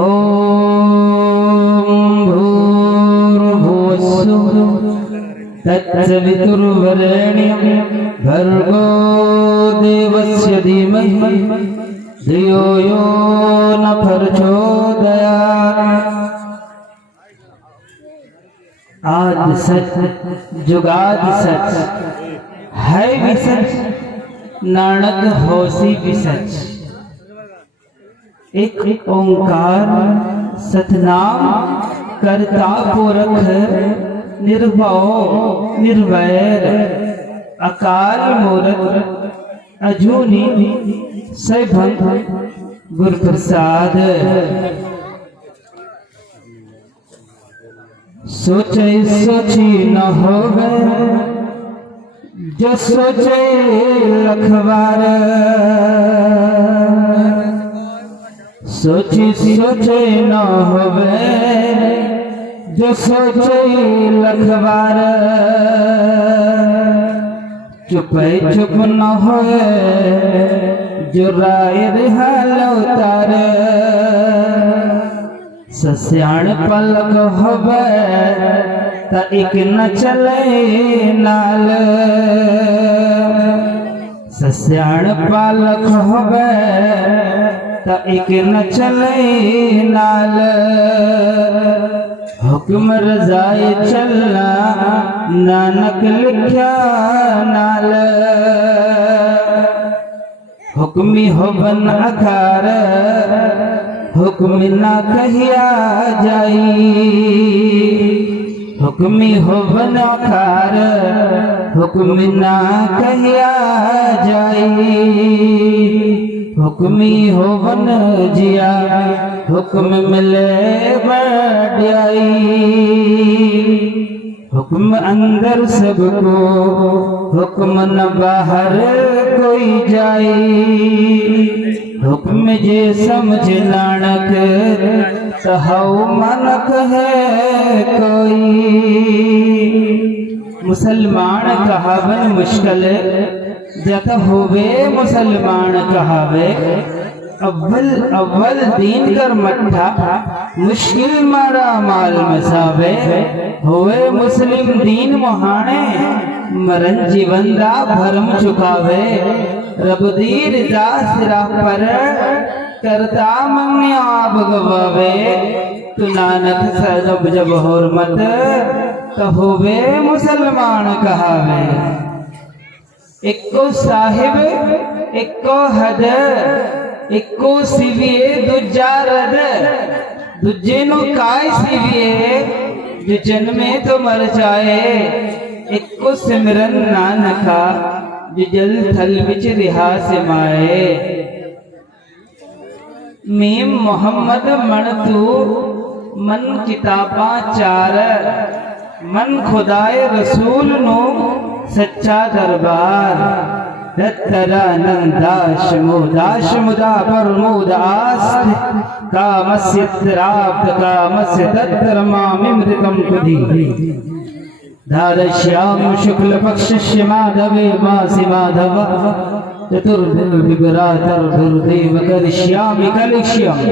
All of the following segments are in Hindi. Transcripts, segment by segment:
ओम भूर्भुवस्सुः तत्सवितुर्वरेण्यं भर्गो देवस्य धीमहि धियो यो न प्रचोदयात्। आद सच जुगाद सच है भी सच, नानक होसी भी सच। एक ओंकार सतनाम करता पुरख निर्भव निर्वैर अकाल मूरत अजूनी सैभं गुरु प्रसाद। सोचे सोची न होवे जो सोचे लखवार। सोची सोचे न होवे जो सोचे लखवार। चुपे चुप न होए जो राय हाल उतार। सस्याण पलक होवे त एक न चले नाल। सस्याण पलक होवे त एक न चले नाल। हुक्म रजाए चलना नानक लिख्या नाल। हुक्मी होवन अकार हुक्म ना कहिया जाई। हुक्मी होवन अकार हुक्म ना कहिया जाई। हुक्मी होवन जिया हुक्म मिले बढ़ाई। हुक्म अंदर सबको हुक्म न बाहर कोई जाई। हुक्म जे समझ नानक सहौ मनक है कोई। मुसलमान कहावन मुश्किल जत होवे मुसलमान कहावे। अव्वल अव्वल दीन कर मट्ठा मुश्किल मारा माल मसावे। होवे मुस्लिम दीन मोहाणे मरण जीवंदा भरम चुकावे। रब दी रजा सिरा पर करता मंगे आप गवावे तू नानक सजब जब हुरमत तो होवे मुसलमान कहावे। इक्को साहिब इक्को हद इक्को सिविए दूजा रद दूजे नु काय सिविए जो जन्मे तो मर जाए। इक्को सिमरन नानका जो जल थल विच रिहा से माए। मीम मोहम्मद मन तू मन किताबा चार मन खुदाए रसूल नो सच्चा दरबार। दत्तरा नंदाश मुदाश मुदा पर मुदास कामस्यत्राप्त कामस्य दत्तर मामिमृतम कुधी। धार श्याम शुक्ल पक्षस्य माधवे मासी माधव चतुर्भिर्विभ्रातर भुर्देव करिष्यामि कलिष्यम्।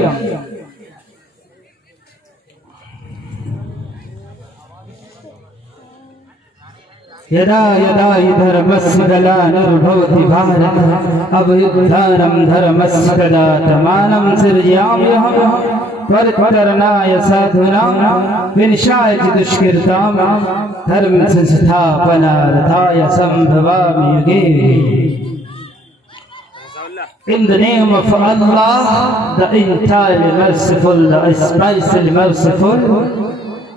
यदा यदा हि धर्मस्य ग्लानिर्भवति भारत अभ्युत्थानं धर्मस्य तदात्मानं सृजाम्यहं। त्वरितकरणाय साधूनां विनाशाय च दुष्कृतां धर्म संस्थापनार्थाय संभवामि युगे। In the name of Allah, the entirely merciful, the especially merciful,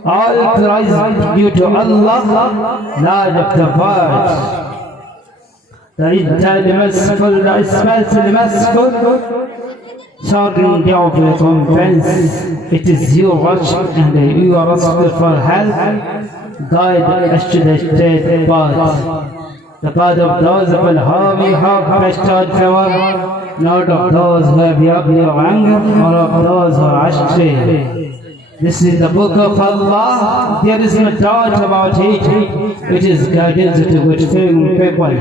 all praise due to Allah, Lord of the world. The entirely merciful, the especially merciful, sovereign day of recompense. It is your watch and you are asked for help. Guide us to the straight path. The path of those upon whom we have bestowed favor, not of those who have your anger or of those who are astray. This is the book of Allah. There is no doubt about it. It is guidance to good people.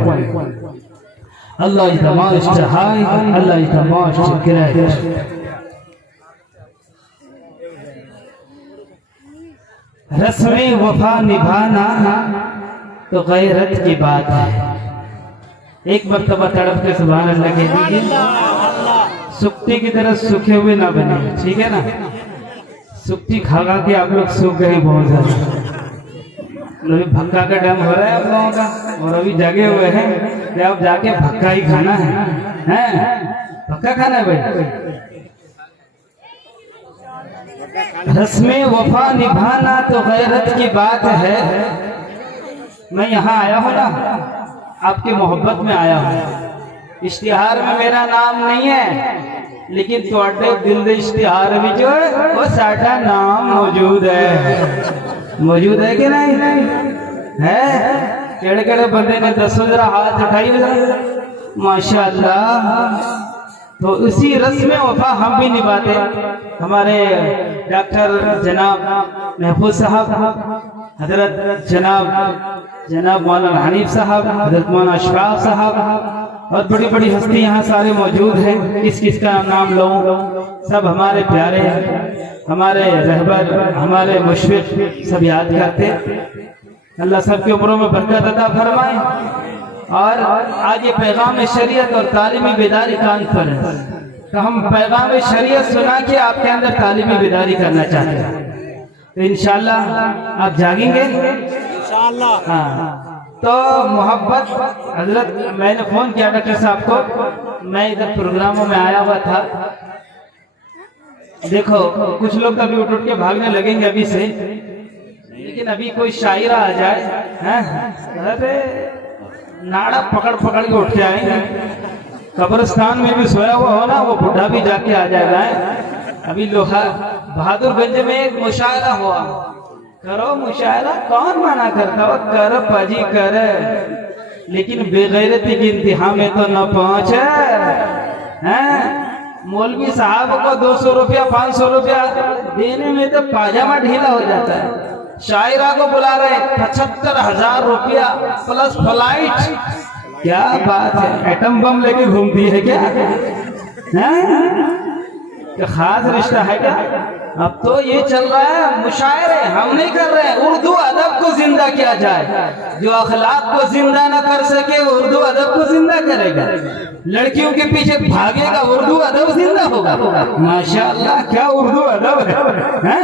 Allah is the most high. Allah is the most great. रस्में वफा निभाना तो गैरत की बात है। एक मर्तबा तड़प के सुभान अल्लाह कह दीजिए। सुक्ति की तरह सूखे हुए ना बने, ठीक है ना। सुक्ति खा खा के आप लोग सूख गए बहुत ज्यादा। अभी भक्का का टाइम हो रहा है आप लोगों का और अभी जगे हुए हैं कि अब जाके भक्का ही खाना है, हैं? भक्का खाना है भाई। रस्में वफा निभाना तो गैरत की बात है। मैं यहाँ आया हूँ ना, आपकी मोहब्बत में आया हूँ। इश्तिहार में मेरा नाम नहीं है, लेकिन थोड़े दिल दे इश्तिहार में जो है वो साढ़ा नाम मौजूद है। मौजूद है कि नहीं? है। केड़े केड़े बंदे ने 10 जरा हाथ उठाई माशाअल्लाह। तो उसी रस्म वफा हम भी निभाते। हमारे डॉक्टर जनाब महफूज साहब, हजरत जनाब मौलाना हनीफ साहब, हजरत मौलाना अशफाक साहब और बड़ी बड़ी हस्ती यहाँ सारे मौजूद हैं। किस किस का नाम लूं? सब हमारे प्यारे, हमारे रहबर, हमारे मुशफिक सब याद करते। अल्लाह सबकी उम्रों में बरकत अता फरमाए। और आज ये पैगाम शरीयत और तालीमी बेदारी कॉन्फ्रेंस, तो हम पैगाम शरीयत सुना के आपके अंदर तालीमी बेदारी करना चाहते हैं। तो इंशाअल्लाह आप जागेंगे इंशाअल्लाह। हाँ, तो मोहब्बत हजरत, मैंने फोन किया डॉक्टर साहब को, मैं इधर प्रोग्रामों में आया हुआ था। देखो कुछ लोग अभी उठ के भागने लगेंगे अभी से, लेकिन अभी कोई शायरा आ जाए, अरे नाड़ा पकड़ पकड़ के उठ के आएंगे। कब्रिस्तान में भी सोया हुआ हो ना, वो बुढ़ा भी जाके आ जाएगा। अभी लोहा बहादुरगंज में एक मुशायरा हुआ, करो मुशायरा, कौन मना करता हो? कर पाजी कर, लेकिन बेगैरती की इंतहा में तो न पहुंचे। मौलवी साहब को 200 रुपया 500 रुपया देने में तो पाजामा ढीला हो जाता है। शायरा को बुला रहे 75,000 रुपया प्लस फ्लाइट। क्या बात है, एटम बम लेके घूमती है क्या? क्या खास रिश्ता है क्या? अब तो ये चल रहा है मुशायरे, हम नहीं कर रहे हैं। उर्दू अदब को जिंदा किया जाए, जो अखलाक को जिंदा न कर सके वो उर्दू अदब को जिंदा करेगा। लड़कियों के पीछे भागेगा, उर्दू अदब जिंदा होगा। माशाअल्लाह, क्या उर्दू अदब है।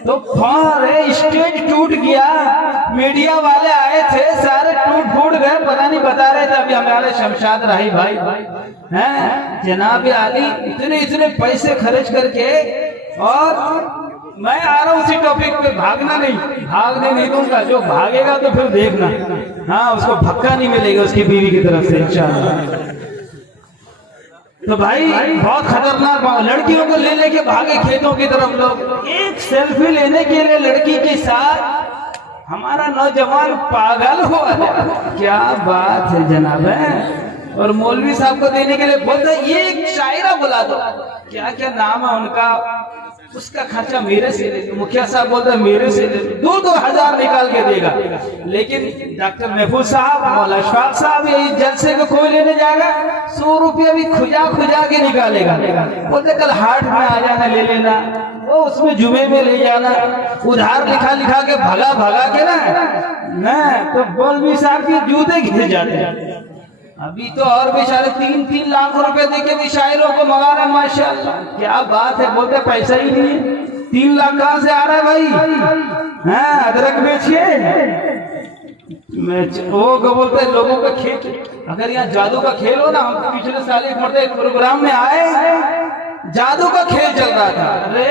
तो स्टेज टूट गया, मीडिया वाले आए थे, सारे टूट फूट गए। पता नहीं, बता रहे थे अभी हमारे शमशाद राही भाई हैं, जनाब आली इतने पैसे खर्च करके, और मैं आ रहा हूँ उसी टॉपिक पे, भागने नहीं दूंगा। जो भागेगा तो फिर देखना, हाँ, उसको धक्का नहीं मिलेगा उसकी बीवी की तरफ से इंशाअल्लाह। तो भाई बहुत खतरनाक, लड़कियों को ले लेके भागे खेतों की तरफ लोग। एक सेल्फी लेने के लिए लड़की के साथ हमारा नौजवान पागल हो गया। क्या बात है जनाब है। और मौलवी साहब को देने के लिए बोलते ये एक शायरा बुला दो, क्या क्या नाम है उनका, उसका खर्चा मेरे से ले। मुखिया साहब बोलते मेरे से ले, 2-2 हजार निकाल के देगा। लेकिन डॉक्टर महफूज साहब, मौला अशफाक साहब यही जलसे को कोई लेने जाएगा, 100 रुपया भी खुजा के निकालेगा। बोलते कल हाट में आ जाना, ले लेना, वो उसमें जुमे में ले जाना, उधार लिखा के भगा के ना तो मौलवी साहब के जूते घिस जाते हैं। अभी तो और बेचारे 3-3 लाख रुपए देके भी शायरों को मंगा रहे हैं। माशाअल्लाह, क्या बात है। बोलते पैसा ही नहीं है, 3 लाख कहाँ से आ रहा है भाई। हाँ, अदरक बेचिए। वो बोलते लोगों का खेल, अगर यहाँ जादू का खेल हो ना, हम पिछले साल एक मरतबा प्रोग्राम में आए, जादू का खेल चल रहा था। अरे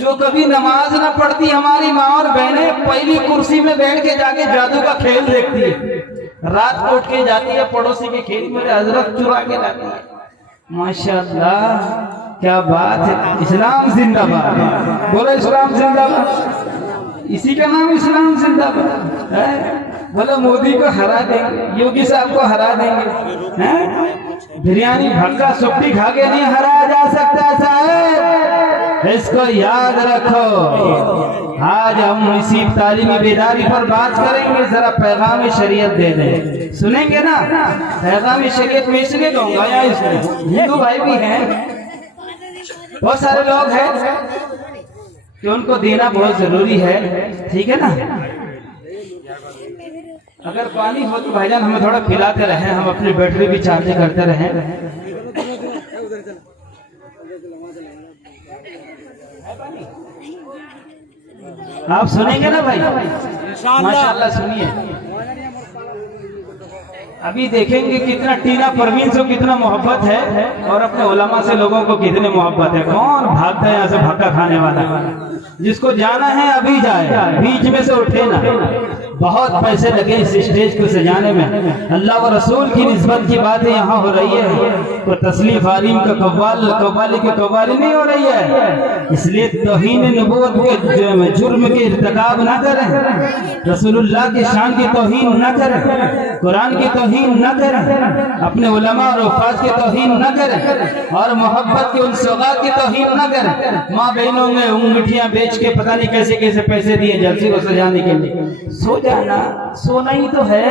जो कभी नमाज ना पढ़ती हमारी माँ और बहनें पहली कुर्सी में बैठ के जाके जादू का खेल देखती है। रात को उठ के जाती है पड़ोसी के खेत में, हजरत चुरा के लाती है। माशाअल्लाह, क्या बात है। इस्लाम जिंदाबाद, बोलो इस्लाम जिंदाबाद। इसी का नाम इस्लाम जिंदाबाद है। बोलो मोदी को हरा देंगे, योगी साहब को हरा देंगे, हैं? बिरयानी भक्का सुप्टी खा के नहीं हराया जा सकता साहब, इसको याद रखो। आज हम इसी तालीमी बेदारी पर बात करेंगे। जरा पैगाम शरीयत दे दें, सुनेंगे ना। पैगाम शरीयत में इसलिए दूंगा, यहाँ इसमें हिंदू भाई भी हैं, बहुत सारे लोग हैं कि उनको देना बहुत जरूरी है, ठीक है ना। अगर पानी हो तो भाईजान हमें थोड़ा पिलाते रहें, हम अपनी बैटरी भी चार्ज करते रहें। आप सुनेंगे ना भाई, माशाअल्लाह सुनिए। अभी देखेंगे कितना टीना परवीन से कितना मोहब्बत है, और अपने उलमा से लोगों को कितने मोहब्बत है। कौन भागता है यहाँ से भक्का खाने वाला। जिसको जाना है अभी जाए, बीच में से उठे ना। बहुत पैसे लगे इस स्टेज को सजाने में। अल्लाह व रसूल की निस्बत की बातें यहाँ हो रही है, तो तस्लीफ आलिम का कव्वाली की कव्वाली नहीं हो रही है। इसलिए तौहीन नबूवत के जुर्म के इर्तिकाब ना करें, रसूलुल्लाह की शान की तौहीन ना करें, कुरान की तौहीन न करें, अपने उलमा और उफाज की तौहीन न करें, और मोहब्बत के उन सौगात की तौहीन न करें। माँ बहनों में अंगूठियां बेच के पता नहीं कैसे कैसे पैसे दिए जलसे को सजाने के लिए। सो जाना, सोना ही तो है,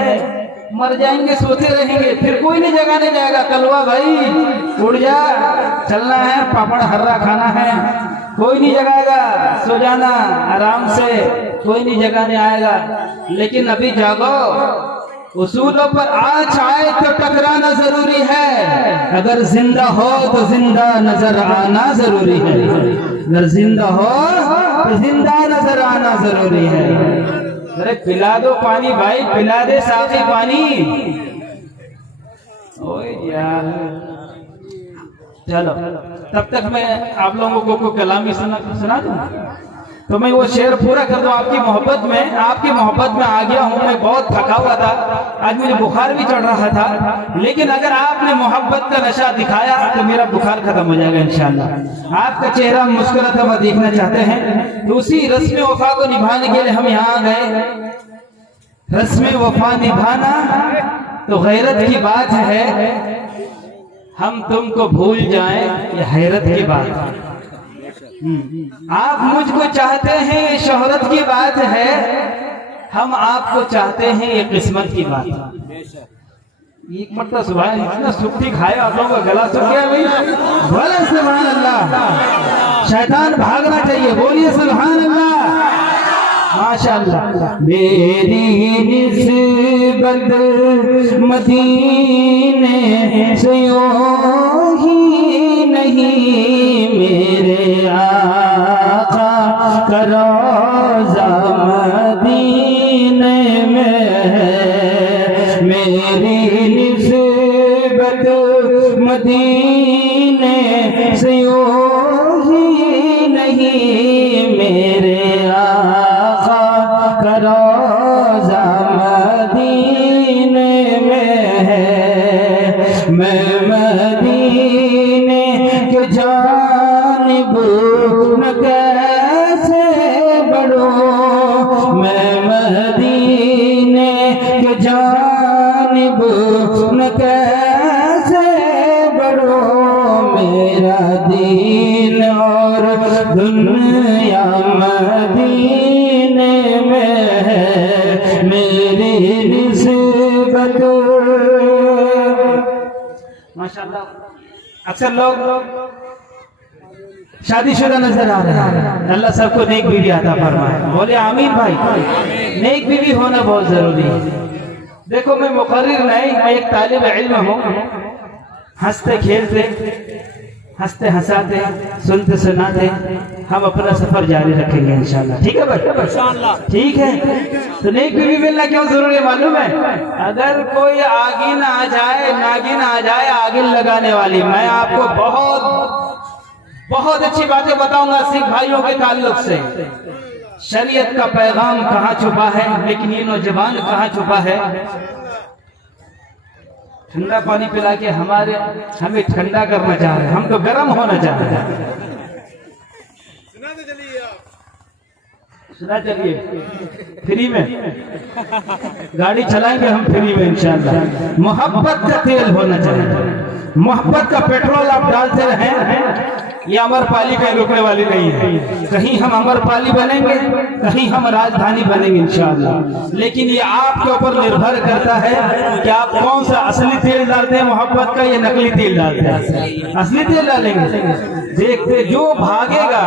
मर जाएंगे सोते रहेंगे, फिर कोई नहीं जगाने जाएगा। कलवा भाई उड़ जा, चलना है, पापड़ हर्रा खाना है, कोई नहीं जगाएगा। सो जाना आराम से, कोई नहीं जगाने आएगा। लेकिन अभी जागो, उसूलों पर आज आए तो टकराना जरूरी है। अगर जिंदा हो तो जिंदा नजर आना जरूरी है, अगर जिंदा हो तो जिंदा नजर आना जरूरी है। अरे पिला दो पानी भाई, पिला दे साथी पानी। ओए यार, चलो तब तक मैं आप लोगों को कलामी सुना दूं। तो मैं वो शेर पूरा कर दूं आपकी मोहब्बत में आ गया हूँ। मैं बहुत थका हुआ था, आज मुझे बुखार भी चढ़ रहा था, लेकिन अगर आपने मोहब्बत का नशा दिखाया तो मेरा बुखार खत्म हो जाएगा इंशाअल्लाह। आपका चेहरा मुस्कुराता हुआ देखना चाहते हैं, तो उसी रस्म वफा को निभाने के लिए हम यहाँ गए। रस्म वफा निभाना तो गैरत की बात है, हम तुमको भूल जाएं ये हैरत की बात है। आप मुझको चाहते हैं ये शोहरत की बात है, हम आपको चाहते हैं ये किस्मत की बात है। एक मरतबा सुबह इतना सुट्टी खाया आप लोगों का गला सूख गया भाई। बोले सुभान अल्लाह। शैतान भागना चाहिए, बोलिए सुभान अल्लाह। माशाअल्लाह। मेरी निस्बत मदीने से ही नहीं, मेरे आका का रोज़ा मदीने में है। मेरी निस्बत मदीने से ही नहीं, मेरे आका का रोज़ा मदीने में है। मैं मदीने के जानिब न कैसे बढ़ूं, मैं मदीने के जानिब न कैसे बढ़ूं। मेरा दीन और दुनिया मदीने में है। मेरी निस्बत। माशाअल्लाह। अक्सर लोग शादीशुदा नजर आ रहे हैं। अल्लाह सबको नेक बीवी अता फरमाए, बोले आमीन भाई। नेक बीवी होना बहुत जरूरी है। देखो मैं मुकर्रिर नहीं, मैं एक तालिब इल्म हूँ। हंसते खेलते, हंसते हंसाते, सुनते सुनाते हम अपना सफर जारी रखेंगे इंशाल्लाह। ठीक है भाई, ठीक है। तो नेक बीवी मिलना क्यों जरूरी है मालूम है? अगर कोई आगिन आ जाए, नागिन आ जाए आगिन लगाने वाली, मैं आपको बहुत अच्छी बातें बताऊंगा सिख भाइयों के ताल्लुक से। शरीयत का पैगाम कहाँ छुपा है, लेकिन ये नौजवान कहाँ छुपा है। ठंडा पानी पिला के हमें ठंडा करना चाह रहे हैं, हम तो गर्म होना चाह रहे हैं। सुना चलिए, फ्री में गाड़ी चलाएंगे हम, फ्री में इंशाअल्लाह। मोहब्बत का तेल होना चाहिए, मोहब्बत का पेट्रोल आप डालते रहें। ये अमरपाली कहीं रुकने वाली नहीं है। कहीं हम अमरपाली बनेंगे, कहीं हम राजधानी बनेंगे इंशाअल्लाह। लेकिन ये आपके ऊपर निर्भर करता है कि आप कौन सा असली तेल डालते हैं मोहब्बत का, या नकली तेल डालते हैं। असली तेल डालेंगे, देखते जो भागेगा,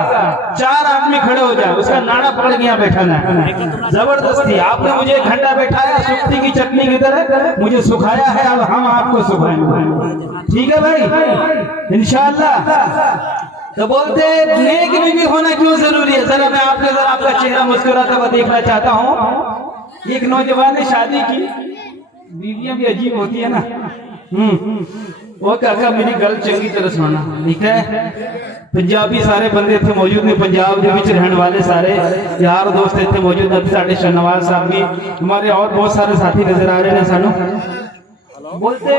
चार आदमी खड़े हो जाए, उसका नाड़ा पकड़ गया बैठाना जबरदस्ती। आपने मुझे एक घंटा बैठाया सुक्ति की चटनी की तरह, मुझे सुखाया है, अब हम आपको सुखाएंगे। ठीक है भाई, इंशाअल्लाह। तो बोलते नेक बीवी होना क्यों जरूरी है? जरा मैं आपका चेहरा मुस्कुराता हुआ देखना चाहता हूँ। एक नौजवान ने शादी की, बीवियां भी अजीब होती है ना। वो काका मेरी गल चंगी तरह सुना, ठीक है। पंजाबी सारे बंदे थे मौजूद ने, पंजाब के बीच रहने वाले सारे यार दोस्त थे मौजूद ने। साढ़े शहनवाज साहब भी, हमारे और बहुत सारे साथी नजर आ रहे हैं सानू। बोलते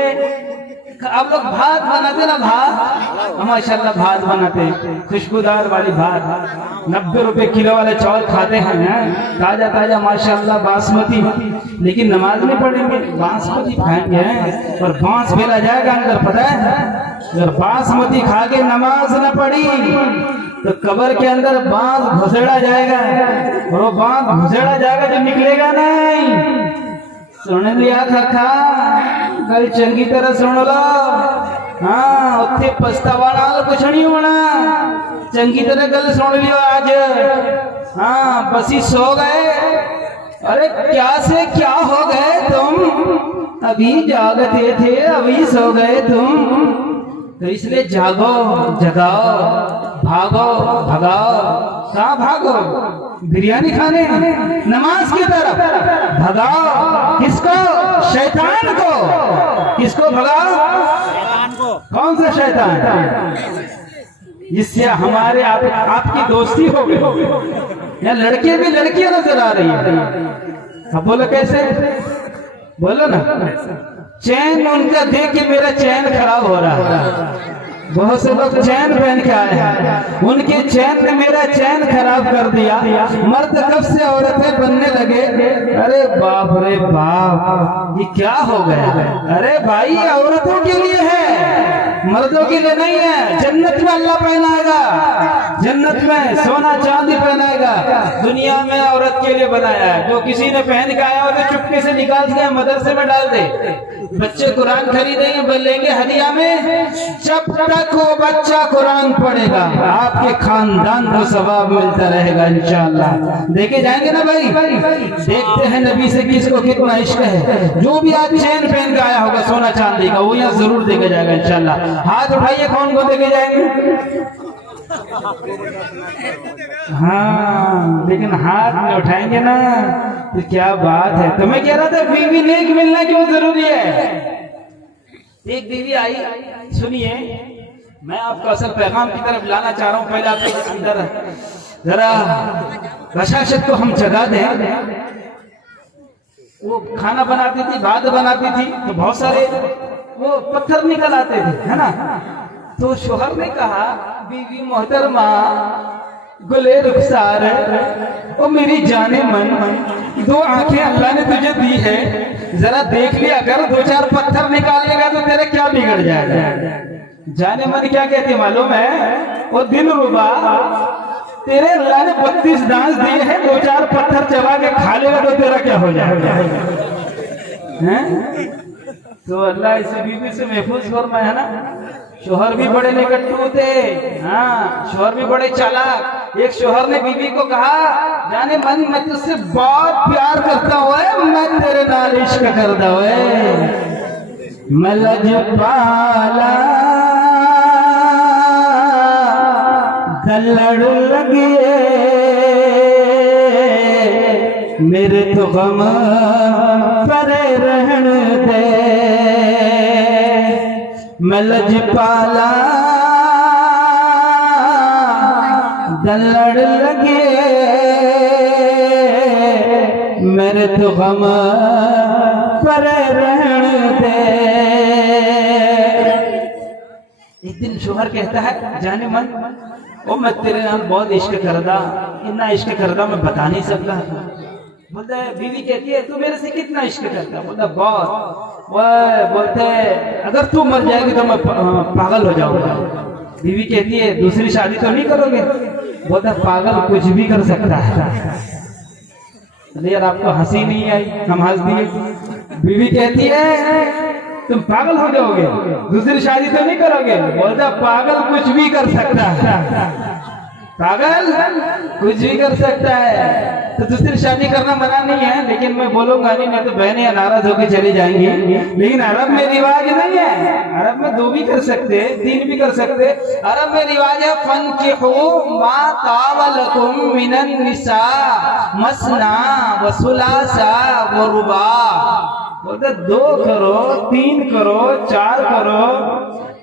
आप लोग भात बनाते ना, भात माशाल्लाह भात बनाते, खुशबूदार वाली भात। 90 रुपए किलो वाले चावल खाते हैं, ताजा ताजा माशाल्लाह बासमती। लेकिन नमाज नहीं पढ़ेंगे, बासमती खाएंगे और बांस फैला जाएगा अंदर, पता है। अगर बासमती खा के नमाज न पढ़ी तो कब्र के अंदर बांस घुसेड़ा जाएगा, और वो बांस घुसेड़ा जाएगा जो निकलेगा नहीं। सुन लिया काका, गल चंगी तरह सुन लो। हाँ, उत्थे पछतावा नाल कुछ नहीं होना, चंगी तरह गल सुन लियो आज। हाँ, बसी सो गए, अरे क्या से क्या हो गए तुम, अभी जागते थे अभी सो गए तुम। तो इसलिए जागो, जगाओ, भागो भगाओ। कहाँ भागो? बिरयानी खाने, नमाज की तरफ भगाओ। किसको? शैतान को। किसको भगाओ? शैतान को। कौन सा शैतान? जिससे हमारे आपकी दोस्ती हो गई। या लड़के भी लड़कियां नजर आ रही है। अब बोलो कैसे? बोलो ना। चैन उनका देख के मेरा चैन खराब हो रहा है। बहुत से लोग चैन पहन के आए हैं, उनके चैन ने मेरा चैन खराब कर दिया। मर्द कब से औरतें बनने लगे। अरे बाप रे बाप, ये क्या हो गया? अरे भाई औरतों के लिए है, मर्दों के लिए नहीं है। जन्नत में अल्लाह पहनाएगा, जन्नत में सोना चांदी पहनाएगा। दुनिया में औरत के लिए बनाया है। जो किसी ने पहन के आया और चुपके से निकाल के मदरसे में डाल दे, बच्चे कुरान खरीदेंगे लेंगे हदिया में, जब तक वो बच्चा कुरान पढ़ेगा आपके खानदान को सवाब मिलता रहेगा इंशाअल्लाह। देखे जाएंगे ना भाई, देखते हैं नबी से किसको कितना इश्क है। जो भी आज चेन पहन के आया होगा सोना चांदी का, वो यहाँ जरूर देखे जाएगा इंशाअल्लाह। हाथ उठाइए, कौन को देखे जाएंगे? हाँ, लेकिन हाथ में उठाएंगे ना तो क्या बात है। तो मैं कह रहा था बीवी नेक मिलना क्यों जरूरी है। एक बीवी आई, सुनिए मैं आपको असल पैगाम की तरफ लाना चाह रहा हूँ। पहले आपके अंदर जरा बशाशत को हम जगा दें। वो खाना बनाती थी, भात बनाती थी, तो बहुत सारे वो पत्थर निकल आते थे, है ना। तो शोहर ने कहा, बीवी मोहतरमा गुले रुखसार ओ मेरी जाने मन, दो आंखें अल्लाह ने तुझे दी है, जरा देख लिया कर, दो चार पत्थर निकालेगा तो तेरा क्या बिगड़ जाएगा। जाने मन क्या कहती मालूम है, वो दिल रुबा तेरे अल्लाह ने 32 दांत दिए हैं, दो चार पत्थर चबा के खा लेगा तो तेरा क्या हो जाएगा। तो अल्लाह इसे बीवी से महफूज फरमाए, है ना। शोहर भी बड़े निकट्टू थे, हाँ शोहर भी बड़े चालाक। एक शोहर ने बीवी को कहा, जाने मन मैं तुझसे बहुत प्यार करता हूँ, मैं तेरे नाल इश्क करता हूँ, मैं लजपाला दलड़ लगिए मेरे तो गम परे रहन दे, मैं लजपाला दलड़ लगे मेरे तो गम परे रहन दे। एक दिन शोहर कहता है, जाने मन ओ मैं तेरे नाल बहुत इश्क करदा, इतना इश्क करदा मैं बता नहीं सकता। बोलता है, बीवी कहती है तू मेरे से कितना इश्क करता। बोलता बहुत। बोलते अगर तू मर जाएगी तो मैं पागल हो जाऊंगा। बीवी कहती है दूसरी शादी तो नहीं करोगे। बोलता पागल कुछ भी कर सकता है। यार आपको हंसी नहीं आई, हम हंस दिए। बीवी कहती है तुम पागल हो जाओगे, दूसरी शादी तो नहीं करोगे। बोलता पागल कुछ भी कर सकता है, पागल कुछ भी कर सकता है। तो दूसरी शादी करना मना नहीं है, लेकिन मैं बोलूंगा नहीं तो बहनें नाराज होकर चली जाएंगी। लेकिन अरब में रिवाज नहीं है, अरब में 2 भी कर सकते, 3 भी कर सकते। अरब में रिवाज है फन्किहू मा ताब लकुम मिनन निसा मसना व सुलासा व रुबा। बोलते 2 करो, 3 करो, 4 करो।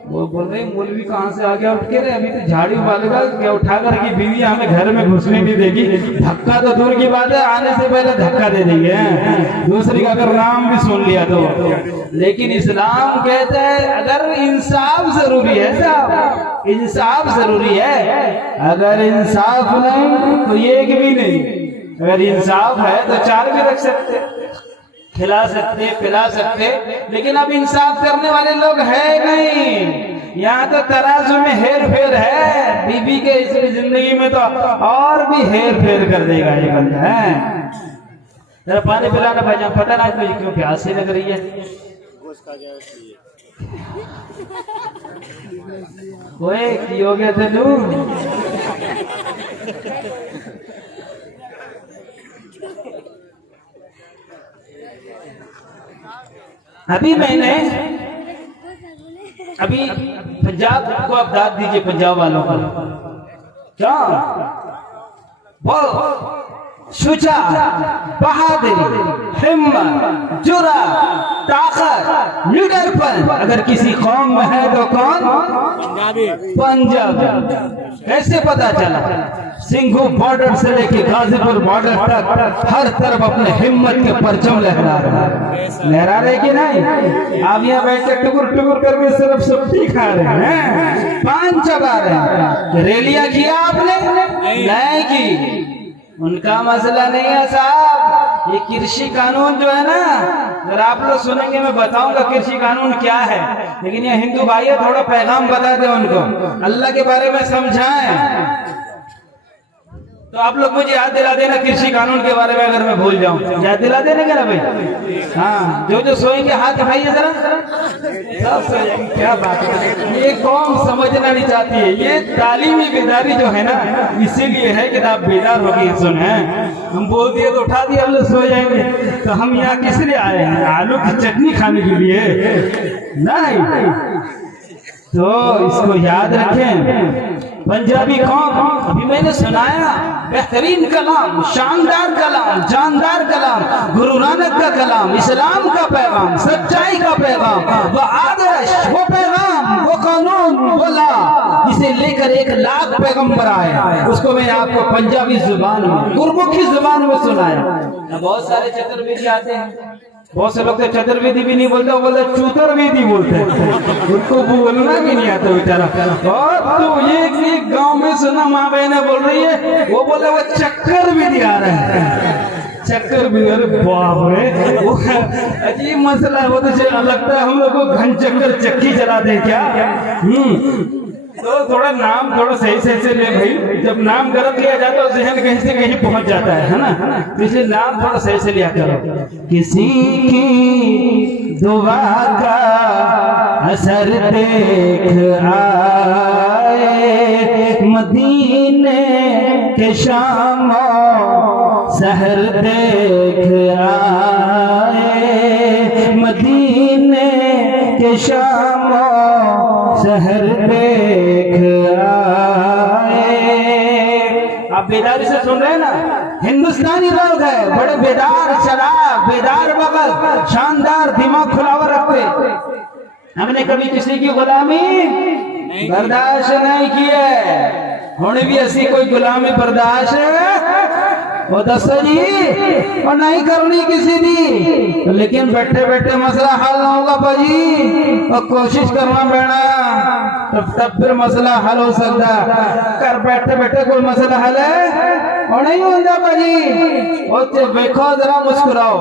वो बोल रहे मौलवी कहाँ से आ गया उठ के रे, अभी तो झाड़ी उबालेगा क्या उठा कर की बीवी हमें घर में घुसने नहीं देगी। धक्का तो दूर की बात है, आने से पहले धक्का दे देंगे, दूसरी का अगर नाम भी सुन लिया तो। लेकिन इस्लाम कहता है अगर इंसाफ जरूरी है, साहब इंसाफ जरूरी है। अगर इंसाफ नहीं तो एक भी नहीं, अगर इंसाफ है तो 4 भी रख सकते, खिला सकते, पिला सकते। लेकिन अब इंसाफ करने वाले लोग है नहीं। यहाँ तो तराजू में हेर फेर है, बीबी के इस जिंदगी में तो और भी हेर फेर कर देगा ये बंदा है। जरा पानी पिलाना भाईजान, पता ना तुझे क्यों प्यास लग रही है। ओए की हो गया तेनू? अभी मैंने पंजाब को आप दाद दीजिए, पंजाब वालों को क्या वो शुजा, बहादुरी, हिम्मत, जुरा, ताकत, निडरपन अगर किसी कौम में है तो कौन? पंजाब। कैसे पता चला? सिंघू बॉर्डर से लेके गाजीपुर बॉर्डर तक हर तरफ अपने हिम्मत के परचम लहरा रहे कि नहीं? आप यहाँ बैठ के टुकुर टुकुर करके सिर्फ सब्जी खा रहे हैं, पान चबा रहे हैं। रैलियां किया आपने? नहीं की। उनका मसला नहीं है साहब। ये कृषि कानून जो है ना, अगर आप लोग सुनेंगे मैं बताऊंगा कृषि कानून क्या है। लेकिन ये हिंदू भाई है, थोड़ा पैगाम बता दे उनको, अल्लाह के बारे में समझाएं। तो आप लोग मुझे याद दिला देना कृषि कानून के बारे में, अगर मैं भूल जाऊं याद दिला देना क्या भाई। हाँ, जो सोएंगे हाथ उठाइए जरा, सब सोएंगे। क्या बात है, ये कौम समझना नहीं चाहती है। ये तालीमी बेदारी जो है ना, इसीलिए है कि आप बेदार हो गए सुने। हम बोल दिए तो उठा दिए, हम लोग सो जाएंगे। तो हम यहाँ किस लिए आए हैं? आलू की चटनी खाने के लिए नहीं। तो इसको याद रखें। पंजाबी कौम, अभी मैंने सुनाया, बेहतरीन कलाम, शानदार कलाम, जानदार कलाम, गुरु नानक का कलाम, इस्लाम का पैगाम, सच्चाई का पैगाम, वो आदर्श, वो पैगाम, वो कानून, वो ला, इसे लेकर 1 लाख पैगंबर आए। उसको मैंने आपको पंजाबी जुबान में, गुरमुखी जुबान में सुनाया। बहुत सारे चतुर्वेदी आते हैं, बहुत से लोग तो चतुर्वेदी भी नहीं बोलते, वो बोलते चतुर्वेदी बोलते हैं, उनको बोलना भी नहीं आता बेचारा। और तो ये गांव में सुना, माँ बहने बोल रही है, वो बोले वो चक्कर भी नहीं आ रहा है, चक्कर भी। अरे बाप रे, वो अजीब मसला है। वो तो लगता है हम लोग को घन चक्कर चक्की चला दे क्या। तो थोड़ा नाम थोड़ा सही से ले भाई। जब नाम गलत लिया जाता है तो जहन कहीं से कहीं पहुंच जाता है ना। तो इसलिए नाम थोड़ा सही से लिया करो। किसी की दुआ का असर देख आए, मदीने के शाम सहर देख आए, मदीने के शाम सहर देख आए। आप बेदारी से सुन रहे हैं ना, हिंदुस्तानी लोग हैं, बड़े बेदार शराब, बेदार बगल, शानदार दिमाग खुलावा रखते। हमने कभी किसी की गुलामी बर्दाश्त नहीं की है, होने भी ऐसी कोई गुलामी बर्दाश्त वो दसो जी, और नहीं करनी किसी दी। लेकिन बैठे बैठे मसला हल ना होगा भाजी, और कोशिश करना बेड़ा, तब फिर मसला हल हो सकता। कर बैठे बैठे कोई मसला हल है और नहीं होता भाजी। और देखो जरा मुस्कुराओ।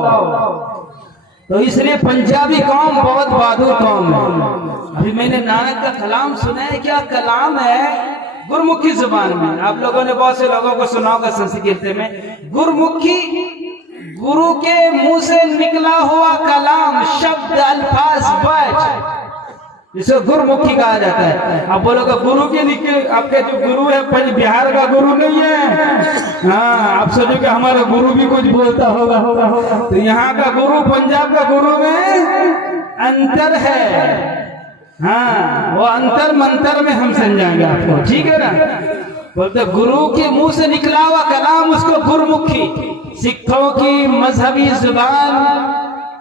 तो इसलिए पंजाबी कौम बहुत बहादुर कौम है। अभी मैंने नानक का कलाम सुना है, क्या कलाम है, गुरमुखी जुबान में। आप लोगों ने बहुत से लोगों को सुना होगा संस्कृत में। गुरमुखी, गुरु के मुंह से निकला हुआ कलाम, शब्द, अल्फाज, वच, इसे गुरमुखी कहा जाता है। आप बोलोगे गुरु के लिखे, आपके जो गुरु है बिहार का गुरु नहीं है। हाँ, आप सोचो कि हमारा गुरु भी कुछ बोलता होगा। तो यहाँ का गुरु, पंजाब का गुरु में अंतर है। हाँ, वो अंतर मंतर में हम समझाएंगे आपको, ठीक है ना। बोलते गुरु के मुंह से निकला हुआ कलाम, उसको गुरमुखी, सिखों की मजहबी जुबान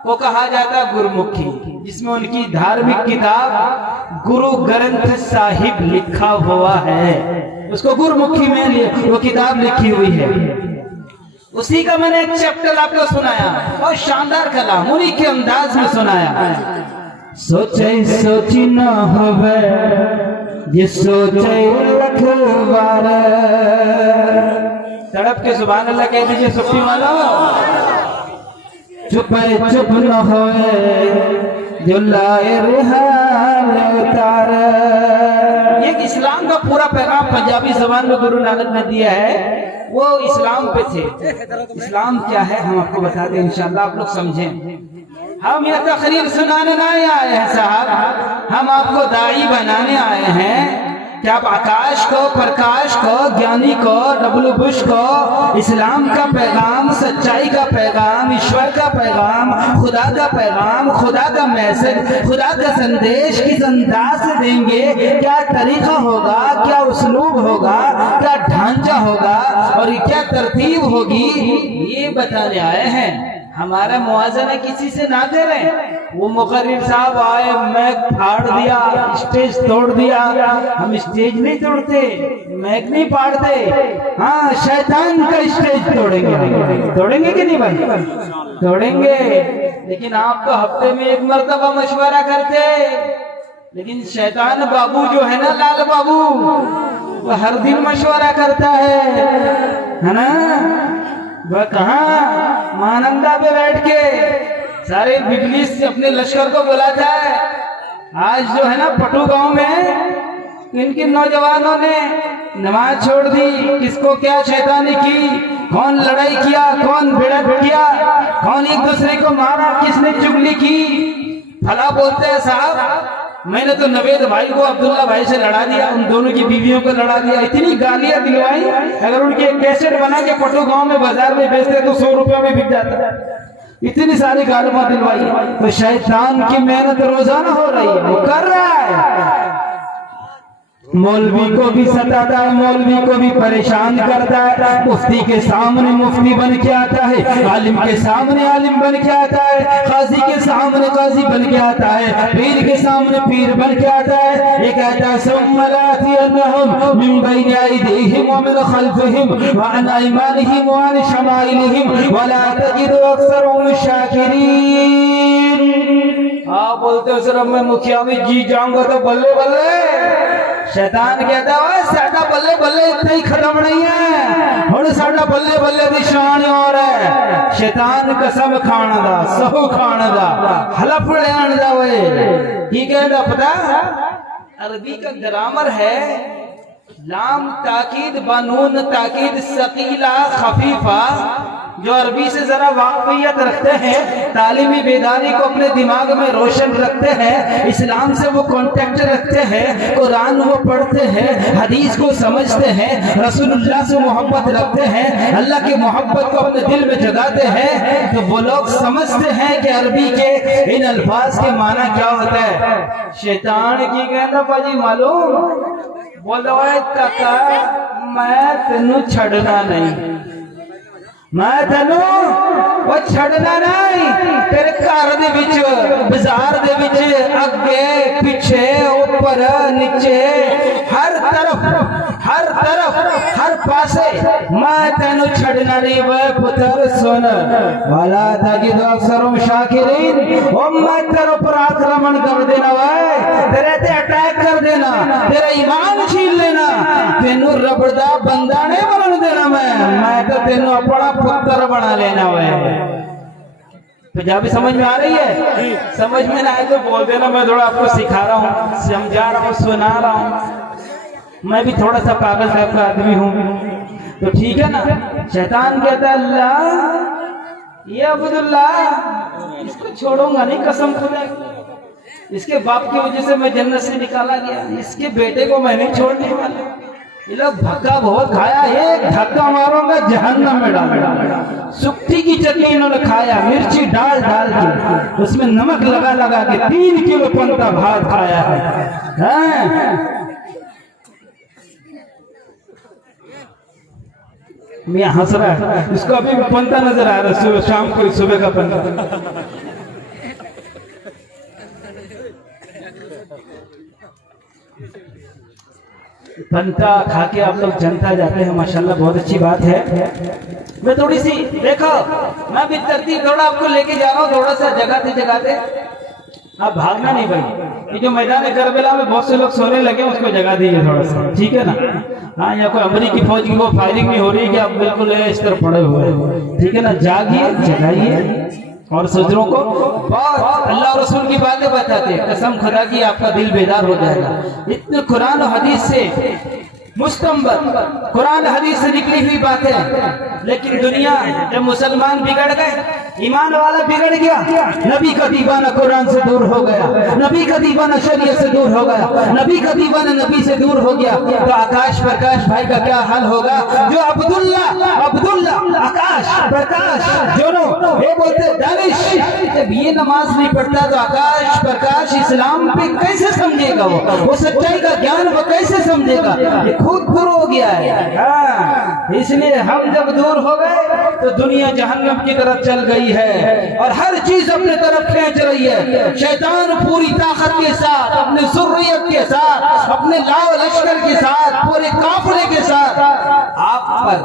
को कहा जाता है गुरमुखी, जिसमें उनकी धार्मिक किताब गुरु ग्रंथ साहिब लिखा हुआ है, उसको गुरमुखी में वो किताब लिखी हुई है। उसी का मैंने एक चैप्टर आपको सुनाया, और शानदार कलाम उन्हीं के अंदाज में सुनाया। सोचे सोची न होवे, ये सोचे लख बार। तड़प के सुभान अल्लाह कह दीजिए सुफ्ती वालों। चुप चुप न होए, जो लाए रिहाल उतार। ये इस्लाम का पूरा पैगाम पंजाबी ज़बान में गुरु नानक ने दिया है, वो इस्लाम पे थे। इस्लाम क्या है हम आपको बता दें, इंशाअल्लाह आप लोग समझें। हम यह तकरीर सुनाने नहीं आए हैं साहब, हम आपको दाई बनाने आए हैं कि आप आकाश को, प्रकाश को, ज्ञानी को, डब्लू बुश को इस्लाम का पैगाम, सच्चाई का पैगाम, ईश्वर का पैगाम, खुदा का पैगाम, खुदा का मैसेज, खुदा का संदेश किस अंदाज से देंगे, क्या तरीका होगा, क्या उसलूब होगा, क्या ढांचा होगा और क्या तरतीब होगी, ये बताने आए हैं। हमारा मुआवजा किसी से ना करें। वो मुकर्रिर साहब आए, मैक फाड़ दिया, स्टेज तोड़ दिया। हम स्टेज नहीं तोड़ते, मैक नहीं फाड़ते। हाँ, शैतान का स्टेज तोड़ेंगे। तोड़ेंगे कि नहीं भाई? तोड़ेंगे। लेकिन आप तो हफ्ते में 1 मरतबा मशवरा करते, लेकिन शैतान बाबू जो है ना, लाल बाबू, वो हर दिन मशवरा करता है ना। वह कहाँ महानंदा पे बैठ के सारे इब्लीस अपने लश्कर को बुलाता है। आज जो है ना पटू गांव में किन किन नौजवानों ने नमाज छोड़ दी, किसको क्या शैतानी की, कौन लड़ाई किया, कौन भिड़ंत किया, कौन एक दूसरे को मारा, किसने चुगली की। फला बोलते हैं साहब मैंने तो नवेद भाई को अब्दुल्ला भाई से लड़ा दिया, उन दोनों की बीवियों को लड़ा दिया, इतनी गालियां दिलवाई। अगर उनके कैसेट बना के पटो गांव में बाजार में बेचते तो 100 रुपया में बिक जाता। इतनी सारी गालियां दिलवाई। तो शैतान की मेहनत रोजाना हो रही है, वो कर रहा है। मौलवी को भी सताता है, मौलवी को भी परेशान करता है। मुफ्ती के सामने मुफ्ती बन के आता है, आलिम के सामने आलिम बन के आता है, काजी के सामने काजी बन के आता है, पीर के सामने पीर बन के आता है। ये कहता है सुम्मलातियन्नहुम मिन बैनि अयदीहिम व मिन खल्फिहिम व अन अयमानिहिम व अन शमाइलिहिम व ला तजिदु अक्सरहुम शाकिरीन। आप बोलते हो सर मैं मुखिया में जीत जाऊंगा तो बल्ले बल्ले। शैतान कहता है साडा बल्ले बल्ले इतना ही खत्म नहीं है, हुण साडा बल्ले बल्ले दी शान और है। शैतान कसम खाण दा, सहू खाण दा, हलफ लेण दा। वे की कहदा पता? अरबी का ग्रामर है लाम ताकीद बनून ताकीद सकीला खफीफा। जो अरबी से जरा वाकफियत रखते हैं, तालीमी बेदारी को अपने दिमाग में रोशन रखते हैं, इस्लाम से वो कांटेक्ट रखते हैं, कुरान वो पढ़ते हैं, हदीस को समझते हैं, रसूलुल्लाह से मोहब्बत रखते हैं, अल्लाह की मोहब्बत को अपने दिल में जगाते हैं, तो वो लोग समझते हैं कि अरबी के इन अल्फाज के माना क्या होता है। शैतान की कहना पाजी मालूम बोलो काका मैं तेनू छड़ना नहीं, मैं तेनू वो छड़ना नहीं। तेरे घर दे विच बाजार दे विच अगे पीछे ऊपर नीचे हर तरफ हर पासे मैं तेनू छड़ना नहीं। वे पुत्र सुन वाला तजिदु अक्सरहुम शाकिरीन। ओ मैं तेरे ऊपर आक्रमण कर देना, वे तेरे ते अटैक कर देना, तेरा ईमान छीन लेना, तेनू रबड़ा बंदा नहीं बन देना। मैं तो तेनू अपना पुत्र बना लेना। वे पंजाबी समझ में आ रही है? समझ में ना आए तो बोल देना, मैं थोड़ा आपको सिखा रहा हूँ, समझा रहा हूँ, सुना रहा हूँ। मैं भी थोड़ा सा पागल टाइप का आदमी हूँ, तो ठीक है ना। शैतान कहता है अल्लाह ये अब्दुल्ला इसको छोड़ूंगा नहीं, कसम खुदा। इसके बाप की वजह से मैं जन्नत से निकाला गया, इसके बेटे को मैं नहीं छोड़ने वाला। ये लोग धक्का बहुत खाया, एक धक्का मारूंगा जहन्नम में डाल। सुक्ति की चटनी इन्होंने खाया, मिर्ची डाल डाल के, उसमें नमक लगा लगा के 3 किलो पंता भात खाया है। मैं हंस रहा है, इसको अभी पंता नजर आ रहा है, शाम को सुबह का पंता। पंता खा के आप लोग जनता जाते हैं, माशाल्लाह बहुत अच्छी बात है। मैं थोड़ी सी देखो, मैं भी तरतीब थोड़ा आपको लेके जा रहा हूँ, थोड़ा सा जगाते आप भागना नहीं भाई। ये जो मैदान करबला में बहुत से लोग सोने लगे, उसको जगा दीजिए थोड़ा सा, ठीक है ना। हाँ, या कोई अमरीकी फौज की वो फायरिंग नहीं हो रही कि आप बिल्कुल इस तरह पड़े हुए, ठीक है ना। जागिए, जगाइए और सजरों को बहुत अल्लाह रसूल की बातें बताते, कसम खुदा की आपका दिल बेदार हो जाएगा। इतने कुरान और हदीस से मुस्तंबत, कुरान हदीस से निकली हुई बातें। लेकिन दुनिया जब मुसलमान बिगड़ गए, ईमान वाला बिगड़ गया, नबी का दीवाना कुरान से दूर हो गया, नबी का दीवाना शरीयत से दूर हो गया, नबी का दीवाना नबी से दूर हो गया, तो आकाश प्रकाश भाई का क्या हाल होगा? जो अब्दुल्ला आकाश प्रकाश दोनों ये बोलते दानिश, जब ये नमाज नहीं पढ़ता तो आकाश प्रकाश इस्लाम पे कैसे समझेगा? वो सच्चाई का ज्ञान वो कैसे समझेगा? ये खुद दूर हो गया है। हाँ, इसलिए हम जब दूर हो गए तो दुनिया जहन्नम की तरफ चल गई है और हर चीज अपने तरफ खींच रही है। शैतान पूरी ताकत के साथ, अपने सुर्रियत के साथ, अपने लाव लश्कर के साथ, पूरे काफिले के साथ आप पर,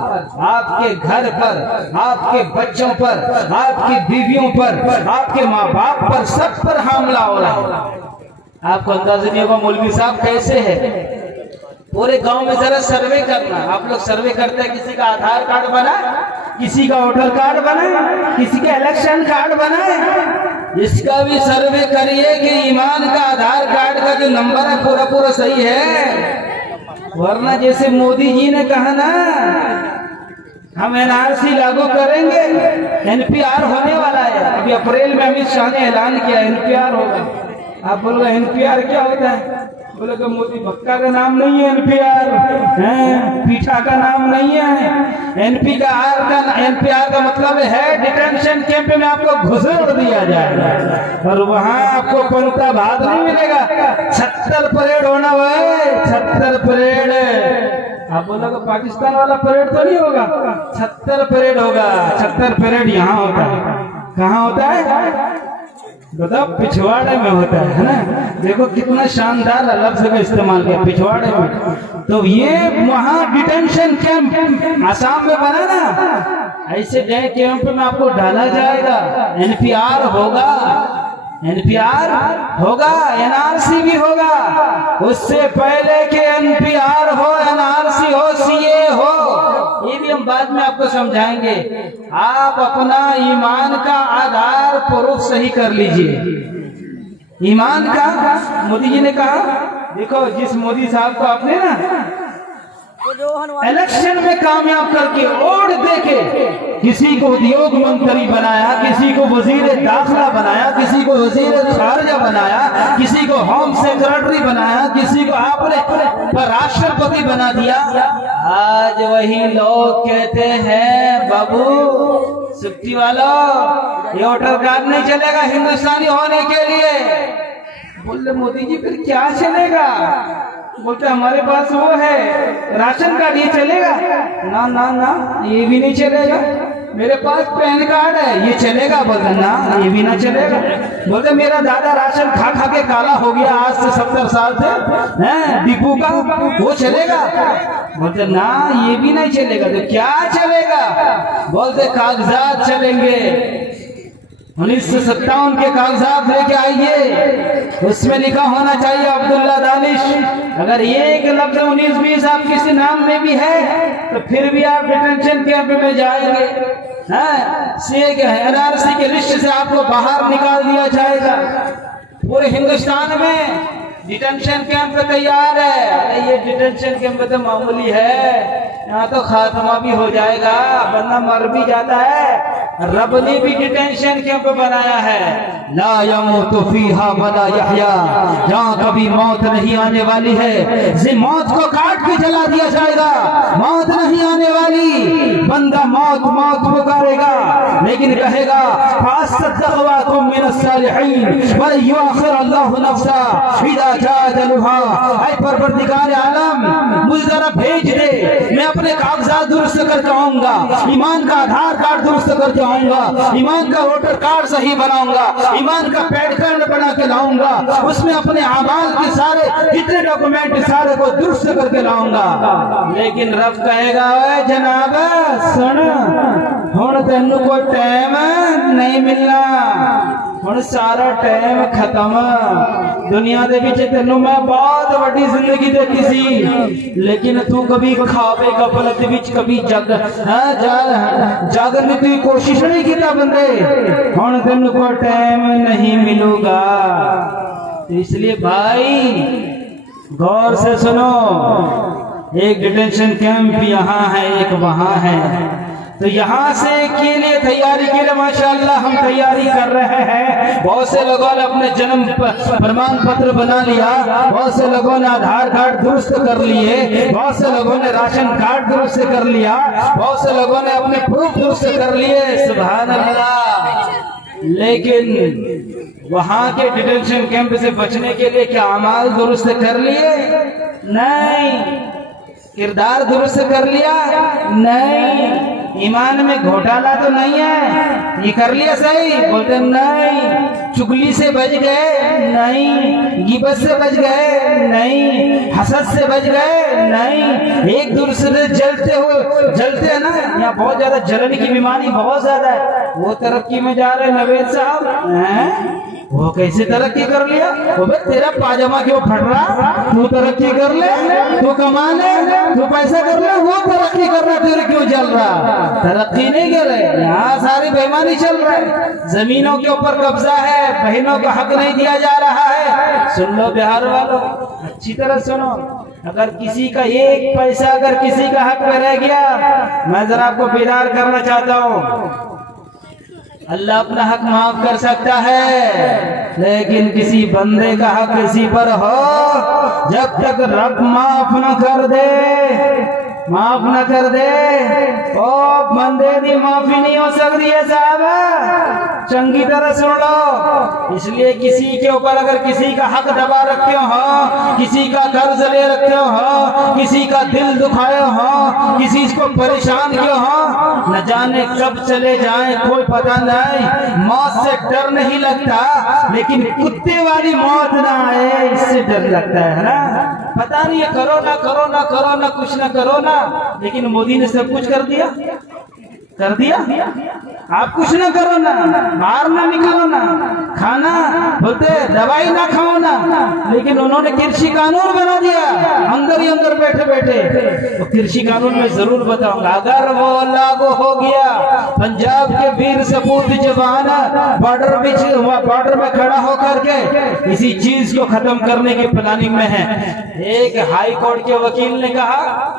आपके घर पर, आपके बच्चों पर, आपकी बीवियों पर, आपके माँ बाप पर, सब पर हमला हो रहा है। आपको अंदाजा नहीं होगा मौलवी साहब कैसे है। पूरे गांव में जरा सर्वे करना, आप लोग सर्वे करते हैं, किसी का आधार कार्ड बना, किसी का वोटर कार्ड बना, किसी का इलेक्शन कार्ड बना, इसका भी सर्वे करिए कि ईमान का आधार कार्ड का जो नंबर है पूरा पूरा सही है। वरना जैसे मोदी जी ने कहा ना, हम एनआरसी लागू करेंगे, एनपीआर होने वाला है। अभी अप्रैल में अमित शाह ने ऐलान किया एनपीआर होगा। आप बोलोगे एनपीआर क्या होता है? बोलोगे मोदी भक्का का नाम नहीं है एनपीआर, पीठा का नाम नहीं है। एनपीआर का मतलब है डिटेंशन कैंप में आपको घुसेड़ दिया जाएगा और वहां आपको पंता भात नहीं मिलेगा। 76 परेड होना है, 76 परेड। आप बोलोगे पाकिस्तान वाला परेड तो नहीं होगा? 76 परेड होगा। 76 परेड यहाँ होता है। कहाँ होता है? बताओ, पिछवाड़े में होता है ना। देखो कितना शानदार लफ्ज का इस्तेमाल किया, पिछवाड़े में। तो ये वहां डिटेंशन कैंप आसाम में बना ना, ऐसे गए कैंप में आपको डाला जाएगा। एनपीआर होगा, एनपीआर होगा, एनआरसी भी होगा। उससे पहले कि एनपीआर हो, एनआरसी हो, सीए हो, ये भी हम बाद में आपको समझाएंगे। आप अपना ईमान का आधार प्रूफ सही कर लीजिए। ईमान का मोदी जी ने कहा, देखो जिस मोदी साहब को आपने ना इलेक्शन में कामयाब करके वोट देके किसी को उद्योग मंत्री बनाया, किसी को वजीर दाखिला बनाया, किसी को वजीर खारजा बनाया, किसी को होम सेक्रेटरी बनाया, किसी को आपने राष्ट्रपति बना दिया। आज वही लोग कहते हैं बाबू सुक्ति वालों, ये वोटर कार्ड नहीं चलेगा हिंदुस्तानी होने के लिए। बोले मोदी जी फिर क्या चलेगा? बोलते हमारे पास वो है राशन कार्ड, ये चलेगा? ना ना ना, ये भी नहीं चलेगा। मेरे पास पैन कार्ड है, ये चलेगा? बोलते ना, ये भी ना चलेगा। बोलते मेरा दादा राशन खा खा के काला हो गया आज से 70 साल से, हैं डिपू का, वो चलेगा? बोलते ना, ये भी नहीं चलेगा। तो क्या चलेगा? बोलते कागजात चलेंगे। 1957 के कागजात लेके आइए, उसमें लिखा होना चाहिए अब्दुल्ला दानिश। अगर ये एक लफ्ज 19-20 आप किसी नाम में भी है तो फिर भी आप डिटेंशन कैंप में जाएंगे। एनआरसी के लिस्ट से आपको बाहर निकाल दिया जाएगा। पूरे हिंदुस्तान में डिटेंशन कैंप तैयार है। अरे ये डिटेंशन कैंप तो मामूली है, यहाँ तो खात्मा भी हो जाएगा, बंदा मर भी जाता है। रब ने भी डिटेंशन कैंप बनाया है, ला यमूतु फीहा वला यहया, जहाँ कभी मौत नहीं आने वाली है। मौत को काट के जला दिया जाएगा, मौत नहीं आने वाली। बंदा मौत मौत पुकारेगा लेकिन कहेगा फासद्दक़वाकुम मिनस सालिहीन व युअखिर अल्लाहु नफ्सा इज़ा जाअ अजलुहा। ऐ परवरदिगार आलम, मुझे जरा भेज दे, मैं अपने कागजात दुरुस्त करके आऊंगा, ईमान का आधार कार्ड दुरुस्त करके आऊंगा, ईमान का वोटर कार्ड सही बनाऊंगा, ईमान का पैन कार्ड बना के लाऊंगा, उसमें अपने अमाल के सारे जितने डॉक्यूमेंट सारे को दुरुस्त करके लाऊंगा। लेकिन रब कहेगा जनाब सुन, हुण तेनू कोई टाइम नहीं मिलना, हुण सारा टाइम खत्म। दुनिया दे विच तेनू मैं बहुत बड़ी जिंदगी देती सी, लेकिन तू कभी खावे गफलत विच कभी जागने की कोशिश नहीं किया बंदे। हुण तेनू कोई टाइम नहीं मिलूगा। इसलिए भाई गौर से सुनो, एक डिटेंशन कैंप यहाँ है, एक वहाँ है। तो यहाँ से के लिए तैयारी के लिए माशाअल्लाह हम तैयारी कर रहे हैं। बहुत से लोगों ने अपने जन्म प्रमाण पत्र बना लिया, बहुत से लोगों ने आधार कार्ड दुरुस्त कर लिए, बहुत से लोगों ने राशन कार्ड दुरुस्त कर लिया, बहुत से लोगों ने अपने प्रूफ दुरुस्त कर लिए। सुभान अल्लाह। लेकिन वहां के डिटेंशन कैंप से बचने के लिए क्या अमाल दुरुस्त कर लिए? नहीं। किरदार दुरुस्त कर लिया? नहीं। ईमान में घोटाला तो नहीं है, ये कर लिया सही? बोलते नहीं। चुगली से बच गए? नहीं। गिबत से बच गए? नहीं। हसद से बच गए? नहीं। एक दूसरे जलते हैं ना, यहाँ बहुत ज्यादा जलन की बीमारी बहुत ज्यादा है, वो तरक्की में जा रहे नवेद साहब हैं। वो कैसे तरक्की कर लिया? वो भाई तेरा पाजामा क्यों फट रहा? तू तरक्की कर ले, तू कमा ले, तू पैसा कर ले, वो तरक्की कर रहा, तेरे क्यों चल रहा? तरक्की नहीं कर रहे, यहाँ सारी बेईमानी चल रहा है। जमीनों के ऊपर कब्जा है, बहनों का हक नहीं दिया जा रहा है। सुन लो बिहार वालों, अच्छी तरह सुनो, अगर किसी का एक पैसा अगर किसी का हक में रह गया, मैं जरा आपको बेदार करना चाहता हूँ, अल्लाह अपना हक माफ कर सकता है, लेकिन किसी बंदे का हक किसी पर हो, जब तक रब माफ न कर दे ओ बंदे की माफी नहीं हो सकती है साहब। चंगी तरह सुन लो, इसलिए किसी के ऊपर अगर किसी का हक दबा रखे हो, किसी का कर्ज ले रखे हो, किसी का दिल दुखाए हो, किसी को परेशान किया हो, न जाने कब चले जाए कोई पता नहीं। मौत से डर नहीं लगता, लेकिन कुत्ते वाली मौत ना आए इससे डर लगता है ना। पता नहीं है, करो ना कुछ ना करो ना, लेकिन मोदी ने सब कुछ कर दिया। आप कुछ ना करो ना, बाहर ना निकलो ना, खाना बोलते दवाई ना खाओ ना, लेकिन उन्होंने कृषि कानून बना दिया अंदर ही अंदर बैठे। तो कृषि कानून में जरूर बताऊंगा, अगर वो लागू हो गया, पंजाब के वीर सपूत जवान बॉर्डर में खड़ा होकर के इसी चीज को खत्म करने की प्लानिंग में है। एक हाई कोर्ट के वकील ने कहा,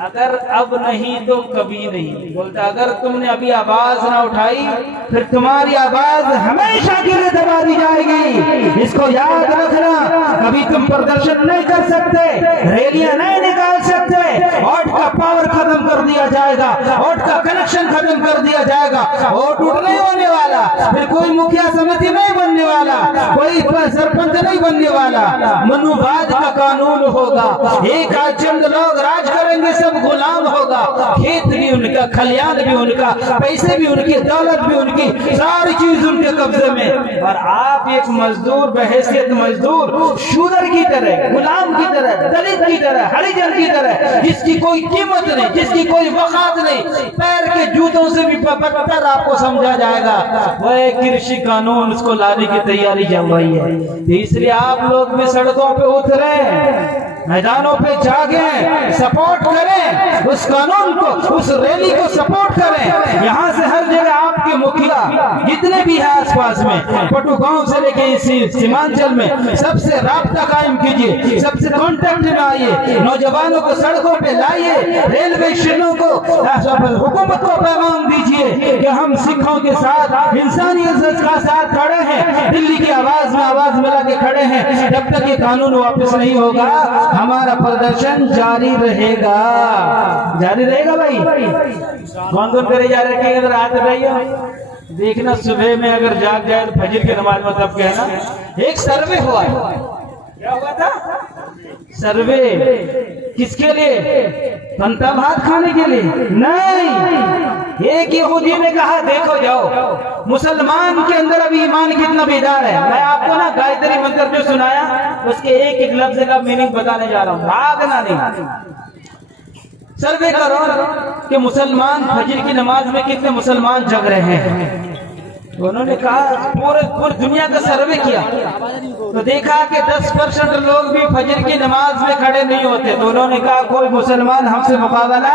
अगर अब नहीं तो कभी नहीं, बोलता अगर तुमने अभी आवाज ना उठाई फिर तुम्हारी आवाज हमेशा के लिए दबा दी जाएगी। इसको याद रखना, कभी तुम प्रदर्शन नहीं कर सकते, रैलियां नहीं निकाल सकते, वोट का पावर खत्म कर दिया जाएगा, वोट का कनेक्शन खत्म कर दिया जाएगा, वोट उठ नहीं होने वाला, फिर कोई मुखिया समिति नहीं बनने वाला, कोई सरपंच नहीं बनने वाला, मनुवाद का कानून होगा। एक आज चंद लोग राज करेंगे, सब गुलाम होगा, खेत भी उनका, खलियान भी उनका, पैसे भी उनकी, दौलत भी उनकी, सारी चीज उनके कब्जे में, और आप एक मजदूर बहैसियत मजदूर, शूदर की तरह, गुलाम की तरह, दलित की तरह, हरिजन की तरह, जिसकी कोई कीमत नहीं, जिसकी कोई वकात नहीं, पैर के जूतों से भी बदतर आपको समझा जाएगा। वह कृषि कानून उसको लाने की तैयारी चल रही है। तो इसलिए आप लोग भी सड़कों पे उतरे, मैदानों पे जागे, सपोर्ट करें उस कानून को, उस रैली को सपोर्ट करें। यहाँ से हर जगह आपके मुखिया जितने भी है आसपास में, पटू गांव से लेके सीमांचल में, सबसे राब्ता कायम कीजिए, सबसे कांटेक्ट में आइए, नौजवानों को सड़कों पे लाइए, रेलवे स्टेशनों को, हुकूमत को पैगाम दीजिए कि हम सिखों के साथ, इंसानियत का साथ खड़े हैं, दिल्ली की आवाज में आवाज मिला के खड़े हैं। जब तक ये कानून वापस नहीं होगा, हमारा प्रदर्शन जारी रहेगा भाई। कौन कौन करे जा रहे हैं, रात रहिए देखना, सुबह में अगर जाग जाए तो फजर की नमाज में तब कहना। एक सर्वे हुआ है, क्या हुआ था सर्वे? किसके लिए? पंता भात खाने के लिए नहीं। एक यहूदी ने कहा, देखो जाओ मुसलमान के अंदर अभी ईमान कितना बेदार है। मैं आपको ना गायत्री मंत्र जो सुनाया उसके एक एक लफ्ज का मीनिंग बताने जा रहा हूँ, भागना नहीं। सर्वे करो कि मुसलमान फजर की नमाज में कितने मुसलमान जग रहे हैं। उन्होंने कहा, पूरे दुनिया का सर्वे किया तो देखा कि 10% लोग भी फजर की नमाज में खड़े नहीं होते। तो उन्होंने कहा, कोई मुसलमान हमसे मुकाबला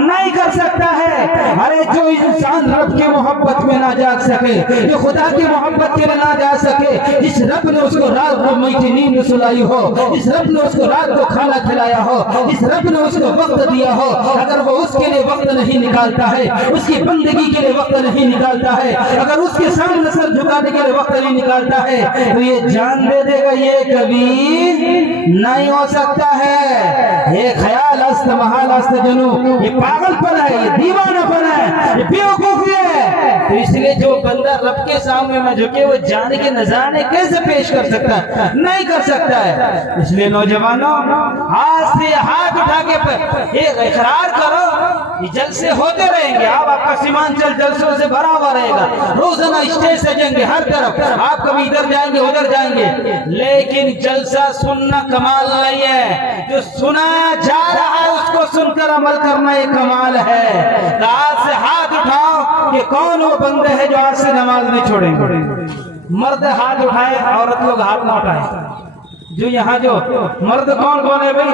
नहीं कर सकता है। अरे जो इंसान रब की मोहब्बत में ना जा सके, जो खुदा की मोहब्बत के लिए ना जा सके, इस रब ने उसको रात को मीठी नींद सुलाई हो, इस रब ने उसको रात को खाना खिलाया हो, इस रब ने उसको वक्त दिया हो, अगर वो उसके लिए वक्त नहीं निकालता है, उसकी बंदगी के लिए वक्त नहीं निकालता है, अगर उसके सामने सर झुकाने के लिए वक्त नहीं निकालता है, तो ये जान दे देगा ये कभी नहीं हो सकता है। ये ख्याल अस्त महाल अस्त जनू, ये पागलपन है, ये दीवानापन है, ये बेवकूफी है। तो इसलिए जो बंदा रब के सामने न झुके, वो जाने के न जाने कैसे पेश कर सकता है? नहीं कर सकता है। इसलिए नौजवानों, आज से हाथ उठा के इकरार करो, ये जलसे होते रहेंगे। आपका सीमांचल जलसों से भरा हुआ रहेगा, रोजाना स्टेज सजेंगे हर तरफ, आप कभी इधर जाएंगे उधर जाएंगे, लेकिन जलसा सुनना कमाल नहीं है, जो सुनाया जा रहा है उसको सुनकर अमल करना एक कमाल है। तो आज से हाथ उठाओ कि कौन वो बंदे हैं जो आज से नमाज नहीं छोड़ेंगे। मर्द हाथ उठाए, औरत लोग हाथ ना उठाए। जो यहाँ जो मर्द कौन कौन है भाई,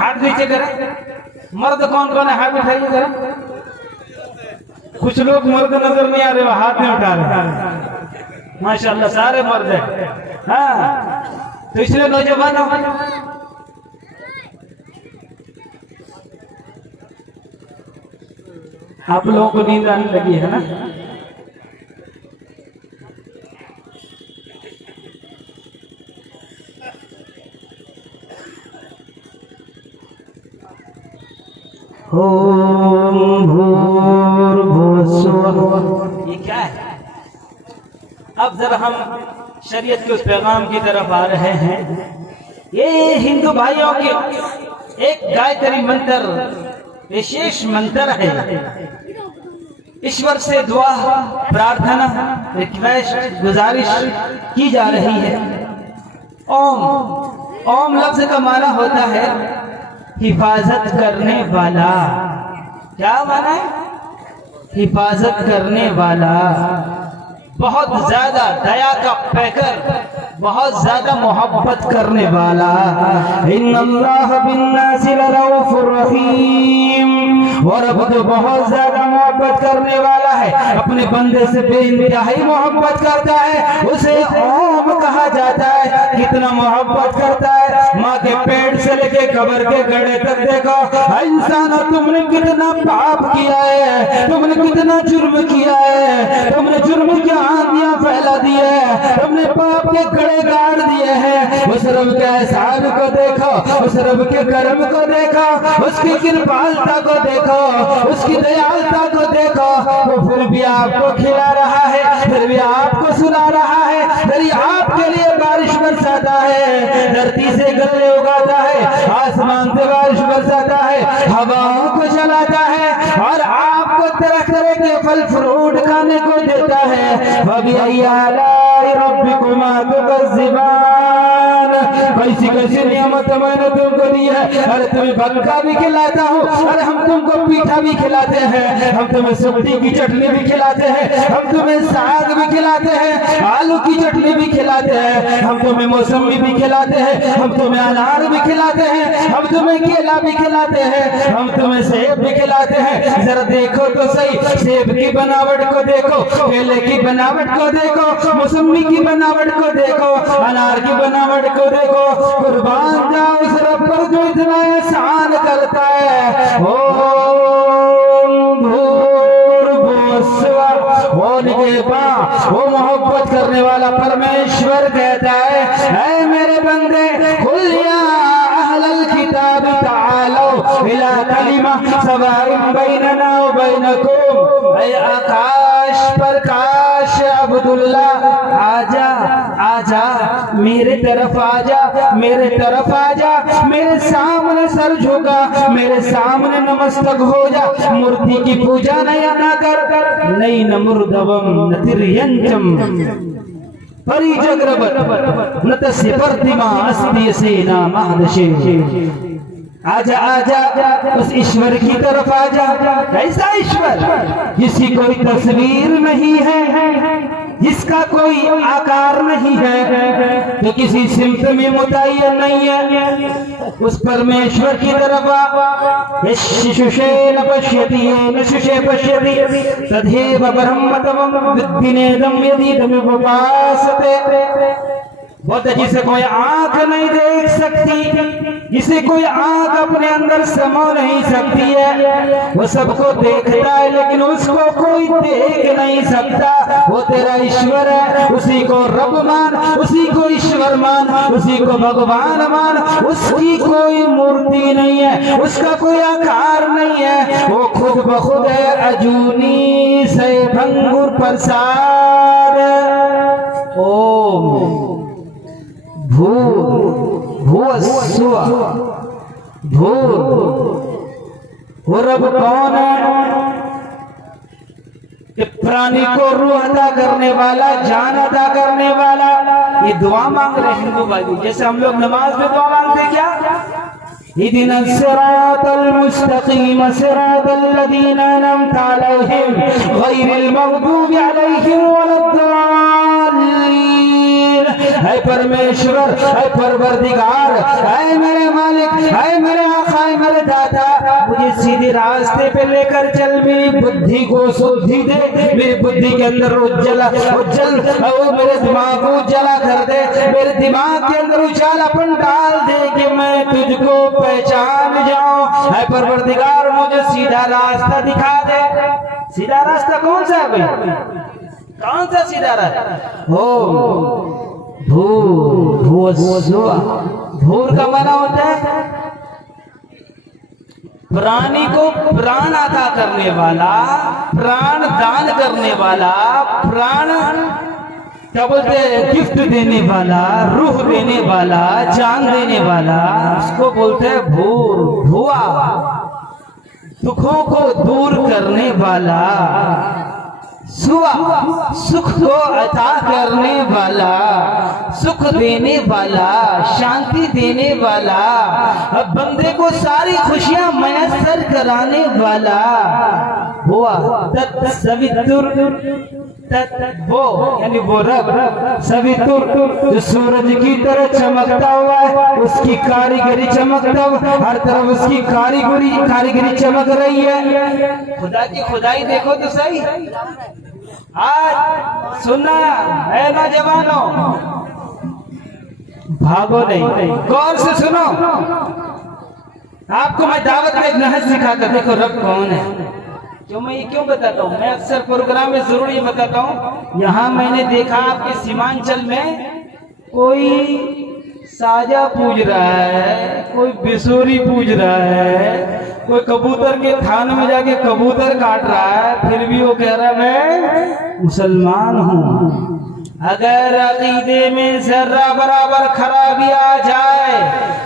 हाथ नीचे करें। मर्द कौन कौन है, हाथ उठाइए जरा। कुछ लोग मर्द नजर नहीं आ रहे, हाथ नहीं उठा रहे। माशाल्लाह सारे मर्द है। हाँ, तो इसलिए नौजवान आप लोगों को नींद आने लगी है ना। ओम भूर्भुवस्सुवः। ये क्या है? अब जरा हम शरीयत के उस पैगाम की तरफ आ रहे हैं। ये हिंदू भाइयों के एक गायत्री मंत्र, विशेष मंत्र है। ईश्वर से दुआ, प्रार्थना, रिक्वेस्ट, गुजारिश की जा रही है। ओम, ओम लफ्ज का माना होता है हिफाजत करने वाला। क्या माना है? हिफाजत करने वाला, बहुत ज्यादा दया का पैकर, बहुत ज्यादा मोहब्बत करने वाला। इन्नल्लाह बिन्नासि लरऊफुर रहीम। और अब तो बहुत ज्यादा मोहब्बत करने वाला है, अपने बंदे से बेइंतहाई मोहब्बत करता है, उसे ओम कहा जाता है। कितना मोहब्बत करता है, माँ के पेट से लेके कब्र के गड़े तक देखो। इंसान, तुमने कितना पाप किया है, तुमने कितना जुर्म किया है, तुमने जुर्म की आंधियां फैला दी है, तुमने पाप के गड़े गाड़ दिए हैं। उस रब के एहसान को देखो, उस रब के कर्म को देखो, उसकी कृपालता को देखो, उसकी दयालुता को देखो। वो फिर भी आपको खिला रहा है, फिर भी आपको सुना रहा है, फिर भी आपके लिए बारिश बरसाता है, धरती से गल्ले उगाता है, आसमान से बारिश बरसाता है, हवाओं को चलाता है, और आपको तरह तरह के फल फ्रूट खाने को देता है। वबिअय्यि आलाइ रब्बिकुमा तुकज़्ज़िबान। कैसी कैसी नियामत मैंने तुमको दी है। अरे तुम्हें भक्का भी खिलाता हूँ, अरे हम तुमको पीठा भी खिलाते हैं, हम तुम्हें सब्जी की चटनी भी खिलाते हैं, हम तुम्हें साग भी खिलाते हैं, आलू की चटनी भी खिलाते हैं, हम तुम्हें मौसमी भी खिलाते हैं, हम तुम्हें अनार भी खिलाते हैं, हम तुम्हें केला भी खिलाते हैं, हम तुम्हें सेब भी खिलाते हैं। जरा देखो तो सही, सेब की बनावट को देखो, केले की बनावट को देखो, मौसमी की बनावट को देखो, अनार की बनावट को देखो। कुर्बान जाओ उस रब पर जो इतना एहसान करता है। ओम भूर्भुवस्सुवः। वो मोहब्बत करने वाला परमेश्वर कहता है, ऐ मेरे बंदे, कुल या अहलल किताब तालो इला कलिमा सवाइन बैनना व बैनकुम। ऐ आकाश प्रकाश अब्दुल्ला, आजा आजा मेरे तरफ आजा, मेरे तरफ आजा, मेरे सामने सर झुका, मेरे सामने नमस्तक हो जा। मूर्ति की पूजा नया ना कर, नई नमुर्दवम नतिर्यंचम परिजग्रबत नतस्य प्रतिमा अस्ति सेना महदशे। आजा आजा उस ईश्वर की तरफ आजा। कैसा ईश्वर? जिसकी कोई तस्वीर नहीं है, जिसका कोई आकार नहीं है, जो किसी सिमत में मुतय्यन नहीं है, उस परमेश्वर की तरफ आ। यशुषेन पश्यति येन शुषे पश्यति तदेव ब्रह्मतमं विद्धिनेदं यदीदमुपासते। बोलते जिसे कोई आंख नहीं देख सकती, जिसे कोई आंख अपने अंदर समा नहीं सकती है, वो सबको देखता है लेकिन उसको कोई देख नहीं सकता। वो तेरा ईश्वर है, उसी को रब मान, उसी को ईश्वर मान, उसी को भगवान मान। उसकी कोई मूर्ति नहीं है, उसका कोई आकार नहीं है, वो खुद ब खुद है, अजूनी से भंगुर प्रसाद। ओम भूर्भुवस्सुवः। भूर, वो रब कौन है? कि प्राणी को रूह अदा करने वाला, जान अदा करने वाला। ये दुआ मांग रहे हिंदू भाई, जैसे हम लोग नमाज में दुआ मांगते क्या? इहदिना सिरातल मुस्तकीम सिरातल लज़ीना अनअमता अलैहिम गैरिल मग़दूबि अलैहिम वलद्दाल्लीन। है परमेश्वर, है परवरदिगार, है मेरे मालिक, है मेरे आका, है मेरे दादा, मुझे सीधे रास्ते पे लेकर चल, मेरी बुद्धि को शुद्धि दे, मेरी बुद्धि के अंदर उज्जल वो मेरे दिमाग को उजाला कर दे, मेरे दिमाग के अंदर उजालापन डाल दे कि मैं तुझको पहचान जाऊं। है परवरदिगार मुझे सीधा रास्ता दिखा दे। सीधा रास्ता कौन सा है भाई? कौन सा सीधा रास्ता? भूर का माना होता है प्राणी को प्राण अता करने वाला, प्राण दान करने वाला, प्राण क्या बोलते हैं, गिफ्ट देने वाला, रूह देने वाला, जान देने वाला, उसको बोलते हैं भूर, भुआ। दुखों को दूर करने वाला, सुआ, सुख को अता करने वाला, सुख देने वाला, शांति देने वाला, अब बंदे को सारी खुशियां मैसर कराने वाला हुआ। सवितुर, वो यानी वो रब, सवितुर जो सूरज की तरह चमकता हुआ है, उसकी कारीगरी चमकता हुआ, हर तरफ उसकी कारीगरी चमक रही है। खुदा की खुदाई देखो तो सही। आज सुनना है नौजवानों, भागो नहीं, गौर से सुनो। आपको मैं दावत में एक नहज सिखाता, देखो रब कौन है। जो मैं ये क्यों बताता हूँ, मैं अक्सर प्रोग्राम में जरूर ये बताता हूँ। यहाँ मैंने देखा आपके सीमांचल में कोई साजा पूज रहा है, कोई बिसोरी पूज रहा है, कोई कबूतर के थान में जाके कबूतर काट रहा है, फिर भी वो कह रहा है मैं मुसलमान हूँ। अगर अकीदे में जर्रा बराबर खराबी आ जाए,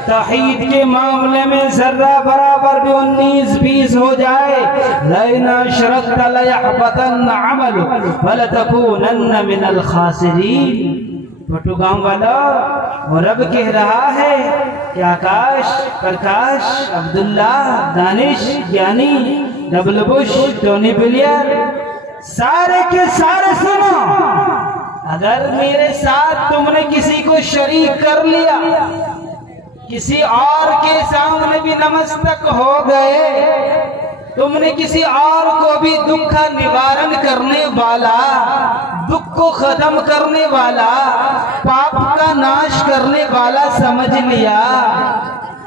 तौहीद के मामले में जर्रा बराबर भी 19-20 हो जाए, लैना शरत लयहबतन अमल वलतकूनन्न मिनल खासिरीन। छोटू गांव वाला वो रब कह रहा है कि आकाश, प्रकाश, अब्दुल्ला, दानिश, ज्ञानी, डबल बुश, टोनी ब्लेयर, सारे के सारे सुनो, अगर मेरे साथ तुमने किसी को शरीक कर लिया, किसी और के सामने भी नमस्तक हो गए, तुमने किसी और को भी दुख का निवारण करने वाला, दुख को खत्म करने वाला, पाप का नाश करने वाला समझ लिया,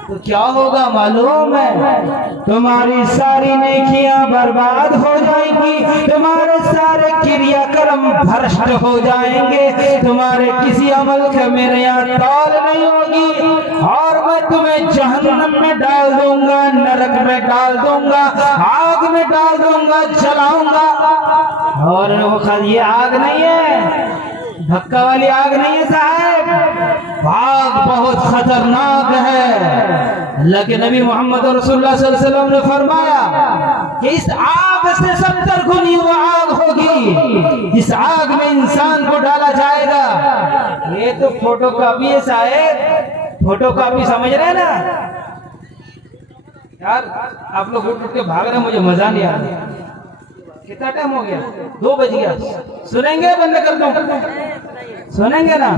तो क्या होगा मालूम है? तुम्हारी सारी नेकियां बर्बाद हो जाएंगी, तुम्हारे सारे क्रियाकर्म भ्रष्ट हो जाएंगे, तुम्हारे किसी अमल का मेरे यहाँ तौल नहीं होगी, और मैं तुम्हें जहन्नम में डाल दूंगा, नरक में डाल दूंगा, आग में डाल दूंगा, जलाऊंगा। और वो ये आग नहीं है, धक्का वाली आग नहीं है साहब, आग बहुत खतरनाक है। लेकिन नबी मोहम्मद रसूलुल्लाह सल्लल्लाहु अलैहि वसल्लम ने फरमाया कि इस आग से 70 गुनी वो आग होगी, इस आग में इंसान को डाला जाएगा। ये तो फोटो कॉपी है साहब, फोटो कॉपी समझ रहे हैं ना यार। आप लोग उठ के भाग रहे, मुझे मजा नहीं आ रहा। कितना टाइम हो गया? 2 बज गया। सुनेंगे? बंद कर दूं? सुनेंगे ना?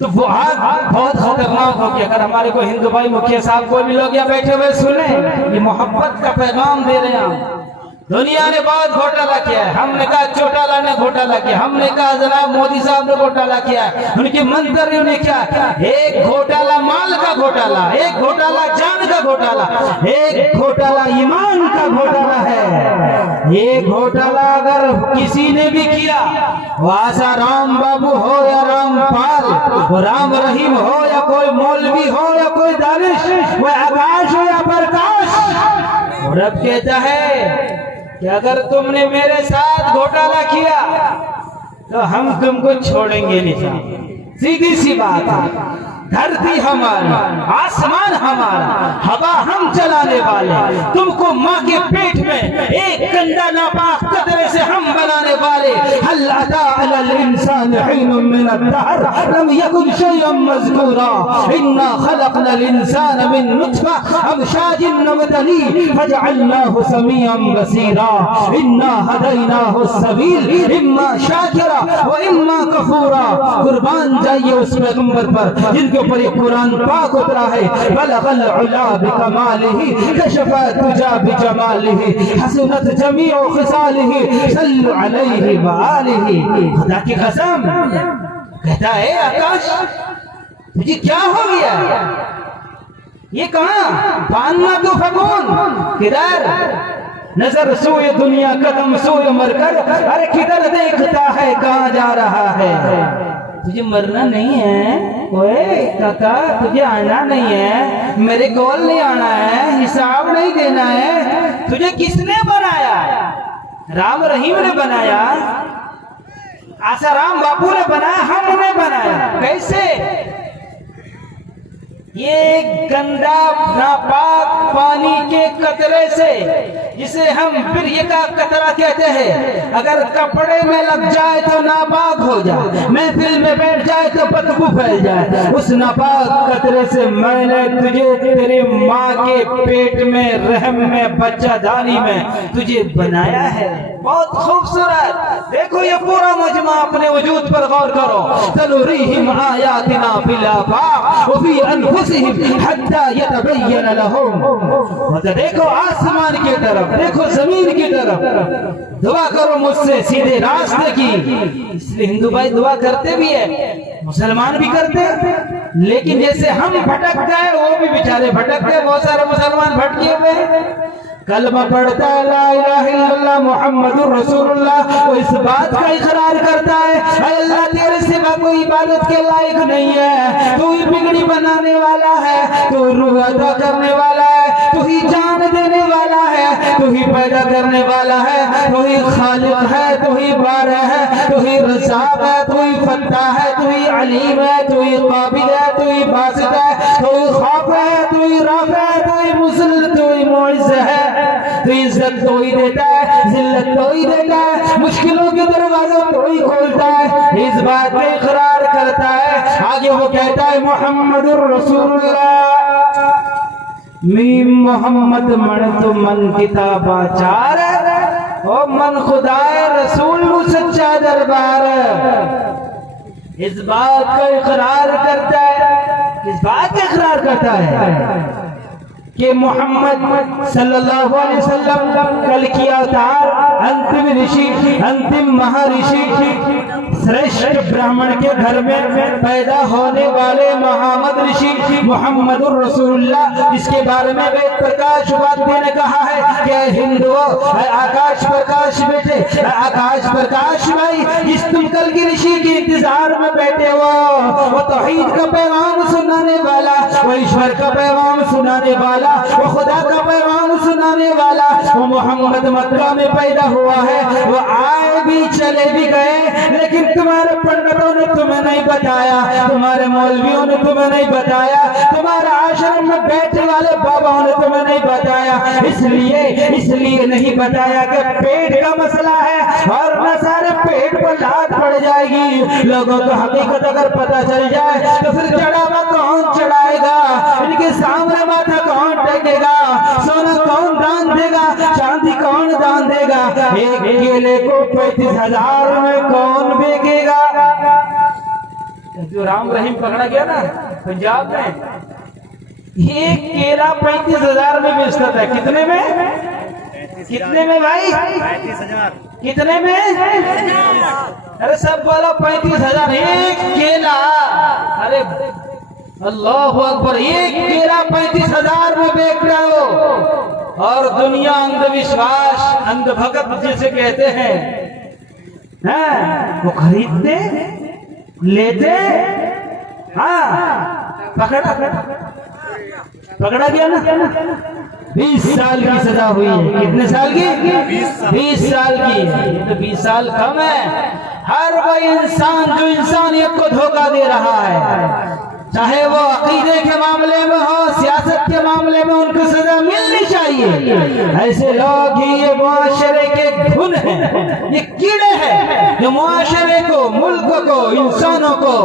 तो वो आग बहुत खतरनाक होगी। अगर हमारे को हिंदू भाई मुखिया साहब कोई भी लोग यहाँ बैठे हुए सुने, ये मोहब्बत का पैगाम दे रहे हैं। दुनिया ने बहुत घोटाला किया है, हमने कहा चौटाला ने घोटाला किया, हमने कहा जनाब मोदी साहब ने घोटाला किया है, उनके मंत्रियों ने क्या, एक घोटाला माल का घोटाला, एक घोटाला जान का घोटाला, एक घोटाला ईमान का घोटाला है। ये घोटाला अगर किसी ने भी किया, वो आशा राम बाबू हो या रामपाल, वो राम रहीम हो या कोई मौलवी हो या कोई दानिश, वो आकाश हो या प्रकाश, रब कहता है कि अगर तुमने मेरे साथ घोटाला किया तो हम तुमको छोड़ेंगे नहीं। सीधी सी बात है, धरती हमारी, आसमान हमारा, हवा हम चलाने वाले, तुमको माँ के पेट में एक गंदा नापाक कतरे से हम बनाने वाले, हल अता अलल इंसान हिनुम मिनद दहर लम यकुन शैअन मज़कूरा, इन्ना खलक़नल इंसान मिन नुत्फा अमशाजिन नबतली फजअलनाहु समीअन बसीरा, इन्ना हदैनाहु सबील इम्मा शाकिरा व इम्मा कफूरा। कुर्बान जाइए उस पैगंबर पर जिनके ऊपर ये कुरान पाक उतरा है। बलगल उला बिकमालिही कशफा तुजा बिजमालिही हसनत जमीउ खिसालिही सल्लु अलैहि व आलिही। खुदा की कसम, कहता है आकाश तुझे क्या हो गया, ये कहां बांधना तो फकून, किधर नजर सोए दुनिया कदम सोए मरकर, अरे किधर देखता है कहां जा रहा है। तुझे मरना नहीं है ओए काका, तुझे आना नहीं है, मेरे कॉल नहीं आना है, हिसाब नहीं देना है। तुझे किसने बनाया? राम रहीम ने बनाया, आसाराम बापू ने बनाया, हमने बनाया। कैसे? ये गंदा नापाक पानी के कतरे से, जिसे हम बिर्य का कतरा कहते हैं, अगर कपड़े में लग जाए तो नापाक हो जाए, महफिल में बैठ जाए तो बदबू फैल जाए, उस नापाक कतरे से मैंने तुझे तेरी माँ के पेट में रहम में बच्चादानी में तुझे बनाया है। बहुत खूबसूरत। देखो ये पूरा मजमा, अपने वजूद पर गौर करो। तनुरीहिम आयातिना फिल आफाक व फी अनफुसिहिम हत्ता यतबय्यन लहुम। मतलब देखो आसमान की तरफ, देखो जमीन की तरफ, दुआ करो मुझसे सीधे रास्ते की। इसलिए हिंदू भाई दुआ करते भी है, मुसलमान भी करते, लेकिन जैसे हम भटकते हैं वो भी बेचारे भटकते हैं। बहुत सारे मुसलमान भटके हुए हैं, कलमा पढ़ता है ला इलाहा इल्लल्लाह मुहम्मदुर रसूलुल्लाह, वो इस बात का इकरार करता है अल्लाह तेरे सिवा कोई इबादत के लायक नहीं है, तू ही बिगड़ी बनाने वाला है, तू रूह अदा करने वाला है, तू ही जान देने वाला है, तू ही पैदा करने वाला है, तू ही खालिक है, तू ही बारा है, तू ही रज़ाक़ है, तू ही फत्ताह है, तू ही अलीम है, तू ही काबिल है, तू ही बासित है, तू ही खाफ़ है, तू ही राफ़ है, तू ही मुज़िल, तू ही मुइज़्ज़ है। तो इज्जत तो ही देता है, जिल्लत तो ही देता है, मुश्किलों के दरवाजे तो ही खोलता है, इस बात का इकरार करता है। आगे वो कहता है मोहम्मदुर रसूलुल्लाह, मीम मोहम्मद मन तो मन किताबाचार, ओ मन खुदाए रसूल सच्चा दरबार। इस बात का इकरार करता है, इस बात का इकरार करता है कि मोहम्मद सल्लल्लाहु अलैहि वसल्लम कल की अवतार, अंतिम ऋषि, अंतिम महर्षि, श्रेष्ठ ब्राह्मण के घर में पैदा होने वाले मोहम्मद ऋषि मोहम्मदुर रसूलुल्लाह, इसके बारे में वेद प्रकाश उपाध्याय ने कहा है कि हिंदुओं, आकाश प्रकाश बेटे, आकाश प्रकाश भाई, जिस तुम कल की ऋषि के इंतजार में बैठे हो, वो तौहीद का पैगाम सुनाने वाला, वो ईश्वर का पैगाम सुनाने वाला, वो खुदा का पैगाम सुनाने वाला, वो मोहम्मद मक्का में पैदा हुआ है। वो आए भी चले भी गए, लेकिन तुम्हारे पंडितों ने तुम्हें नहीं बताया, तुम्हारे मौलवियों ने तुम्हें नहीं बताया, तुम्हारे आश्रम में बैठने वाले बाबाओं ने तुम्हें नहीं बताया। इसलिए नहीं बताया कि पेट का मसला है, और न सारे पेट पर लात पड़ जाएगी। लोगों को हकीकत अगर पता चल जाए तो फिर चढ़ावा कौन चढ़ाएगा, इनके सामने माथा कौन टेकेगा, सोना कौन दान देगा, चांदी कौन दान देगा, एक केले को 35,000 में कौन बेचेगा। जो राम रहीम पकड़ा गया ना पंजाब में, एक केला 35,000 में बेचता था। कितने में? कितने में भाई? 35,000। कितने में? अरे सब बोलो 35,000 एक केला। अरे अल्लाह अकबर, एक केला 35,000 में बेच रहे हो। और दुनिया अंधविश्वास, अंधभगत जिसे कहते हैं, वो खरीदते लेते। हाँ, पकड़ा गया ना, 20 साल की सजा हुई है। कितने साल की? 20 साल की। ये तो 20 साल कम है। हर वही इंसान जो इंसानियत को धोखा दे रहा है, चाहे वो अकीदे के मामले में हो, सियासत के मामले में, उनको सजा मिलनी चाहिए। ऐसे लोग ही ये मुआशरे के घुन हैं, ये कीड़े हैं जो मुआशरे को, मुल्क को, इंसानों को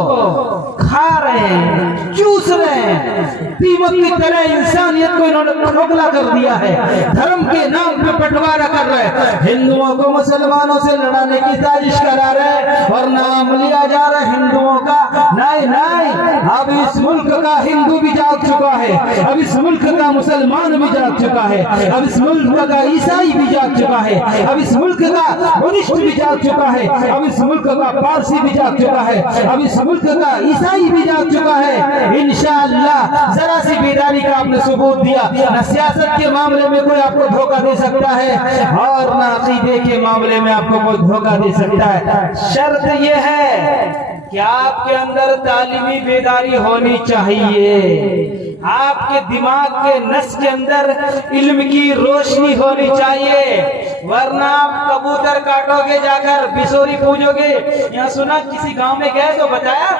खा रहे हैं, चूस रहे हैं। दीमक की तरह इंसानियत को इन्होंने खोखला कर दिया है, धर्म के नाम पे बंटवारा कर रहे हैं, हिंदुओं को मुसलमानों से लड़ाने की साजिश करा रहे और नाम लिया जा रहा है हिंदुओं का। नहीं नहीं, अब इस मुल्क का हिंदू भी जाग चुका है, अब इस मुल्क का मुसलमान भी जाग चुका है, अब इस मुल्क का ईसाई भी जाग चुका है, अब इस मुल्क का बुद्धिस्ट भी जाग चुका है, अब इस मुल्क का पारसी भी जाग चुका है, अब इस मुल्क का ईसाई भी जाग चुका है। इंशाअल्लाह जरा सी बेदारी का आपने सबूत दिया, न सियासत के मामले में कोई आपको धोखा दे सकता है और न अकीदे के मामले में आपको कोई धोखा दे सकता है। शर्त यह है कि आपके अंदर तालीमी बेदारी होनी चाहिए, आपके दिमाग के नस के अंदर इल्म की रोशनी होनी चाहिए, वरना आप कबूतर काटोगे, जाकर बिसोरी पूजोगे। यहाँ सुना किसी गांव में गए तो बताया,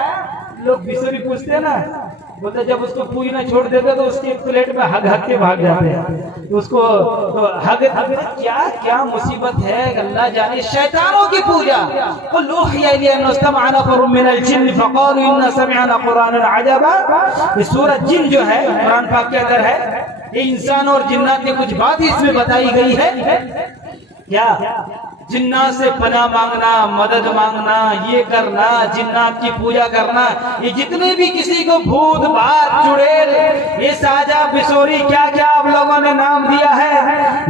लोग बिसोरी पूछते हैं ना, बोलते जब उसको पूजना छोड़ देते तो उसके प्लेट में हग हग के भाग जाते हैं, तो उसको तो हग क्या क्या मुसीबत है अल्लाह जाने। शैतानों की पूजा, सूरत जिन जो है कुरान पाक के अंदर है, ये इंसान और जिन्नात की कुछ बात इसमें बताई गई है। क्या जिन्नात से पनाह मांगना, मदद मांगना, ये करना, जिन्नात की पूजा करना, ये जितने भी किसी को भूत भात चुड़ैल, ये साजा बिसोरी, क्या क्या आप लोगों ने नाम दिया है,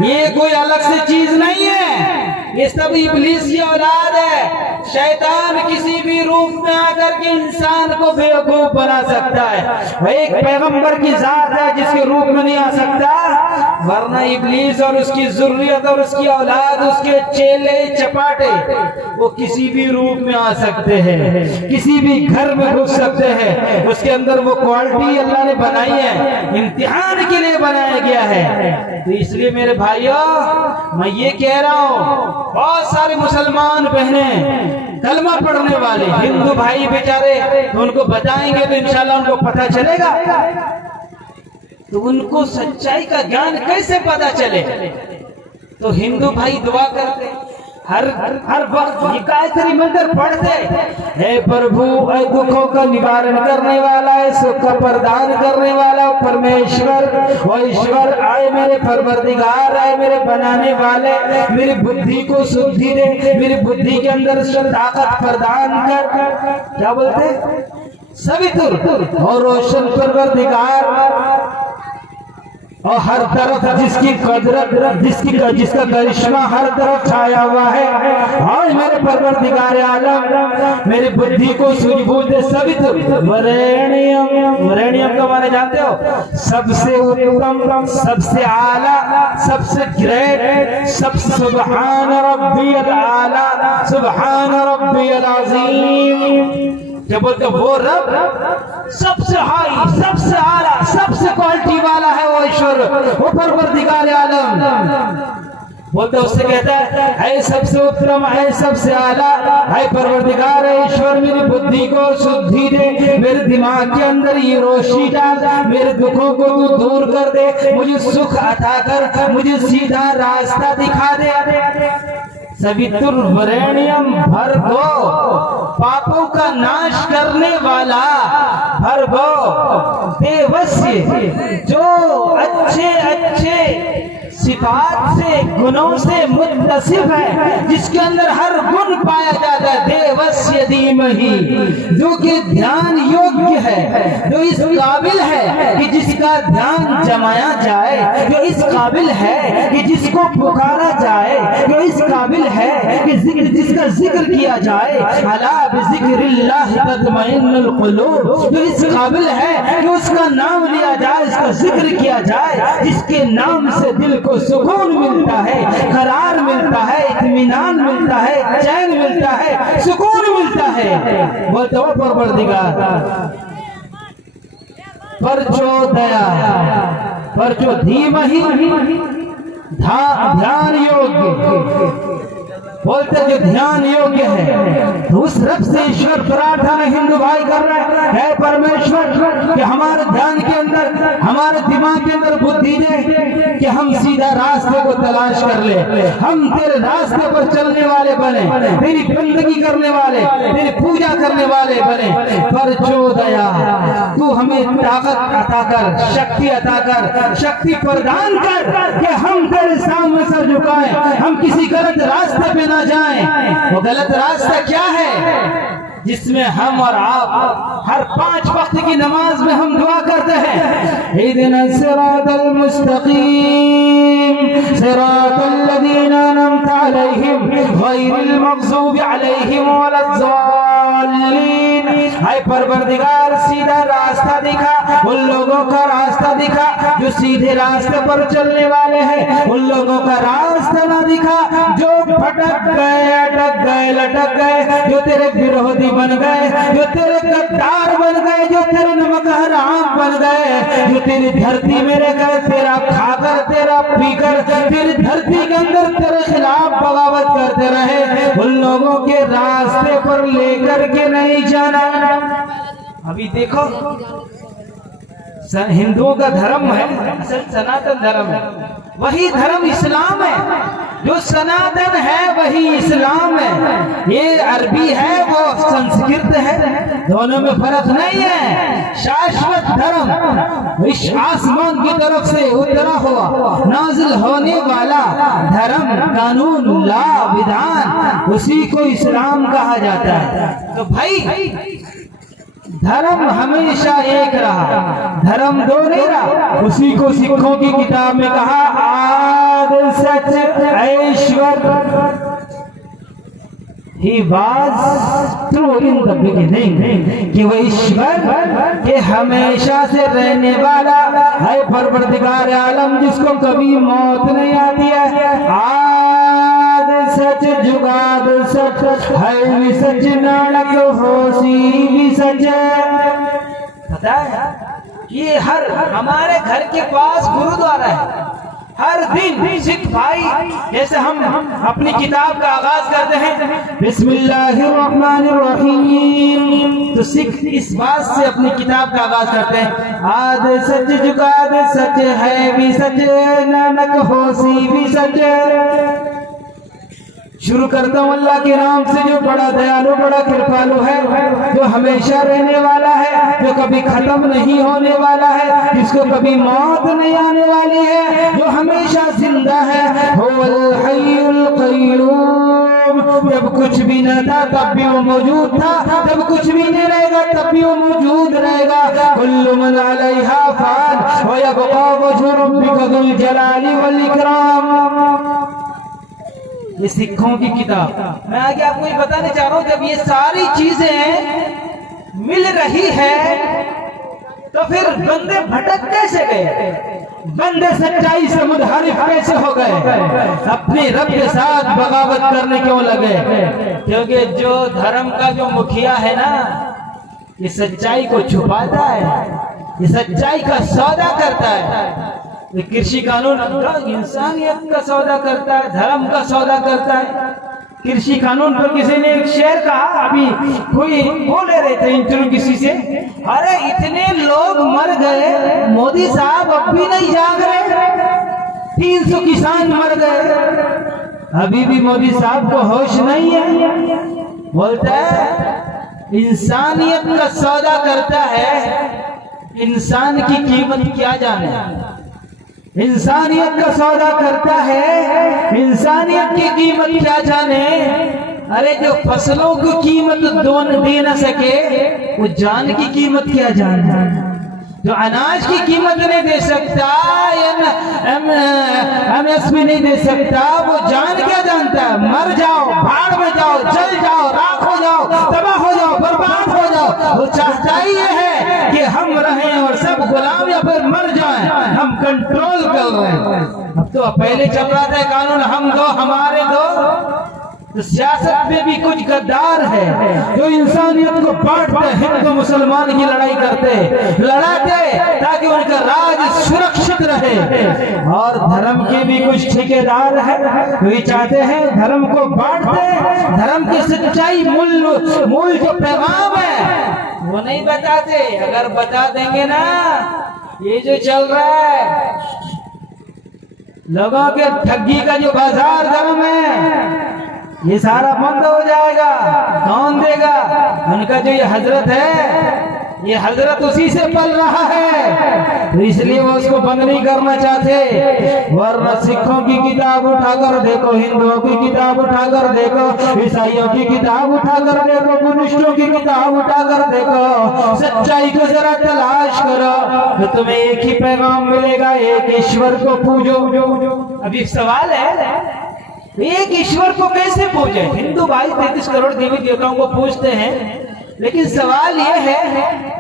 ये कोई अलग से चीज नहीं है, ये सब इब्लीस की औलाद है। शैतान किसी भी रूप में आकर के इंसान को बेवकूफ बना सकता है। वह एक पैगंबर की जात है जिसके रूप में नहीं आ सकता, वरना इब्लीस और उसकी जुर्रियत और उसकी औलाद, उसके चेले चपाटे, वो किसी भी रूप में आ सकते हैं, किसी भी घर में घुस सकते हैं। उसके अंदर वो क्वालिटी अल्लाह ने बनाई है, इम्तिहान के लिए बनाया गया है। तो इसलिए मेरे भाइयों, मैं ये कह रहा हूँ, बहुत सारे मुसलमान बहनें कलमा पढ़ने वाले हिंदू भाई बेचारे, तो उनको बताएंगे तो इंशाल्लाह उनको पता चलेगा। तो उनको सच्चाई का ज्ञान कैसे पता चले? तो हिंदू भाई दुआ करते, हर वक्त ये गायत्री मंत्र पढ़ते, हे प्रभु ऐ दुखों का निवारण करने वाला है, सुख का प्रदान करने वाला परमेश्वर, वो ईश्वर आए मेरे परवरदिगार, आए मेरे बनाने वाले, मेरी बुद्धि को शुद्धि दे, मेरी बुद्धि के अंदर ताकत प्रदान कर। क्या बोलते? सवितुर और रोशन परवरदिगार, और हर तरफ जिसकी कदरत, जिसका करिश्मा हर तरफ छाया हुआ है, और मेरे परवरदिगार आलम मेरी बुद्धि को सूझबूझ दे। सवितुर वरेण्यम, वरेण्यम का माने जानते हो? सबसे उत्तम, सबसे आला, सबसे ग्रेट, सबसे सुब्हान रब्बियल आला, सुब्हान रब्बियल अज़ीम। जब बोलते वो रब सबसे हाई, सबसे आला, सबसे क्वालिटी वाला है वो ईश्वर, वो परवरदिगार आलम। बोलते उससे कहता है, ऐ सबसे उत्तम, ऐ सबसे आला, ऐ परवरदिगार ईश्वर, मेरी बुद्धि को शुद्धि दे, मेरे दिमाग के अंदर ये रोशनी डाल, मेरे दुखों को तू दूर कर दे, मुझे सुख अता कर, मुझे सीधा रास्ता दिखा दे। सवितुर वरेण्यम, भर्गो, पापों का नाश करने वाला, भर्गो, देवस्य, जो अच्छे अच्छे सिफात से, गुणों से मुत्तसिफ है, जिसके अंदर हर गुण पाया जाता है। देवस्य धीमहि, जो कि ध्यान योग्य है, जो इस काबिल है कि जिसका ध्यान जमाया जाए, जो इस काबिल है कि जिसको पुकारा जाए, जो इस काबिल है कि जिसका जिक्र किया जाए। अला बिज़िक्रिल्लाह तत्मइन्नुल कुलूब, जो इस काबिल है कि उसका नाम लिया जाए, इसका जिक्र किया जाए, जिसके नाम से दिल को सुकून मिलता है, करार मिलता है, इत्मीनान मिलता है, चैन मिलता है, सुकून मिलता है। वो तो परवरदिगार परचोदया, परचो धीमहि ध्यान योग्य, बोलते जो ध्यान योग्य है, तो उस रब से ईश्वर प्रार्थना हिंदू भाई कर रहा है परमेश्वर कि हमारे ध्यान के अंदर, हमारे दिमाग के अंदर बुद्धि दे कि हम सीधा रास्ते को तलाश कर ले, हम तेरे रास्ते पर चलने वाले बने, तेरी बंदगी करने वाले, तेरी पूजा करने वाले बने। पर जो दया तू हमें ताकत अता कर, शक्ति अता कर, शक्ति प्रदान कर कि हम तेरे सामने सर झुकाएं, हम किसी गलत रास्ते पे ना जाएं। वो गलत रास्ता क्या है जिसमें हम और आप हर 5 वक्त की नमाज में हम दुआ करते हैं, इहदिनस सिरातल मुस्तकीम सिरातल लज़ीना अनअमता अलैहिम गैरिल मग़ज़ूबि अलैहिम वलज़्ज़ालिन। हाय परवरदिगार, सीधा रास्ता दिखा, उन लोगों का रास्ता दिखा जो सीधे रास्ते पर चलने वाले हैं, उन लोगों का रास्ता ना दिखा जो भटक गए, अटक गए, लटक गए, जो तेरे विरोधी बन गए, जो तेरे गद्दार बन गए, जो तेरे नमक हराम बन गए, जो तेरी धरती में रहकर तेरा खाकर, तेरा पीकर, तेरी धरती के अंदर तेरे खिलाफ बगावत करते रहे, उन लोगों के रास्ते पर लेकर के नहीं जाना। अभी देखो हिंदुओं का धर्म है, असल सनातन धर्म है, वही धर्म इस्लाम है, जो सनातन है वही इस्लाम है। ये अरबी है, वो संस्कृत है, दोनों में फर्क नहीं है। शाश्वत धर्म इस आसमान की तरफ से उतरा हुआ, नाजिल होने वाला धर्म, कानून, ला, विधान, उसी को इस्लाम कहा जाता है। तो भाई धर्म हमेशा एक रहा, धर्म दो नहीं रहा। उसी को सिखों की किताब में कहा, आदि सच ऐश्वर्य, He was true in the beginning, कि वह ईश्वर के हमेशा से रहने वाला है, परवरदिगार आलम जिसको कभी मौत नहीं आती है। आद सच जुगाद सच है भी सच, नानक होशी भी सच। पता है ये हर हमारे घर के पास गुरुद्वारा है, हर दिन सिख भाई जैसे हम अपनी किताब का आगाज करते हैं बिस्मिल्लाहिर्रहमानिर्रहीम, तो सिख इस बात से अपनी किताब का आगाज करते हैं, आद सच जुगाद सच है भी सच, नानक होशी भी सच। शुरू करता हूँ अल्लाह के नाम से जो बड़ा दयालु, बड़ा कृपालु है, जो हमेशा रहने वाला है, जो कभी खत्म नहीं होने वाला है, जिसको कभी मौत नहीं आने वाली है, जो हमेशा जिंदा है। हुवल हय्युल क़य्यूम, जब कुछ भी न था तब भी वो मौजूद था, जब कुछ भी नहीं रहेगा तब भी वो मौजूद रहेगा। कुल्लु मन अलैहा फ़ान व यबक़ा वजहु रब्बिका ज़ुल जलाली वल इकराम। ये सिखों की किताब। मैं आगे आपको ये बताने चाह रहा हूँ, जब ये सारी चीजें मिल रही है तो फिर बंदे भटक कैसे गए, बंदे सच्चाई से मुनहरिफ कैसे हो गए, अपने रब के साथ बगावत करने क्यों लगे? क्योंकि जो धर्म का जो मुखिया है ना, ये सच्चाई को छुपाता है, ये सच्चाई का सौदा करता है। कृषि कानून इंसानियत का सौदा करता है, धर्म का सौदा करता है। कृषि कानून पर किसी ने एक शेर कहा, अभी कोई बोले रहे थे इंटरव्यू किसी से, अरे इतने लोग मर गए, मोदी साहब अब भी नहीं जाग रहे, 300 किसान मर गए, अभी भी मोदी साहब को होश नहीं है। बोलता है इंसानियत का सौदा करता है, इंसान की कीमत क्या जाने, इंसानियत का सौदा करता है, इंसानियत की कीमत क्या जाने। अरे जो फसलों की कीमत दे न सके, वो जान की कीमत क्या जाने। जो अनाज की कीमत नहीं दे सकता, MSP नहीं दे सकता, वो जान क्या जानता है? मर जाओ, भाड़ में जाओ, जल जाओ, राख हो जाओ, तबाह हो जाओ, बर्बाद हो जाओ। वो चाहता ही है कि हम रहें और सब गुलाम या फिर मर जाएं, हम कंट्रोल कर रहे हैं। अब तो पहले चल रहा था कानून हम दो हमारे दो, तो सियासत में भी कुछ गद्दार है जो इंसानियत को बांटते, हिंदू मुसलमान की लड़ाई करते, लड़ाते ताकि उनका राज सुरक्षित रहे। और धर्म के भी कुछ ठेकेदार है जो ये चाहते हैं धर्म को बांटते, धर्म की सच्चाई मूल जो पैगाम है वो नहीं बताते। अगर बता देंगे ना, ये जो चल रहा है लोगों के ठगी का जो बाजार गर्म है, ये सारा बंद हो जाएगा। कौन देगा? उनका जो ये हजरत है, ये हजरत उसी से पल रहा है, तो इसलिए वो उसको बंद नहीं करना चाहते। वरना सिखों की किताब उठाकर देखो, हिंदुओं की किताब उठाकर देखो, ईसाइयों की किताब उठाकर देखो, बुद्धिस्टों की किताब उठाकर देखो, सच्चाई को जरा तलाश करो तो तुम्हें एक ही पैगाम मिलेगा, एक ईश्वर को पूजो। अभी सवाल है, एक ईश्वर को कैसे पूजे? हिंदू भाई 33 करोड़ देवी देवताओं को पूजते हैं, लेकिन सवाल ये है,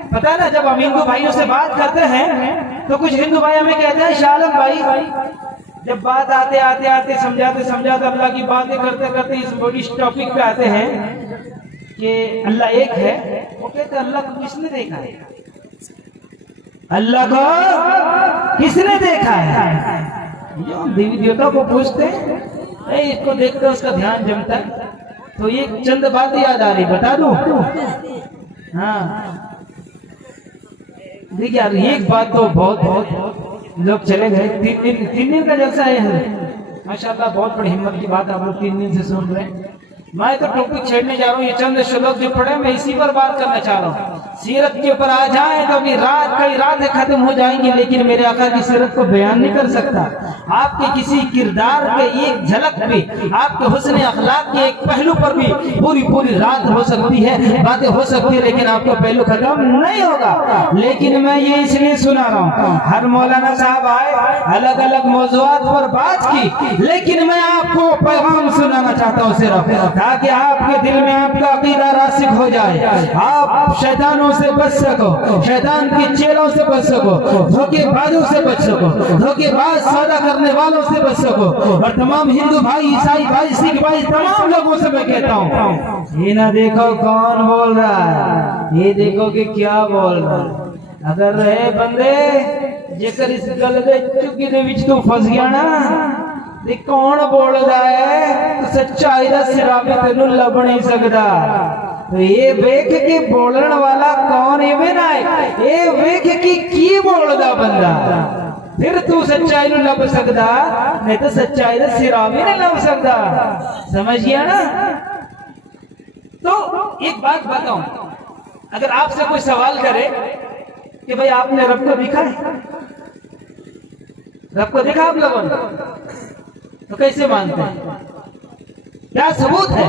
पता ना जब हम हिंदू भाइयों से बात करते हैं तो कुछ हिंदू भाई हमें कहते हैं शालम भाई, जब बात आते आते आते समझाते अल्लाह की बातें करते करते इस बड़ी टॉपिक पे आते हैं कि अल्लाह एक है, वो कहते हैं अल्लाह को किसने देखा है? अल्लाह को किसने देखा है? जो देवी देवता को पूछते हैं, इसको देखकर उसका ध्यान जमता है। तो ये चंद बातें याद आ रही, बता दूं? हाँ देखिए, एक बात तो बहुत लोग चले गए, तीन दिन का जलसा है माशाल्लाह, बहुत बड़ी हिम्मत की बात आप लोग 3 दिन से सुन रहे हैं। मैं तो टॉपिक छेड़ने जा रहा हूँ, ये चंद श्लोक जो पढ़े मैं इसी पर बात करना चाह रहा हूँ। सीरत के ऊपर आ जाए तो अभी कई रातें खत्म हो जाएंगी, लेकिन मेरे आका की सीरत को बयान नहीं कर सकता। आपके किसी किरदार पे एक झलक भी, आपके हुस्न अखलाक के एक पहलू पर भी पूरी रात हो सकती है, बातें हो सकती है, लेकिन आपका पहलू खत्म नहीं होगा। लेकिन मैं ये इसलिए सुना रहा हूँ, हर मौलाना साहब आए, अलग अलग मौजूआत पर बात की, लेकिन मैं आपको पैगाम सुनाना चाहता हूँ सिर्फ, ताकि आपके दिल में आपका अकीदा रासिक हो जाए, आप शैतानों से बच सको, शैतान के चेलों से बच सको, धोखेबाजों से बच सको, धोखेबाज सौदा करने वालों से बच सको। और तमाम हिंदू भाई, ईसाई भाई, सिख भाई, तमाम लोगों से मैं कहता हूँ, ये ना देखो कौन बोल रहा है, ये देखो कि क्या बोल रहा है। अगर रहे बंदे जेकर इस गल दे चुकी दे विच तू फस गया ना, ते कौन बोल रहा है, तो सच्चाई दा सिरा भी तेनू लभ नहीं सकता। तो ये वेख के बोलने वाला कौन है ना, ये वेख के की बोलदा बंदा, फिर तू सच्चाई नू लभ सकदा, नहीं तो सच्चाई दा सिरा भी नहीं लभ सकदा। समझ गया ना? तो एक बात बताऊं, अगर आपसे कोई सवाल करे कि भाई आपने रब को देखा है, रब को देखा आप लोगों ने, तो कैसे मानते हैं? क्या सबूत है?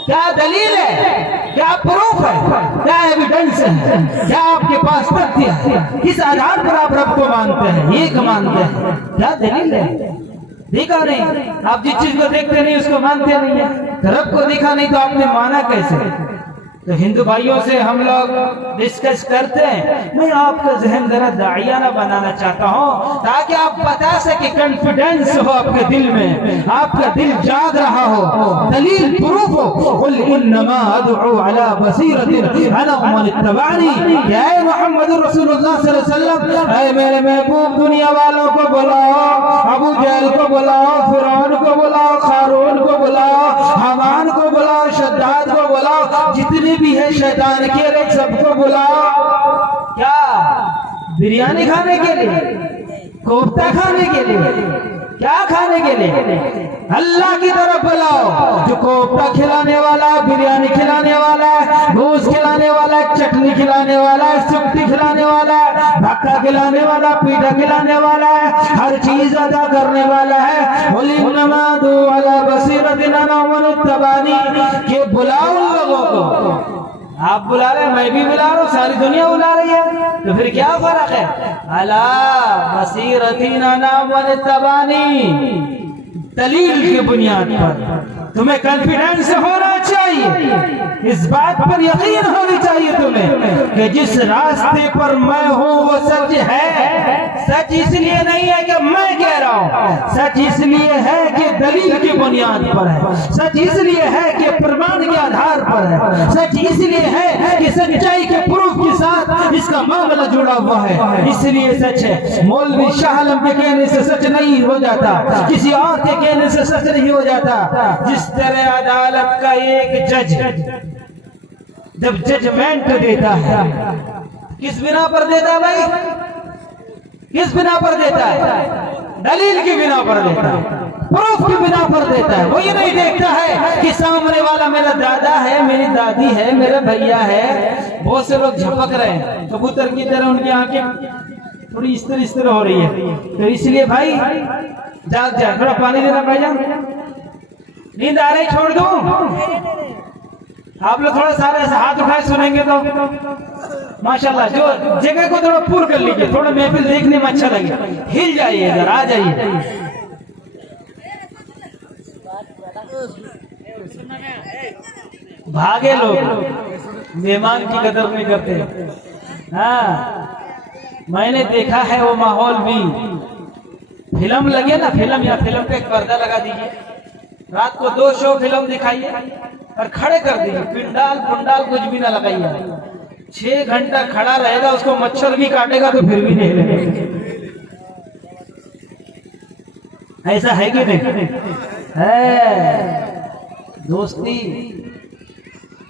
क्या दलील है? क्या प्रूफ है? क्या एविडेंस है? क्या आपके पास तथ्य है? किस आधार पर आप रब को मानते हैं, एक मानते हैं? क्या दलील है? देखा नहीं, आप जिस चीज को देखते नहीं उसको मानते नहीं है, तो रब को देखा नहीं तो आपने माना कैसे? तो हिंदू भाइयों से हम लोग डिस्कस करते हैं। मैं आपका जहन जरा दाइयाना बनाना चाहता हूँ, ताकि आप बता सके, कॉन्फिडेंस हो आपके दिल में, आपका दिल जाग रहा हो, दलील प्रूफ हो। कुल इन्नमा अदउ अला बसीरतिन अना व मन इत्तबानी, या मुहम्मद रसूलुल्लाह सल्लल्लाहु अलैहि वसल्लम, ऐ मेरे महबूब दुनिया वालों को बुलाओ, अबू जहल को बुलाओ, फिरौन को बुलाओ, कारून को बुलाओ, हमान को बुलाओ, शद्दाद को बुलाओ, जितने भी है शैतान के रहे सबको बुलाओ। क्या? बिरयानी खाने के लिए, कोफ्ता खाने के लिए, क्या खाने के लिए? अल्लाह की तरफ बुलाओ, जो कोफ्ता खिलाने वाला है, बिरयानी खिलाने वाला है, गोश्त खिलाने वाला है, चटनी खिलाने वाला है, सुक्ति खिलाने वाला है, भक्का खिलाने वाला, पीठा खिलाने वाला है, हर चीज अदा करने वाला है। के बुलाओ लोगों को, आप बुला रहे हैं, मैं भी बुला रहा हूँ, सारी दुनिया बुला रही है, तो फिर क्या फर्क है? अला बसीरतिन अना व मन इत्तबानी, दलील की बुनियाद पर तुम्हें कॉन्फिडेंस होना चाहिए। चाहिए, इस बात पर यकीन होनी चाहिए तुम्हें कि जिस रास्ते पर मैं हूँ वो सच है। सच इसलिए नहीं है कि मैं कह रहा हूँ, सच इसलिए है कि दलील की बुनियाद पर है, सच इसलिए है कि प्रमाण के आधार पर है, सच इसलिए है कि सच्चाई के प्रूफ के साथ इसका मामला जुड़ा हुआ है, इसलिए सच है। मौलवी शाह आलम के कहने से सच नहीं हो जाता, किसी और के कहने से सच नहीं हो जाता। जिस तरह अदालत का एक जज जब जजमेंट देता है, किस बिना पर देता है भाई? किस बिना पर देता है? दलील की बिना पर देता है, प्रूफ की बिना पर देता है। वो ये नहीं देखता है कि सामने वाला मेरा दादा है, मेरी दादी है, मेरा भैया है। बहुत से लोग झपक रहे हैं कबूतर की तरह, उनकी आंखें थोड़ी इस तरह हो रही है। तो इसलिए भाई जाग जा, थोड़ा पानी देना भाईजान, नींद आ रही छोड़ दूं? आप लोग थोड़ा सारे हाथ उठाए सुनेंगे तो माशाल्लाह। जो जगह को थोड़ा पूर्ण कर लीजिए, थोड़ा महफिल देखने में अच्छा लगे, हिल जाइए, इधर आ जाइए। भागे लोग मेहमान की कदर नहीं करते। हाँ, मैंने देखा है वो माहौल भी। फिल्म लगे ना, फिल्म या फिल्म पे एक पर्दा लगा दीजिए, रात को 2 शो फिल्म दिखाइए और खड़े कर दीजिए, पिंडाल पुंडाल कुछ भी ना लगाइए। 6 घंटा खड़ा रहेगा, उसको मच्छर भी काटेगा तो फिर भी नहीं लगेगा। ऐसा है कि नहीं है? दोस्ती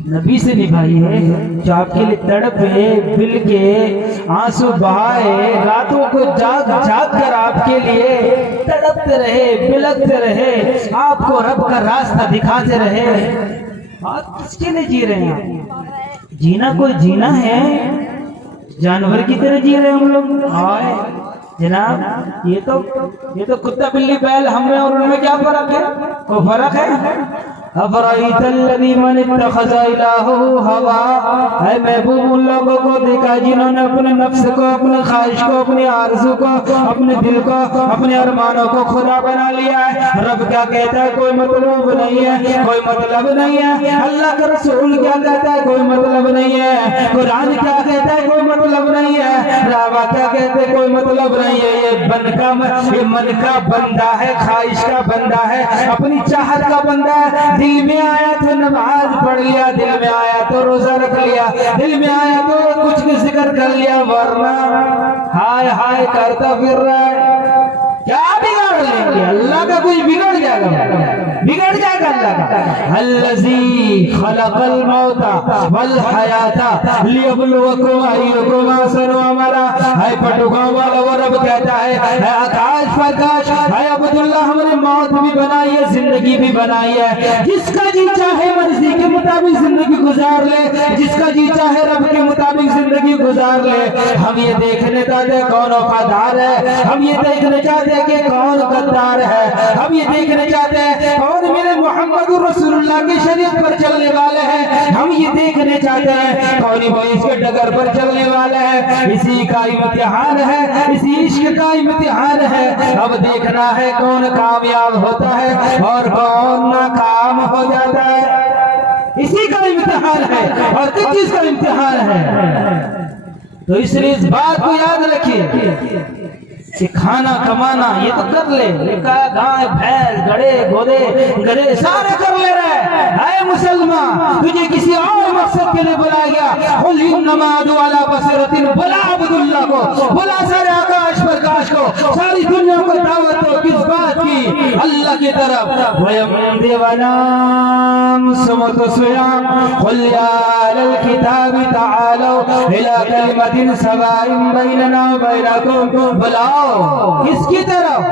नबी से निभाई है, जो आपके लिए तड़पे, बिल के आंसू बहाए, रातों को जाग जाग कर आपके लिए तड़पते रहे, बिलखते रहे, आपको रब का रास्ता दिखाते रहे। आप किसके लिए जी रहे हैं? जीना कोई जीना है, जानवर की तरह जी रहे हैं हम लोग। आए जनाब, ये तो कुत्ता बिल्ली बैल, हमें और उनमें क्या फर्क है? कोई फर्क है? अफराइतल्लज़ी मन इत्तखज़ा इलाहहु हवा, है महबूब उन लोगों को देखा जिन्होंने अपने नफ्स को, अपने ख्वाहिश को, अपनी आरज़ू को, अपने दिल को, अपने अरमानों को खुदा बना लिया है। रब क्या कहता है? कोई मतलब नहीं है, कोई मतलब नहीं है। अल्लाह का रसूल क्या कहता है? कोई मतलब नहीं है। कुरान क्या कहता है? कोई मतलब नहीं है। रावा क्या कहते हैं? कोई मतलब नहीं है। ये मन का बंदा है, ख्वाहिश का बंदा है, अपनी चाहत का बंदा है। दिल में आया तो नमाज पढ़ लिया, दिल में आया तो रोजा रख लिया, दिल में आया तो कुछ भी जिक्र कर लिया, वरना हाय हाय करता फिर रहा है। क्या बिगाड़ लेंगे? अल्लाह का कुछ बिगड़ जाएगा, बिगड़ जाएगा अल्लाह का। अल्लज़ी खलक़ल मौता वल हयाता लियब्लुवकुम अय्युकुम अहसनु अमला। है पटुगांव वाला वो रब कहता है आकाश प्रकाश, है अब्दुल्लाह, हमने मौत भी बनाई है, जिंदगी भी बनाई है। जिसका जी चाहे मर्जी के मुताबिक जिंदगी गुजार ले, जिसका जी चाहे रब के मुताबिक जिंदगी गुजार ले। हम ये देखने चाहते हैं कौन वफादार है, हम ये देखने चाहते हैं कि कौन गद्दार है, हम ये देखने चाहते हैं कौन मेरे मोहम्मद रसूलुल्लाह की शरीयत पर चलने वाले हैं, हम ये देखने चाहते हैं कौन इब्लीस के डगर पर चलने वाले हैं। इसी का इम्तिहान है, इसी इश्क का इम्तिहान है। अब देखना है कौन कामयाब होता है और कौन नाकाम हो जाता है। इसी का इम्तिहान है और किस चीज का इम्तिहान है? तो इसलिए इस बात को याद रखिए कि खाना कमाना ये तो कर ले, गाय भैंस गड़े घोड़े गधे सारे कर ले रहे हैं। मुसलमान, तुझे किसी और मकसद के लिए बुलाया गया, कुल इन्नमा अदू अला बसीरतिन, बुला अब्दुल्लाह को, बुला सारे आकाश प्रकाश को, सारी दुनिया को दावत दो किस बात की? अल्लाह की तरफ। वयम देवनाम सुमत सुयाम कुल या अहलल किताबी तआलू इला कलिमतिन सवाइन बैनना व बैनकुम। बुलाओ किसकी तरफ?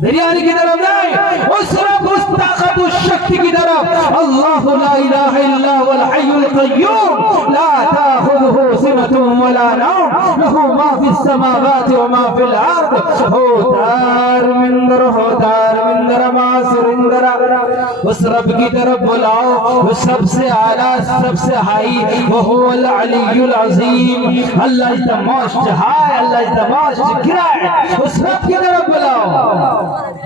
बिरयानी की तरफ नहीं, उस रब, उस ताकत, उस शक्ति की तरफ। अल्लाहु ला इलाहा इल्ला हुवल हय्युल क़य्यूम ला ताखुज़ुहु सिनतुन वला नौम लहू मा फिस समावाति व मा फिल अर्द। हो दार मिंदर मा सुरिंदर उस रब की तरफ बुलाओ, वो सबसे आला, सबसे हाई, वो हुवल अलीयुल अजीम। Allah is the most high, Allah is the most great. उस रब की तरफ बुलाओ।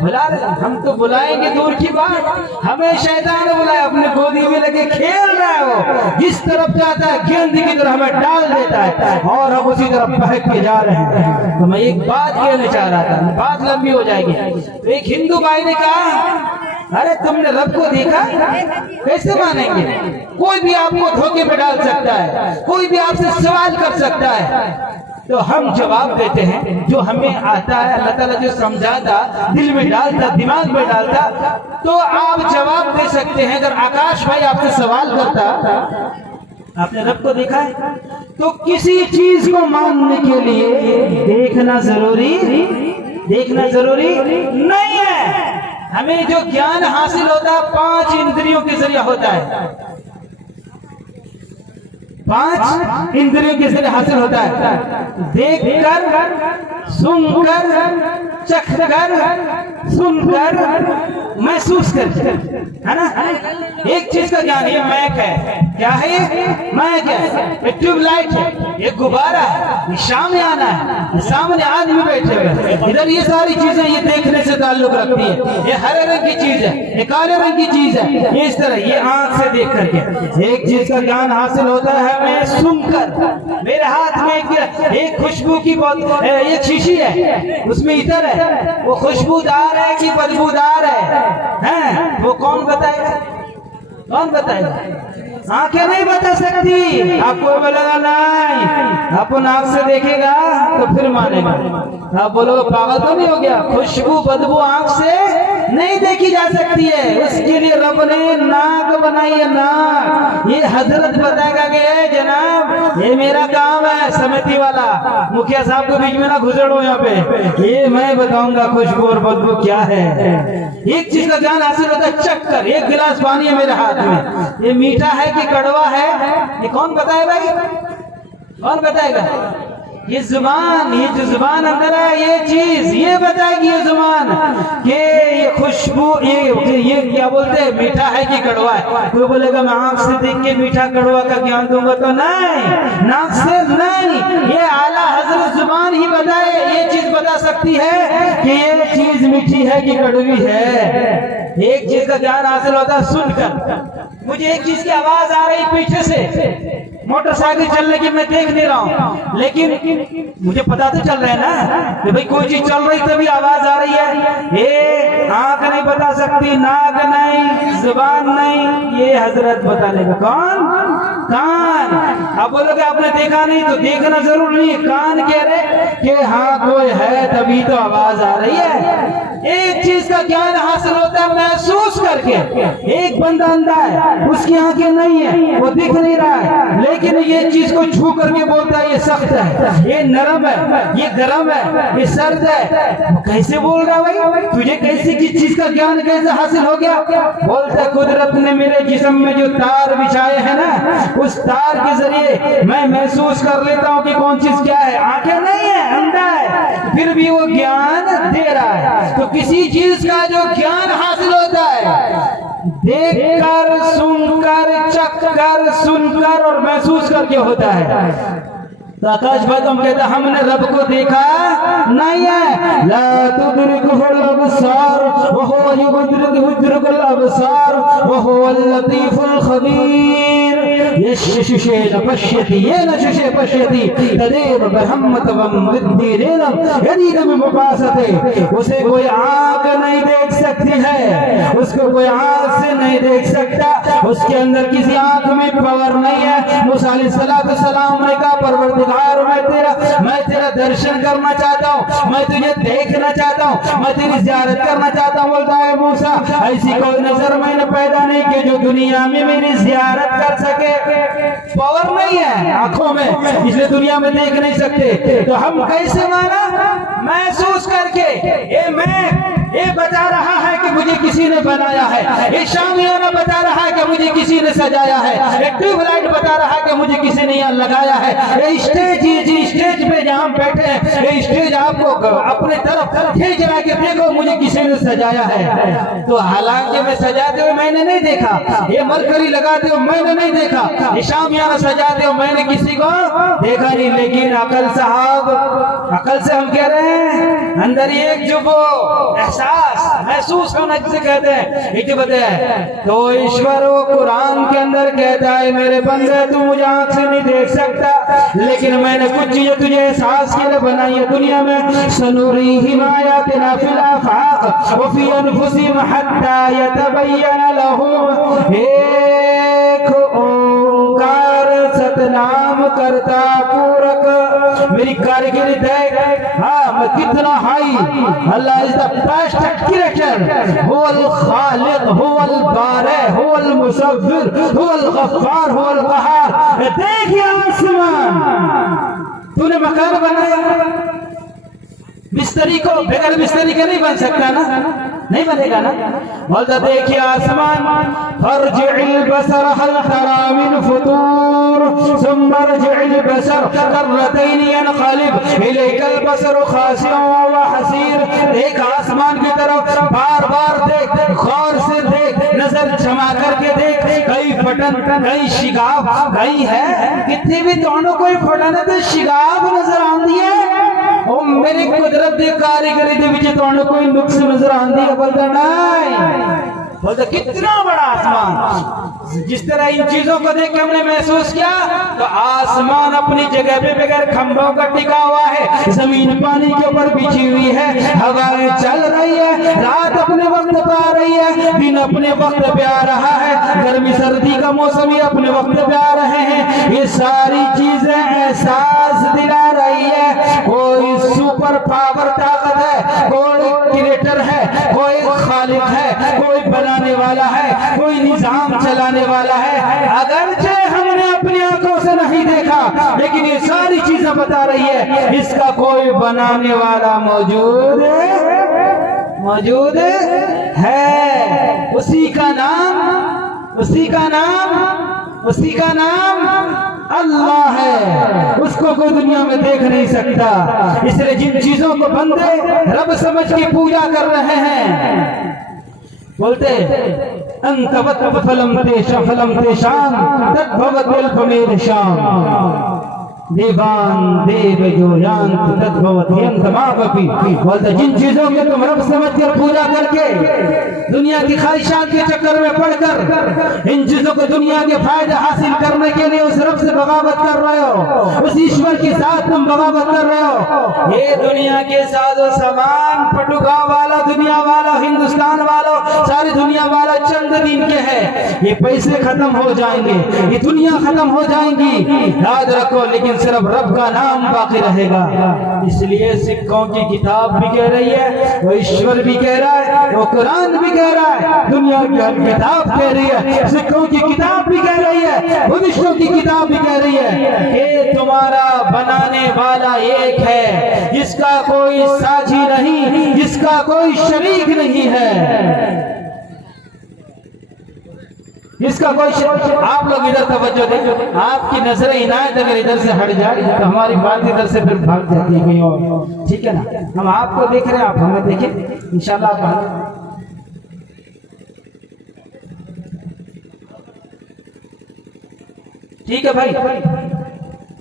बुला रहे, हम तो बुलाएंगे दूर की बात, हमें शैतान बुलाए, अपने गोदी में लगे खेल रहा है। वो जिस तरफ जाता है गेंद की तरफ हमें डाल देता है और हम उसी तरफ बहक के जा रहे हैं। तो मैं एक बात कहना चाह रहा था, बात लंबी हो जाएगी। एक हिंदू भाई ने कहा, अरे तुमने रब को देखा? कैसे मानेंगे? कोई भी आपको धोखे में डाल सकता है, कोई भी आपसे सवाल कर सकता है। तो हम जवाब देते हैं जो हमें आता है, अल्लाह ताला जो समझाता, दिल में डालता, दिमाग में डालता, तो आप जवाब दे सकते हैं। अगर आकाश भाई आपसे सवाल करता, आपने रब को देखा है, तो किसी चीज को मानने के लिए देखना जरूरी नहीं है। हमें जो ज्ञान हासिल होता है 5 इंद्रियों के जरिए होता है, 5 इंद्रियों के जरिए हासिल होता है। देखकर, सुनकर, चखकर, सुनकर, महसूस कर, है ना। एक चीज का ज्ञान, ये मैक है, क्या है ये? मैक है, ये ट्यूबलाइट है, ये गुब्बारा है, ये सामने आना है, ये सामने आदमी बैठे हुए इधर, ये सारी चीजें ये देखने से ताल्लुक रखती है। ये हरे रंग की चीज है, ये काले रंग की चीज है, ये इस तरह, ये आंख से देख करके। एक चीज का ज्ञान हासिल होता है हमें सुनकर। मेरे हाथ में एक खुशबू की एक शीशी है, उसमें इतर है, वो खुशबूदार है कि बदबूदार है? वो कौन बताएगा? कौन बताएगा? आंखें नहीं बता सकती। आपको बोलेगा नहीं, आपको नाक से देखेगा तो फिर मानेगा। आप बोलोगे पागल तो नहीं हो गया? खुशबू बदबू आंख से नहीं देखी जा सकती है, उसके लिए रब ने नाक बनाई है, नाक। ये हजरत बताएगा कि जनाब ये मेरा काम है, समिति वाला मुखिया साहब के बीच में ना घुसड़ो यहाँ पे, ये मैं बताऊंगा खुशबू और बदबू क्या है। एक चीज का ज्ञान हासिल होता है चक्कर। एक गिलास पानी है मेरे हाथ में, ये मीठा है कि कड़वा है, ये कौन बताएगा भाई? कौन बताएगा? ये जुबान, ये जो जुबान अंदर है, ये चीज ये बताएगी, ये जुबान कि ये खुशबू, ये क्या बोलते हैं, मीठा है कि कड़वा है। कोई बोलेगा मैं आंख से देख के मीठा कड़वा का ज्ञान दूंगा, तो नहीं, नाक से नहीं, ये आला हजरत जुबान ही बताए, ये चीज बता सकती है कि ये चीज मीठी है कि कड़वी है। एक चीज का ज्ञान हासिल होता है सुनकर। मुझे एक चीज की आवाज आ रही पीछे से, मोटरसाइकिल चलने की मैं देख नहीं रहा हूँ, लेकिन मुझे पता तो चल रहा है ना कि भाई कोई चीज चल रही तभी आवाज आ रही है। ये आंख नहीं बता सकती, नाक नहीं, जुबान नहीं, ये हजरत बताने का। कौन? कान। आप बोलोगे आपने देखा नहीं, तो देखना जरूर नहीं, कान कह रहे कि हाँ कोई है तभी तो आवाज आ रही है। एक चीज का ज्ञान हासिल होता है महसूस करके। एक बंदा अंधा है, उसकी आंखें नहीं है, वो दिख नहीं रहा है, लेकिन ये चीज को छू करके बोलता है ये सख्त है, ये नरम है, ये गर्म है, ये सर्द है। कैसे बोल रहा है भाई? तुझे कैसे किस चीज का ज्ञान कैसे हासिल हो गया? बोलता कुदरत ने मेरे जिस्म में जो तार बिछाए हैं ना, उस तार के जरिए मैं महसूस कर लेता हूँ कि कौन चीज क्या है। आंखें नहीं है, अंधा है, फिर भी वो ज्ञान दे रहा है। तो किसी चीज का जो ज्ञान हासिल होता है देखकर, सुनकर, चखकर, सुनकर और महसूस करके होता है। तो आकाश भाई तुम कहते हमने रब को देखा नहीं है। ला तुदरिकुहुल अबसार व हुवा युदरिकुल अबसार व हुवल लतीफुल खबीर। यशशुशेन पश्यति येन शुशे पश्यति तदेव ब्रह्मत्वं विद्धिरेनम यदि मुपासते। उसे कोई आंख नहीं देख सकती है, उसको कोई आंख से नहीं देख सकता, उसके अंदर किसी आंख में पावर नहीं है। मूसा अलैहिस्सलाम ने कहा परवरदिगार मैं तेरा दर्शन करना चाहता हूँ, मैं तुझे देखना चाहता हूँ, मैं तेरी ज़ियारत करना चाहता हूँ। बोलता है मूसा ऐसी कोई नजर मैंने पैदा नहीं की जो दुनिया में मेरी ज़ियारत कर सके। पावर नहीं है आंखों में, इसलिए दुनिया में देख नहीं सकते। तो हम कैसे माना? महसूस करके। ये बता रहा है कि मुझे किसी ने बनाया है, ये शामियाना बता रहा है कि मुझे किसी ने सजाया है, ये ट्यूबलाइट बता रहा है कि मुझे किसी ने यहाँ लगाया है, ये स्टेज, ये स्टेज पे जहाँ बैठे हैं, ये स्टेज आपको अपने तरफ खींच रहा है कि देखो मुझे किसी ने सजाया है। तो हालांकि मैं सजाते हुए मैंने नहीं देखा, ये मरकरी लगाते हुए मैंने नहीं देखा, ये शामियाना सजाते हुए मैंने किसी को देखा नहीं। लेकिन अकल साहब, अकल से हम कह रहे हैं अंदर एक जो वो एहसास महसूस होना जिसे कहते हैं, ये बताए तो ईश्वर वो कुरान के अंदर कहता है मेरे बंदे तू मुझे आंख से नहीं देख सकता, लेकिन मैंने कुछ चीजें तुझे एहसास के लिए बनाई है दुनिया में। सनूरीहिम आयातिना फिल आफाक व फी अनफुसिहिम हत्ता यतबय्यन लहुम। एक ओंकार सतनाम करता पूरक मेरी कारीगरी देख, हाँ मैं कितना high. Allah is the best creator, हुवल खालिक, हुवल बारे, हुवल मुसव्विर, हुवल गफ्फार, हुवल कहार। देखिए आसमान, तूने मकान बनाया, मिस्त्री को बगैर मिस्त्री के नहीं बन सकता ना, नहीं बनेगा ना। बोलता देखिए आसमान, फर्जिल बसर हल तरा मिन फुतूर सुम्मा रजिल बसर कर्रतैन यनक़लिब इलैकल बसर खासिअन व हसीर। देख आसमान की तरफ, बार बार देख, गौर से देख, नजर जमा करके देख, कहीं फटन, कहीं शिगाफ, कहीं है कितनी भी दोनों कोई फटन है तो शिगाफ नजर आती है। ओ मेरी कुदरत दी कारीगरी दे विच तुहानू कोई नुक्स नजर आंदी है? बोलता नहीं, बोलता कितना बड़ा आसमान। जिस तरह इन चीजों को देख के हमने महसूस किया तो आसमान अपनी जगह पे बगैर खंभों का टिका हुआ है, जमीन पानी के ऊपर बिछी हुई है, हवाएं चल रही है, रात अपने वक्त पे आ रही है, दिन अपने वक्त पे आ रहा है, गर्मी सर्दी का मौसम ही अपने वक्त पे आ रहे हैं। ये सारी चीजें एहसास दिला रही है कोई सुपर पावर ताकत है, कोई क्रिएटर है, कोई खालिक है, कोई बनाने वाला है, कोई निजाम चलाने वाला है। अगरचे हमने अपनी आंखों से नहीं देखा, लेकिन ये सारी चीजें बता रही है इसका कोई बनाने वाला मौजूद है, मौजूद है। उसी का नाम, उसी का नाम, उसी का नाम अल्लाह है। उसको कोई दुनिया में देख नहीं सकता, इसलिए जिन चीजों को बंदे रब समझ के पूजा कर रहे हैं, बोलते अंत वत फलम तेशाम तद्भवत बिल शाम देवान देव जो यांत तद्भवत यंतमावपि। बोलते जिन चीजों के तुम रब समझ कर पूजा करके दुनिया की ख्वाहिशात के चक्कर में पड़कर इन चीजों को दुनिया के फायदे हासिल करने के लिए उस रब से बगावत कर रहे हो, उस ईश्वर के साथ तुम बगावत कर रहे हो। ये दुनिया के साजो सामान पटुगांव वाला, दुनिया वाला, हिंदुस्तान वाला, सारी दुनिया वाला चंद दिन के हैं, ये पैसे खत्म हो जाएंगे, ये दुनिया खत्म हो जाएंगी, याद रखो, लेकिन सिर्फ रब का नाम बाकी रहेगा। इसलिए सिक्कों की किताब भी कह रही है, वो ईश्वर भी कह रहा है, वो कुरान भी कह रहा है, दुनिया की किताब कह रही है, सिक्कों की किताब भी कह रही है, बुद्धिस्टों की किताब भी कह रही है कि तुम्हारा बनाने वाला एक है, जिसका कोई साझी नहीं, जिसका कोई शरीक नहीं है, इसका कोई आप लोग इधर तवज्जो दें, आपकी नजरें इनायत अगर इधर से हट जाए तो हमारी बात इधर से फिर भाग जाती है कहीं और, ठीक है ना। हम आपको देख रहे हैं, आप हमें देखें, इंशाल्लाह। ठीक है भाई,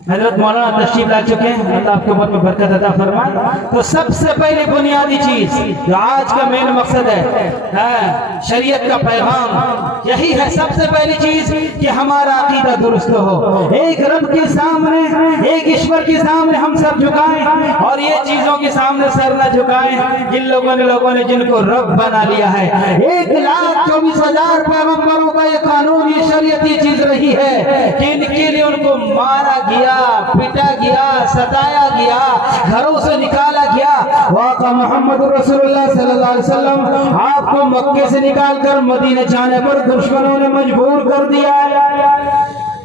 हजरत मौलाना तशरीफ ला चुके हैं, अल्लाह आपके ऊपर में बरकत अता फरमाए। तो सबसे पहले बुनियादी चीज जो आज का मेन मकसद है, शरीयत का पैगाम यही है। सबसे पहली चीज कि हमारा अकीदा दुरुस्त हो, एक रब के सामने, एक ईश्वर के सामने हम सब झुकाएं, और ये चीजों के सामने सर न झुकाएं जिन लोगों ने जिनको रब बना लिया है। 1,24,000 पैगंबरों का ये कानून, ये शरीयत, ये चीज रही है कि इनके लिए उनको मारा गया, पिटा गया, सताया गया, घरों से निकाला गया। वाक़ा मोहम्मद रसूलुल्लाह सल्लल्लाहु अलैहि वसल्लम आपको मक्के से निकालकर मदीने जाने पर दुश्मनों ने मजबूर कर दिया।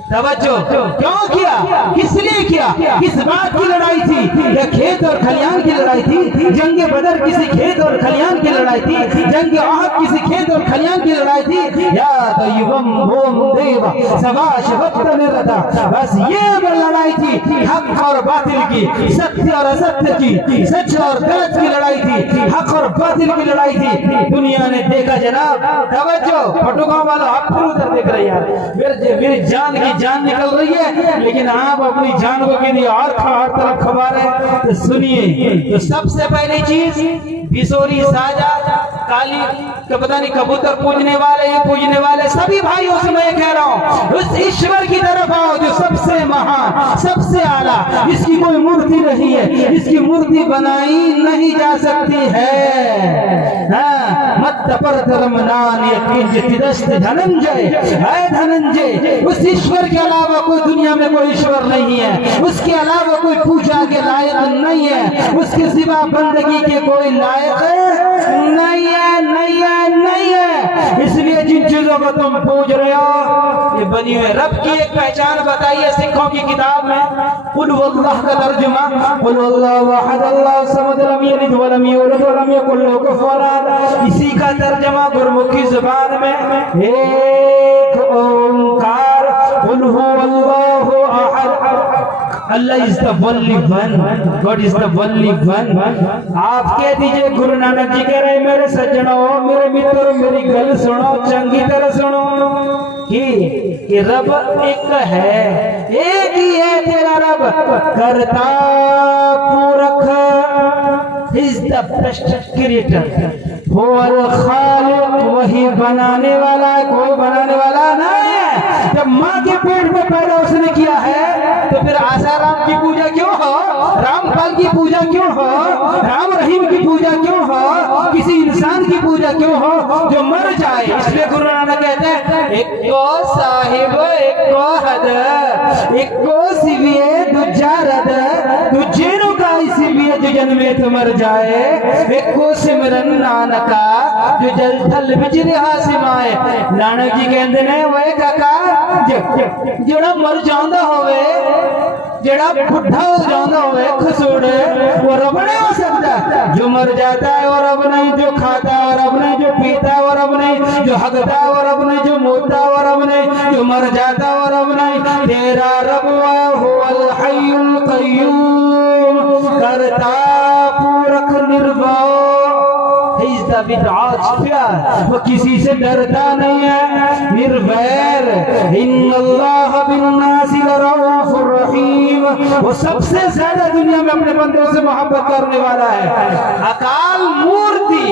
तवज्जो, क्यों किया, किस लिए किया, किस बात की लड़ाई थी? या खेत और खलियान की लड़ाई थी? जंग बदर किसी खेत और खलियान की लड़ाई थी? जंग अहद किसी खेत और खलियान की लड़ाई थी? या तय्यबम होम देवा सबाश वक्त में रहा, बस ये लड़ाई थी हक और बातिल की, सत्य और असत्य की, सच और गलत की लड़ाई थी, हक और बातिल की लड़ाई थी। दुनिया ने देखा जनाब, तवज्जो, फटुगांव वालों आप फिर उधर देख रहे यार, मेरी जान की जान निकल रही है, लेकिन आप अपनी जान को के लिए और तरफ खबा रहे। तो सुनिए, तो सबसे पहली चीज बिसोरी साजा काली का पता नहीं कबूतर पूजने वाले सभी भाइयों से मैं कह रहा हूँ, उस ईश्वर की तरफ आओ जो सबसे महान, सबसे आला, इसकी कोई मूर्ति नहीं है, इसकी मूर्ति बनाई नहीं जा सकती है। धनंजय, उस ईश्वर के अलावा कोई दुनिया में कोई ईश्वर नहीं है, उसके अलावा कोई पूजा के लायक नहीं है, उसके सिवा बंदगी के कोई लायक नहीं है। इसलिए जिन चीजों को तुम पूज रहे हो, ये बनी हुई रब की एक पहचान बताइए सिखों की किताब में। कुल वल्लाह का तर्जुमा, कुल वल्लाहु अहद अल्लाहु समद लम यलिद व लम यूलद व लम यकुल लहू कुफुवन अहद, इसी का तर्जुमा गुरमुखी जुबान में एक ओंकार, कुल हुवल्लाहु अहद, Allah is the only one, God is the only one. आप कह दीजिए, गुरु नानक जी कह रहे, मेरे सज्जनों, मेरे मित्रों, मेरी गल सुनो, चंगी तरह सुनो कि रब एक है, एक ही है तेरा रब, करता पूरक, इज द बेस्ट क्रिएटर, वही बनाने वाला है, कोई बनाने वाला नहीं है। जब माँ के पेट में पैदा उसने किया है, तो फिर आसाराम की पूजा क्यों हो, रामपाल की पूजा क्यों हो, राम रहीम की पूजा क्यों हो, किसी इंसान की पूजा क्यों हो जो मर जाए? इसलिए गुरु नानक कहते हैं, एक को साहिब, एक को हद, एक को सिविए दूजा रद, दूजे नु का सिविए जो जन्मे तो मर जाए, एक को सिमरन नानका जो जल थल विच रहा सिमाए। नानक जी कहते ने, वे काका जेड़ा मर जांदा होवे, जेड़ा बुढ़ा हो जाता होवे खसूड़े, वो रब नहीं हो सकता। जो मर जाता है वो रब नहीं, जो खाता है वो रब नहीं, जो पीता है वो रब नहीं, जो हगता है वो रब नहीं, जो मोता है वो रब नहीं, जो मर जाता है वो रब नहीं। तेरा रब हुवल हय्युल क़य्यूम, करता पूरक निर्भय, वो किसी से डरता नहीं है, निर्वैर, इन्नल्लाह बिन्नासि लरऊफुर रहीम, वो सबसे ज्यादा दुनिया में अपने बंदों से मोहब्बत करने वाला है। अकाल मूर्ति,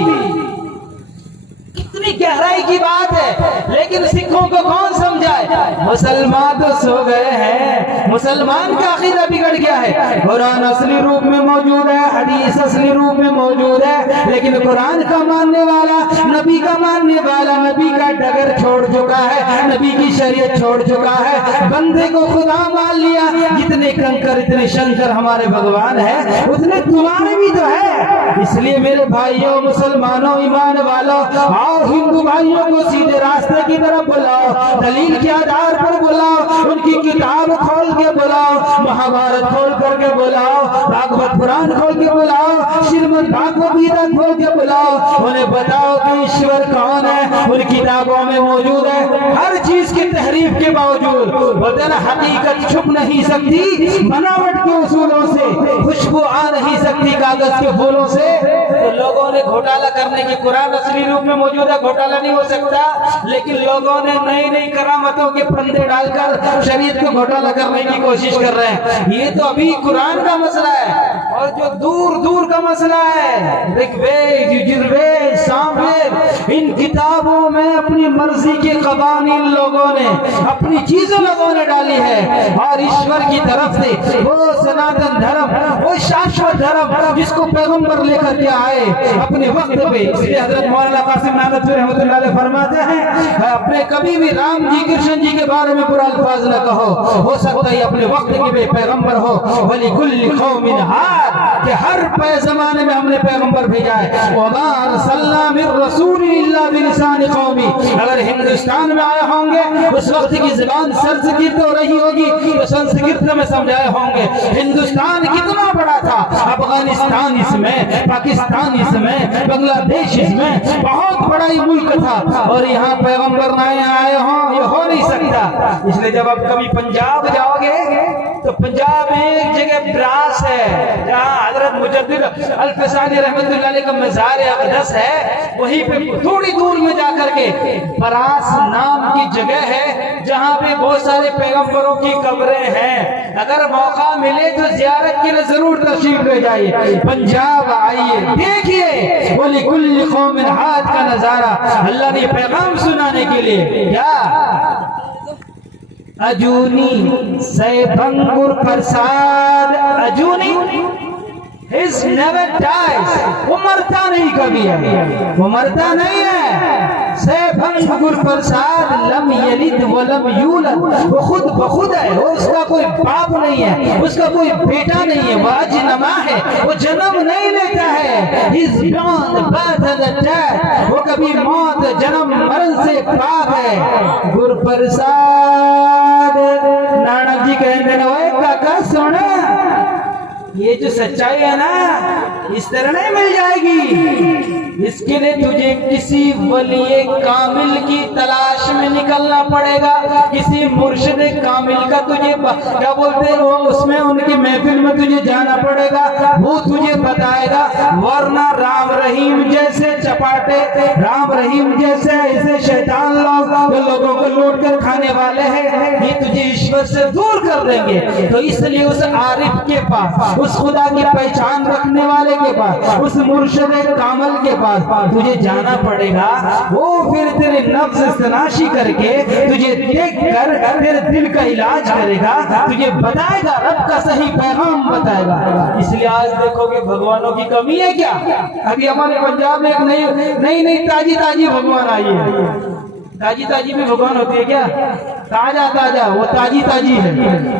कितनी गहराई की बात है, लेकिन सिखों को कौन समझाए? मुसलमान तो सो गए हैं, मुसलमान का अकीदा बिगड़ गया है। कुरान असली रूप में मौजूद है, हदीस असली रूप में मौजूद है, लेकिन कुरान का मानने वाला, नबी का मानने वाला, नबी का डगर छोड़ चुका है, नबी की शरीयत छोड़ चुका है, बंदे को खुदा मान लिया। जितने कंकर इतने शंकर हमारे भगवान है, उतने तुम्हारे भी तो है। इसलिए मेरे भाइयों, मुसलमानों, ईमान वालों, आओ हिंदू भाइयों को सीधे रास्ते की तरफ बुलाओ, दलील के आधार पर बुलाओ, उनकी किताब खोल के बुलाओ, महाभारत खोल करके बुलाओ, भागवत पुराण खोल के बुलाओ, श्रीमद् भागवत गीता खोल के बुलाओ, उन्हें बताओ कि ईश्वर कौन है, उन किताबों में मौजूद है। हर चीज की तहरीफ के बावजूद बोलते ना, हकीकत छुप नहीं सकती बनावट के उसूलों से, खुशबू आ नहीं सकती कागज के फूलों से। तो लोगों ने घोटाला करने की, कुरान असली रूप में मौजूद है, घोटाला नहीं हो सकता, लेकिन लोगों ने नई नई करामतों के फंदे डालकर शरीयत को घोटाला करने की कोशिश कर रहे हैं। ये तो अभी कुरान का मसला है, और जो दूर दूर का मसला है, ऋग्वेद, यजुर्वेद, सामवेद, इन किताबों में अपनी मर्जी के कवानीन लोगों ने, अपनी चीजें लोगों ने डाली है, और ईश्वर की तरफ से वो सनातन धर्म, वो शाश्वत धर्म जिसको पैगंबर लेकर के आए अपने वक्त पे। इसलिए हजरत मौलाना कासिम नानतवी रहमतुल्लाह अलैह फरमाते हैं, अपने कभी भी राम जी, कृष्ण जी के बारे में बुरा अल्फाज न कहो, हो सकता है अपने वक्त के पैगंबर हो। वली कुल्ली कौमिन हाद, कि हर जमाने में हमने पैगंबर भेजा है। वमा अरसलना मिर रसूलिन इल्ला बिलिसानि कौमी, अगर हिंदुस्तान में आए होंगे उस वक्त की जुबान संस्कृत हो रही होगी तो संस्कृत में समझाए होंगे। हिंदुस्तान कितना बड़ा था, अफगानिस्तान इसमें, पाकिस्तान इसमें, बांग्लादेश इसमें, बहुत बड़ा ही मुल्क था और यहाँ पैगंबर नए आए हों ये हो नहीं सकता। इसलिए जब आप कभी पंजाब जाओगे तो पंजाब में एक जगह ब्रास है जहाँ हजरत मुजद्दिद अल-फसानी रहमतुल्लाह अलैह का मज़ार अक़दस है, वहीं पे थोड़ी दूर में जाकर के ब्रास नाम की जगह है जहाँ पे बहुत सारे पैगंबरों की कब्रें हैं। अगर मौका मिले तो ज़ियारत के लिए जरूर तशरीफ ले जाइए, पंजाब आइए, देखिए वो लिकुल्लि कौमिन हाद का नजारा अल्लाह ने पैगाम सुनाने के लिए। क्या अजूनी सैभंगुर प्रसाद, अजूनी His never dies, वो मरता नहीं कभी है, वो मरता नहीं है। सैभंगुर प्रसाद लम यलिद वलम यूलद, वो खुद बखुद है, वो उसका कोई बाप नहीं है, उसका कोई बेटा नहीं है, वो अजनमा है, वो जन्म नहीं लेता है। His beyond birth and death, वो कभी मौत जन्म मरण से पाप है। गुर प्रसाद नानक जी कहते ना, वो काका सोना ये जो सच्चाई है ना इस तरह नहीं मिल जाएगी, इसके लिए तुझे किसी वली कामिल की तलाश में निकलना पड़ेगा, किसी मुर्शिद कामिल का तुझे क्या बोलते हैं वो उसमें उनकी महफिल में तुझे जाना पड़ेगा, वो तुझे बताएगा। वरना राम रहीम जैसे चपाटे, राम रहीम जैसे ऐसे शैतान लोग जो लोगों को लूट कर खाने वाले हैं, ये तुझे ईश्वर से दूर कर देंगे। तो इसलिए उस आरिफ के पास, उस खुदा की पहचान रखने वाले के पास, उस मुर्शिद कामल के पास तुझे जाना पड़ेगा। वो फिर तेरे नफ्स तनाशी करके तुझे देख कर तेरे दिल का इलाज करेगा, तुझे बताएगा, रब का सही पैगाम बताएगा। इसलिए आज देखोगे भगवानों की कमी है क्या? अभी हमारे पंजाब में एक नई ताजी भगवान आई है। ताजी भी भगवान होती है क्या? ताजा वो ताजी है।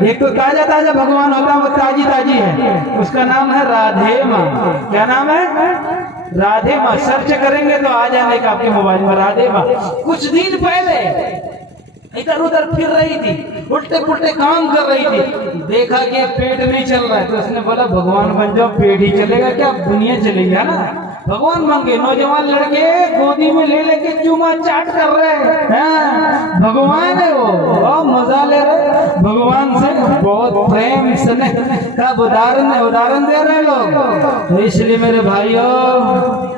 एक तो ताजा भगवान होता है, वो ताजी है, उसका नाम है राधे माँ। क्या नाम है? राधे माँ। सर्च करेंगे तो आ जाने का आपके मोबाइल में राधे माँ। कुछ दिन पहले इधर उधर फिर रही थी, उल्टे पुल्टे काम कर रही थी, देखा कि पेट नहीं चल रहा है तो उसने बोला भगवान बन जाओ, पेट ही चलेगा क्या, दुनिया चलेगी ना। भगवान मांगे, नौजवान लड़के गोदी में ले लेके चूमा चाट कर रहे हैं, भगवान है वो, और मजा ले रहे भगवान से, बहुत प्रेम स्नेह का उदाहरण दे रहे लोग। तो इसलिए मेरे भाइयों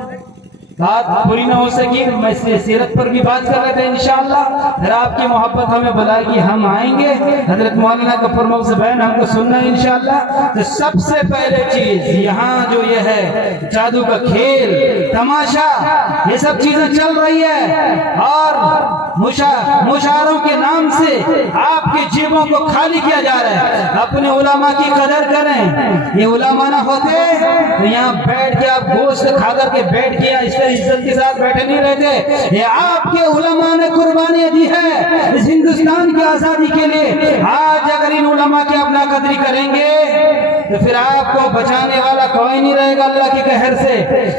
बात पूरी ना हो सकी, मैं सीरत पर भी बात कर रहे थे। इंशाअल्लाह फिर आपकी मोहब्बत हमें बुलाएगी, हम आएंगे। हजरत मौलाना गफ्फार मौलवी बहन हमको सुनना है इंशाअल्लाह। तो सबसे पहले चीज यहाँ जो ये है जादू का खेल तमाशा, ये सब चीजें चल रही है और मुशारों के नाम से आपके जेबों को खाली किया जा रहा है। अपने उलमा की कदर करें, ये उलमा ना होते तो यहाँ बैठ के आप गोश्त खा करके बैठ गया इस इज्जत के साथ बैठे नहीं रहते। ये आपके उलमा ने कुर्बानियां दी है इस हिंदुस्तान की आजादी के लिए। आज अगर इन उलमा की अपना कदरी करेंगे तो फिर आपको बचाने वाला कोई नहीं रहेगा अल्लाह के कहर से।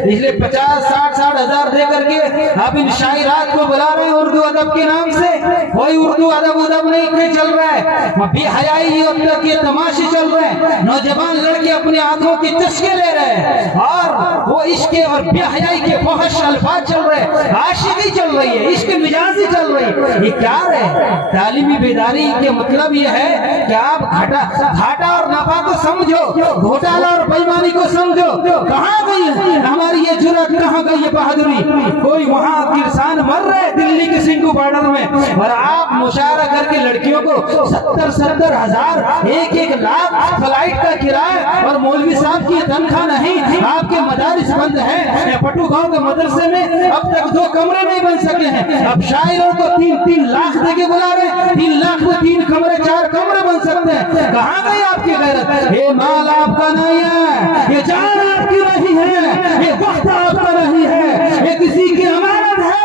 इसलिए 50-60 हजार दे करके आप इन शायरात को बुला रहे हैं उर्दू अदब के नाम से। कोई उर्दू अदब नहीं चल रहा है, बेहयाई अब तक ये तमाशे चल रहे हैं। नौजवान लड़के अपने आंखों की चस्के ले रहे हैं और वो इश्क और बेहयाई के फहश अल्फाज चल रहे हैं, आशिकी चल रही है, इश्क मिजाजी चल रही है। ये क्या है? तालीमी बेदारी के मतलब ये है कि आप घाटा और नफा को समझो, घोटाला और बेईमानी को समझो। कहाँ गई हमारी ये जुर्रत, कहाँ गई ये बहादुरी? कोई वहाँ किसान मर रहे दिल्ली के सिंधु बॉर्डर में और आप मुशायरा करके लड़कियों को 70 हजार 1 लाख फ्लाइट का किराया और मौलवी साहब की तनख्वाह नहीं। आपके मदारिस बंद है, पटू गांव के मदरसे में अब तक 2 कमरे नहीं बन सके हैं। अब शायरों को 3 लाख देके बुला रहे, 3 लाख में 3 कमरे 4 कमरे बन सकते हैं। कहाँ गई आपकी गैरत? ये माल आपका नहीं है, ये जान आपकी नहीं है, ये वक्त आपका नहीं है, ये किसी की अमानत है।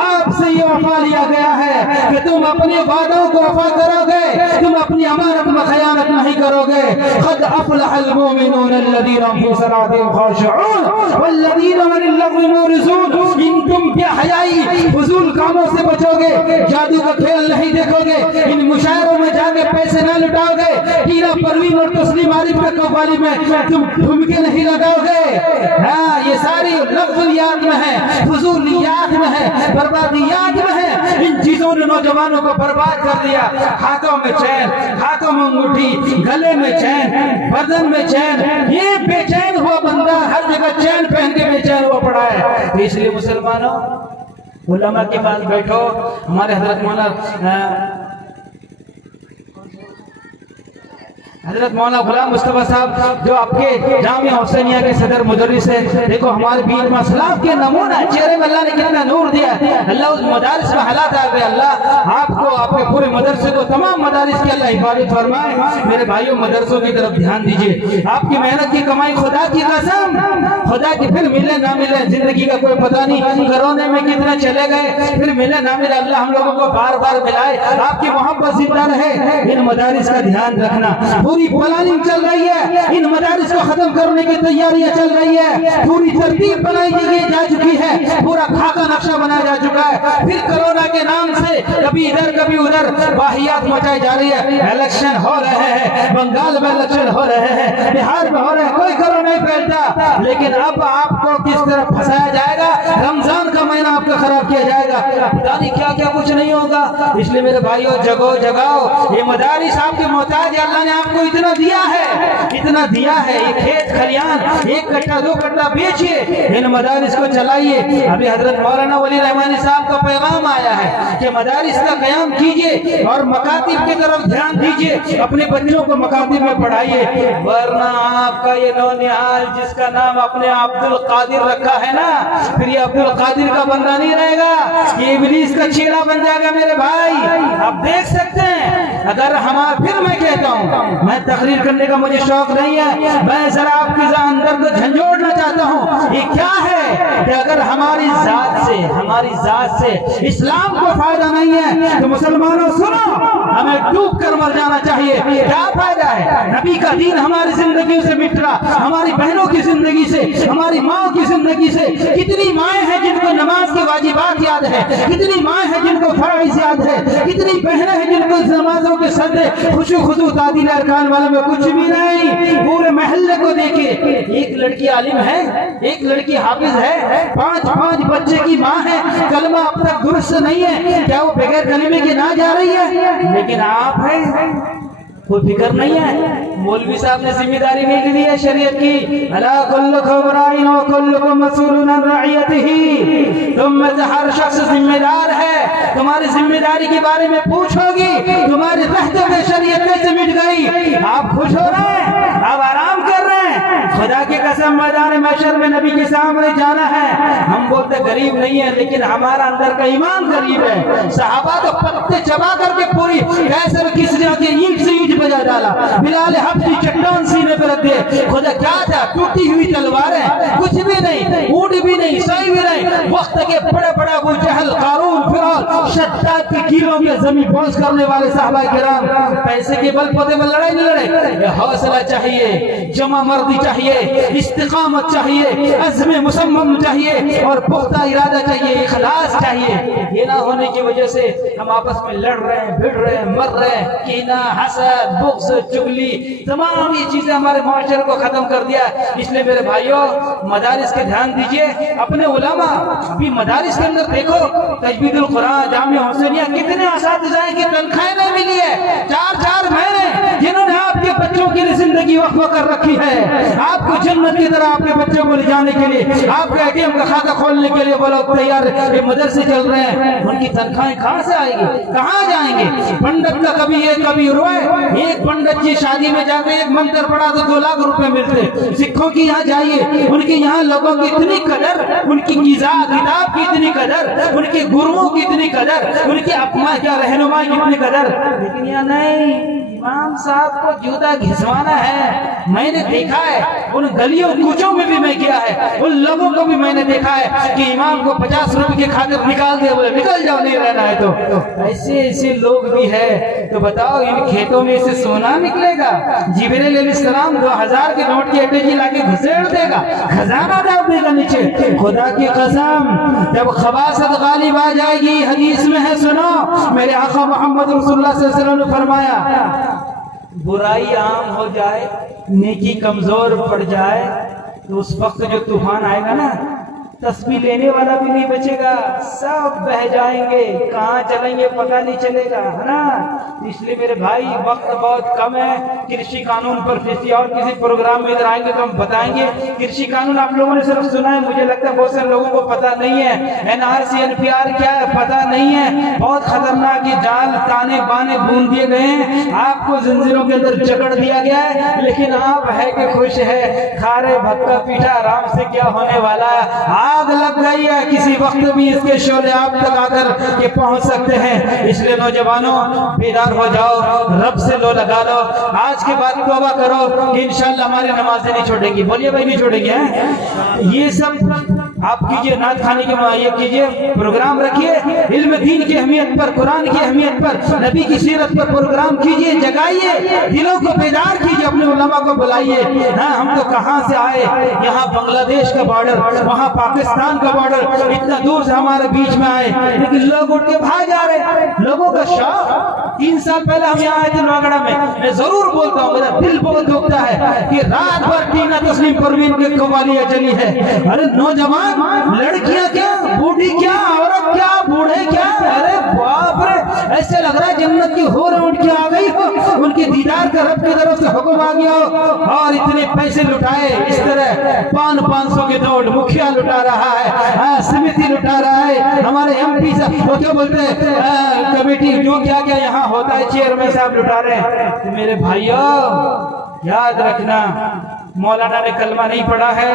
आपसे ये वफा लिया गया है कि कि तुम अपने वादों को वफा करोगे, तुम अपनी अमानत में खयानत नहीं करोगे। क़द अफ़लहल मुमिनून अल्लज़ीना हुम फ़ी सलातिहिम ख़ाशिऊन वल्लज़ीना अनिल लग़्वी मुरिज़ून। इन तुम बेहयाई फ़ुज़ूल कामों से बचोगे, जादू का खेल नहीं देखोगे, इन मुशायरों में जाके पैसे न लुटाओगे, टीना परवीन और तस्लीम आरिफ के कव्वाली में तुम ठुमके नहीं लगाओगे। हाँ, ये सारी लग़्वियात में है, फ़ुज़ूलियात में है, बर्बादियात में है। इन चीजों ने नौजवानों को बर्बाद कर दिया। हाथों में चैन, हाथों में अंगूठी, गले में चैन, बदन में चैन, ये बेचैन हुआ बंदा हर जगह चैन पहन के बेचैन हुआ पड़ा है। इसलिए मुसलमानों, उलमा के पास बैठो। हमारे हजरत मौलाना गुलाम मुस्तफा साहब जो आपके जामिया हुसैनिया के सदर मुदर्रिस है, देखो हमारे बीच मसलाफ के नमूना, चेहरे में अल्लाह ने कितना नूर दिया। अल्लाह उस मदारिस में हालात आ गए। अल्लाह आपको, आपके पूरे मदरसे को, तमाम मदारिस की अल्लाह हिफाजत फरमाए। मेरे भाइयों, मदरसों की तरफ ध्यान दीजिए। आपकी मेहनत की कमाई, खुदा की कसम, खुदा की, फिर मिले ना मिले जिंदगी का कोई पता नहीं। कोरोना में कितने चले गए, फिर मिले ना मिले, अल्लाह हम लोगों को बार बार मिलाए। आपकी मोहब्बत जिंदा रहे। इन मदारिस का ध्यान रखना। पूरी प्लानिंग चल रही है, इन मदारिस को खत्म करने की तैयारियां चल रही है, पूरी तरतीब बनाई जा चुकी है, पूरा खाका नक्शा बनाया जा चुका है। फिर कोरोना के नाम से कभी इधर कभी उधर वाहियात मचाई जा रही है। इलेक्शन हो रहे हैं, बंगाल में इलेक्शन हो रहे हैं, बिहार में हो रहे हैं, कोई कोरोना नहीं फैलता। लेकिन अब आपको किस तरह फंसाया जाएगा, रमजान का महीना आपका खराब किया जाएगा, पता नहीं क्या क्या कुछ नहीं होगा। इसलिए मेरे भाइयों, जगो जगाओ। ये मदारिस आपके मोहताज, अल्लाह ने आपको इतना दिया है, इतना दिया है। ये खेत खलियान 1 कट्टा 2 कट्टा बेचिए, इन मदारिस को चलाइए। अभी हजरत मौलाना वली रहमानी साहब का पैगाम आया है कि मदारिस का कयाम कीजिए और मकातिब की तरफ ध्यान दीजिए, अपने बच्चों को मकातिब में पढ़ाइए। वरना आपका ये नौनिहाल जिसका नाम अपने अब्दुल कादिर रखा है ना, फिर ये अब्दुल कादिर का बंदा नहीं रहेगा, ये इब्लीस का चेला बन जाएगा। मेरे भाई, आप देख सकते हैं। अगर हमारा, फिर मैं कहता हूँ, मैं तकरीर करने का मुझे शौक नहीं है, मैं जरा आपके अंदर को झंझोड़ना चाहता हूँ। ये क्या है कि अगर हमारी जात से इस्लाम को फायदा नहीं है तो मुसलमानों सुनो, हमें डूब कर मर जाना चाहिए। क्या फायदा है? नबी का दीन हमारी जिंदगी से मिट रहा, हमारी बहनों की जिंदगी से, हमारी माँ की जिंदगी से। कितनी माएँ हैं जिनको नमाज की वाजिबात याद है, कितनी माँ है जिनको फराइज याद है, कितनी बहनें हैं जिनको नमाजों के सदे खुशू खुशू तादील अरकान वाले में कुछ भी नहीं। पूरे महल्ले को देखिए, एक लड़की आलिम है, एक लड़की हाफिज है, 5 बच्चे की माँ है, कलमा अब तक दुरुस्त नहीं है। क्या वो बगैर कलमे के ना जा रही है? लेकिन आप हैं, कोई फिक्र नहीं है। मौलवी साहब ने जिम्मेदारी नहीं ली है शरीयत की। अला कुल्लुकुम राइन व कुल्लुकुम मसऊलुन अन रइयतिही। तुम में से हर शख्स जिम्मेदार है, तुम्हारी जिम्मेदारी के बारे में पूछोगी। तुम्हारे रहते हुए शरीयत कैसे मिट गई? आप खुश हो रहे हैं, आप आराम कर रहे हैं। खुदा की कसम, मैदान महशर में नबी के सामने जाना है। हम बोलते गरीब नहीं है, लेकिन हमारा अंदर का ईमान गरीब है। सहाबा तो पत्ते चबा करके पूरी कैसर किसरिया के ईंट से ईंट बजा डाला, बिलाल हबशी चट्टान सीने पर रख दिए। खुदा क्या था? टूटी हुई तलवारें, कुछ भी नहीं, ऊंट भी नहीं, सही भी नहीं। वक्त के बड़े बड़े अबू जहल, कारून, फिरौन, शद्दाद के कीलों में जमीन पहुंच करने वाले साहबा किराम पैसे के बल पोते में लड़ाई नहीं लड़े। हौसला चाहिए, जमा मर्दी चाहिए, इस्तिकामत चाहिए, अज़्म मुसम्मम चाहिए और पुख्ता इरादा चाहिए, इखलास चाहिए। ये ना होने की वजह से हम आपस में लड़ रहे हैं, भिड़ रहे हैं, मर रहे हैं। कीना, हसद, बुग़्ज़, चुगली, तमाम ये चीजें हमारे माशरे को खत्म कर दिया। इसलिए मेरे भाइयों, मदारिस के ध्यान दीजिए, अपने उलमा। अभी मदारिस के अंदर देखो, तजवीदुल कुरान, जामिया हुसैनिया, कितने असातिज़ा की तनख्वाहें नहीं मिली है। 4-4 महीने जिन्होंने आपके बच्चों की जिंदगी वक्फ कर रखी है, आपको जन्नत की तरह आपके बच्चों को ले जाने के लिए, आपके एटीएम का खाता खोलने के लिए वो लोग तैयार, ये मदरसे चल रहे हैं। उनकी तनख्वाहें कहाँ से आएगी, कहाँ जाएंगे? पंडित का कभी ये कभी रोए। एक पंडित जी शादी में जाकर एक मंत्र पढ़ा तो 2 लाख रुपए मिलते। सिखों की यहाँ जाइए, उनके यहाँ लोगों की इतनी कदर, उनकी किताब की इतनी कदर, उनके गुरुओं की इतनी कदर, उनकी अपना क्या रहनुमाई की इतनी कदर। लेकिन यहाँ नहीं। इमाम साहब को जूता घिसवाना है। मैंने देखा है, उन गलियों कूचों में भी मैं गया है, उन लोगों को भी मैंने देखा है कि इमाम को 50 रुपए की खातिर निकाल दे, बोले निकल जाओ, नहीं रहना है। तो ऐसे ऐसे लोग भी है। तो बताओ इन खेतों में से सोना निकलेगा? जिब्रील अलैहिस्सलाम 2000 के नोट की अटैची लाके घुसेड़ देगा, खजाना डाल देगा नीचे। खुदा की कसम, जब खबासत गालिब आ जाएगी, हदीस में है, सुनो, मेरे आका मोहम्मद रसूलुल्लाह सल्लल्लाहु अलैहि वसल्लम ने फरमाया, बुराई आम हो जाए, नेकी कमजोर पड़ जाए, तो उस वक्त जो तूफान आएगा ना, तस्बीह लेने वाला भी नहीं बचेगा, सब बह जाएंगे, कहाँ चलेंगे पता नहीं चलेगा, है ना। इसलिए मेरे भाई वक्त बहुत कम है। कृषि कानून पर किसी और किसी प्रोग्राम में इधर आएंगे तो हम बताएंगे। कृषि कानून आप लोगों ने सिर्फ सुना है, मुझे लगता है बहुत सारे लोगों को पता नहीं है। एनआरसी एनपीआर क्या है पता नहीं है। बहुत खतरनाक ये जाल ताने बाने बूंद दिए गए हैं, आपको जंजीरों के अंदर जकड़ दिया गया है, लेकिन आप है कि खुश है, खा रहे भक्का पीठा आराम से, क्या होने वाला है? आग लग गई है, किसी वक्त भी इसके शोले आप तक आकर के पहुंच सकते हैं। इसलिए नौजवानों बेदार हो जाओ, रब से लो लगा लो, आज के बाद तौबा करो कि इंशाअल्लाह हमारी नमाजें नहीं छोड़ेंगी। बोलिए भाई, नहीं छोड़ेंगे हैं? ये सब आप कीजिए, नात खाने के ये कीजिए, प्रोग्राम रखिए, इल्म दीन की अहमियत पर, कुरान की अहमियत पर, नबी की सीरत पर प्रोग्राम कीजिए, जगाइए, दिलों को बेदार कीजिए, अपने उलमा को बुलाइए। हाँ, हम तो कहाँ से आए, यहाँ बांग्लादेश का बॉर्डर, वहाँ पाकिस्तान का बॉर्डर, इतना दूर से हमारे बीच में आए, लेकिन लोग उठ के भाग जा रहे। लोगों का शौक, 3 साल पहले हम यहाँ आए थे नौगढ़ा में, मैं जरूर बोलता हूँ, मेरा दिल बहुत दुखता है कि रात भर टीना तस्लीम परवीन की कवालियां चली है। अरे नौजवान, लड़कियां क्या, बूढ़ी क्या, औरत क्या, बूढ़े क्या, अरे बाप रे, ऐसे लग रहा है जन्नत की होर उठ के आ गई हो, उनके दीदार का रब की तरफ से हुक्म आ गया हो, और इतने पैसे लुटाए। इस तरह 500 के नोट मुखिया लुटा रहा है, समिति लुटा रहा है, हमारे एमपी साहब, वो क्या बोलते हैं, कमेटी, जो क्या क्या यहाँ होता है, चेयरमैन साहब लुटा रहे हैं। तो मेरे भाइयों याद रखना, मौलाना ने कलमा नहीं पढ़ा है,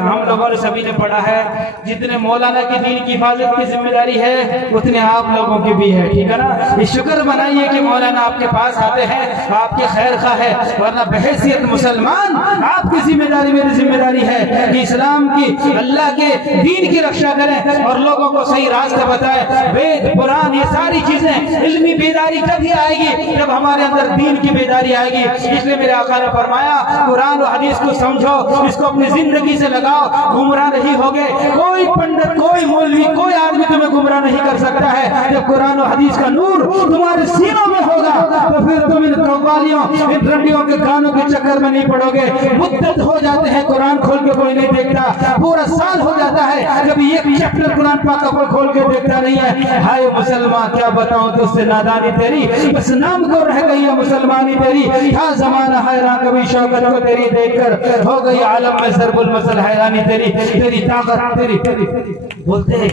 हम लोगों ने सभी ने पढ़ा है। जितने मौलाना की दीन की हिफाजत की जिम्मेदारी है, उतने आप लोगों की भी है, ठीक है ना। ये शुक्र मनाइए कि मौलाना आपके पास आते हैं, आपके खैर खा है, वरना बहैसियत मुसलमान आपकी जिम्मेदारी, मेरी जिम्मेदारी है कि इस्लाम की, अल्लाह के दीन की रक्षा करें और लोगों को सही रास्ता बताएं। वेद कुरान ये सारी चीजें, इल्मी बेदारी कभी आएगी जब हमारे अंदर दीन की बेदारी आएगी। इसलिए मेरे आका ने फरमाया, कुरान और हदीस को समझो, इसको अपनी जिंदगी से लगाओ, गुमराह नहीं होगे। कोई पंडित, कोई मौलवी, कोई आदमी तुम्हें गुमराह नहीं कर सकता है। जब कुरान और हदीस का नूर तुम्हारे सीनों में होगा, तो फिर तुम इन कव्वालियों, इन रंडियों के गानों के चक्कर में नहीं पड़ोगे। मुद्दत हो जाते हैं, कुरान खोल के कोई नहीं देखता, पूरा साल हो जाता है जब एक चैप्टर कुरान पाक का खोल के देखता नहीं है। हाय मुसलमान, क्या बताऊं तुझसे नादानी तेरी, बस नाम को रह गई है मुसलमानी तेरी। क्या जमाना हैरान, कभी शौकत को तेरी देखकर हो गई आलम में सरबुल मसल, हैरानी तेरी, तेरी ताकत तेरी। बोलते हैं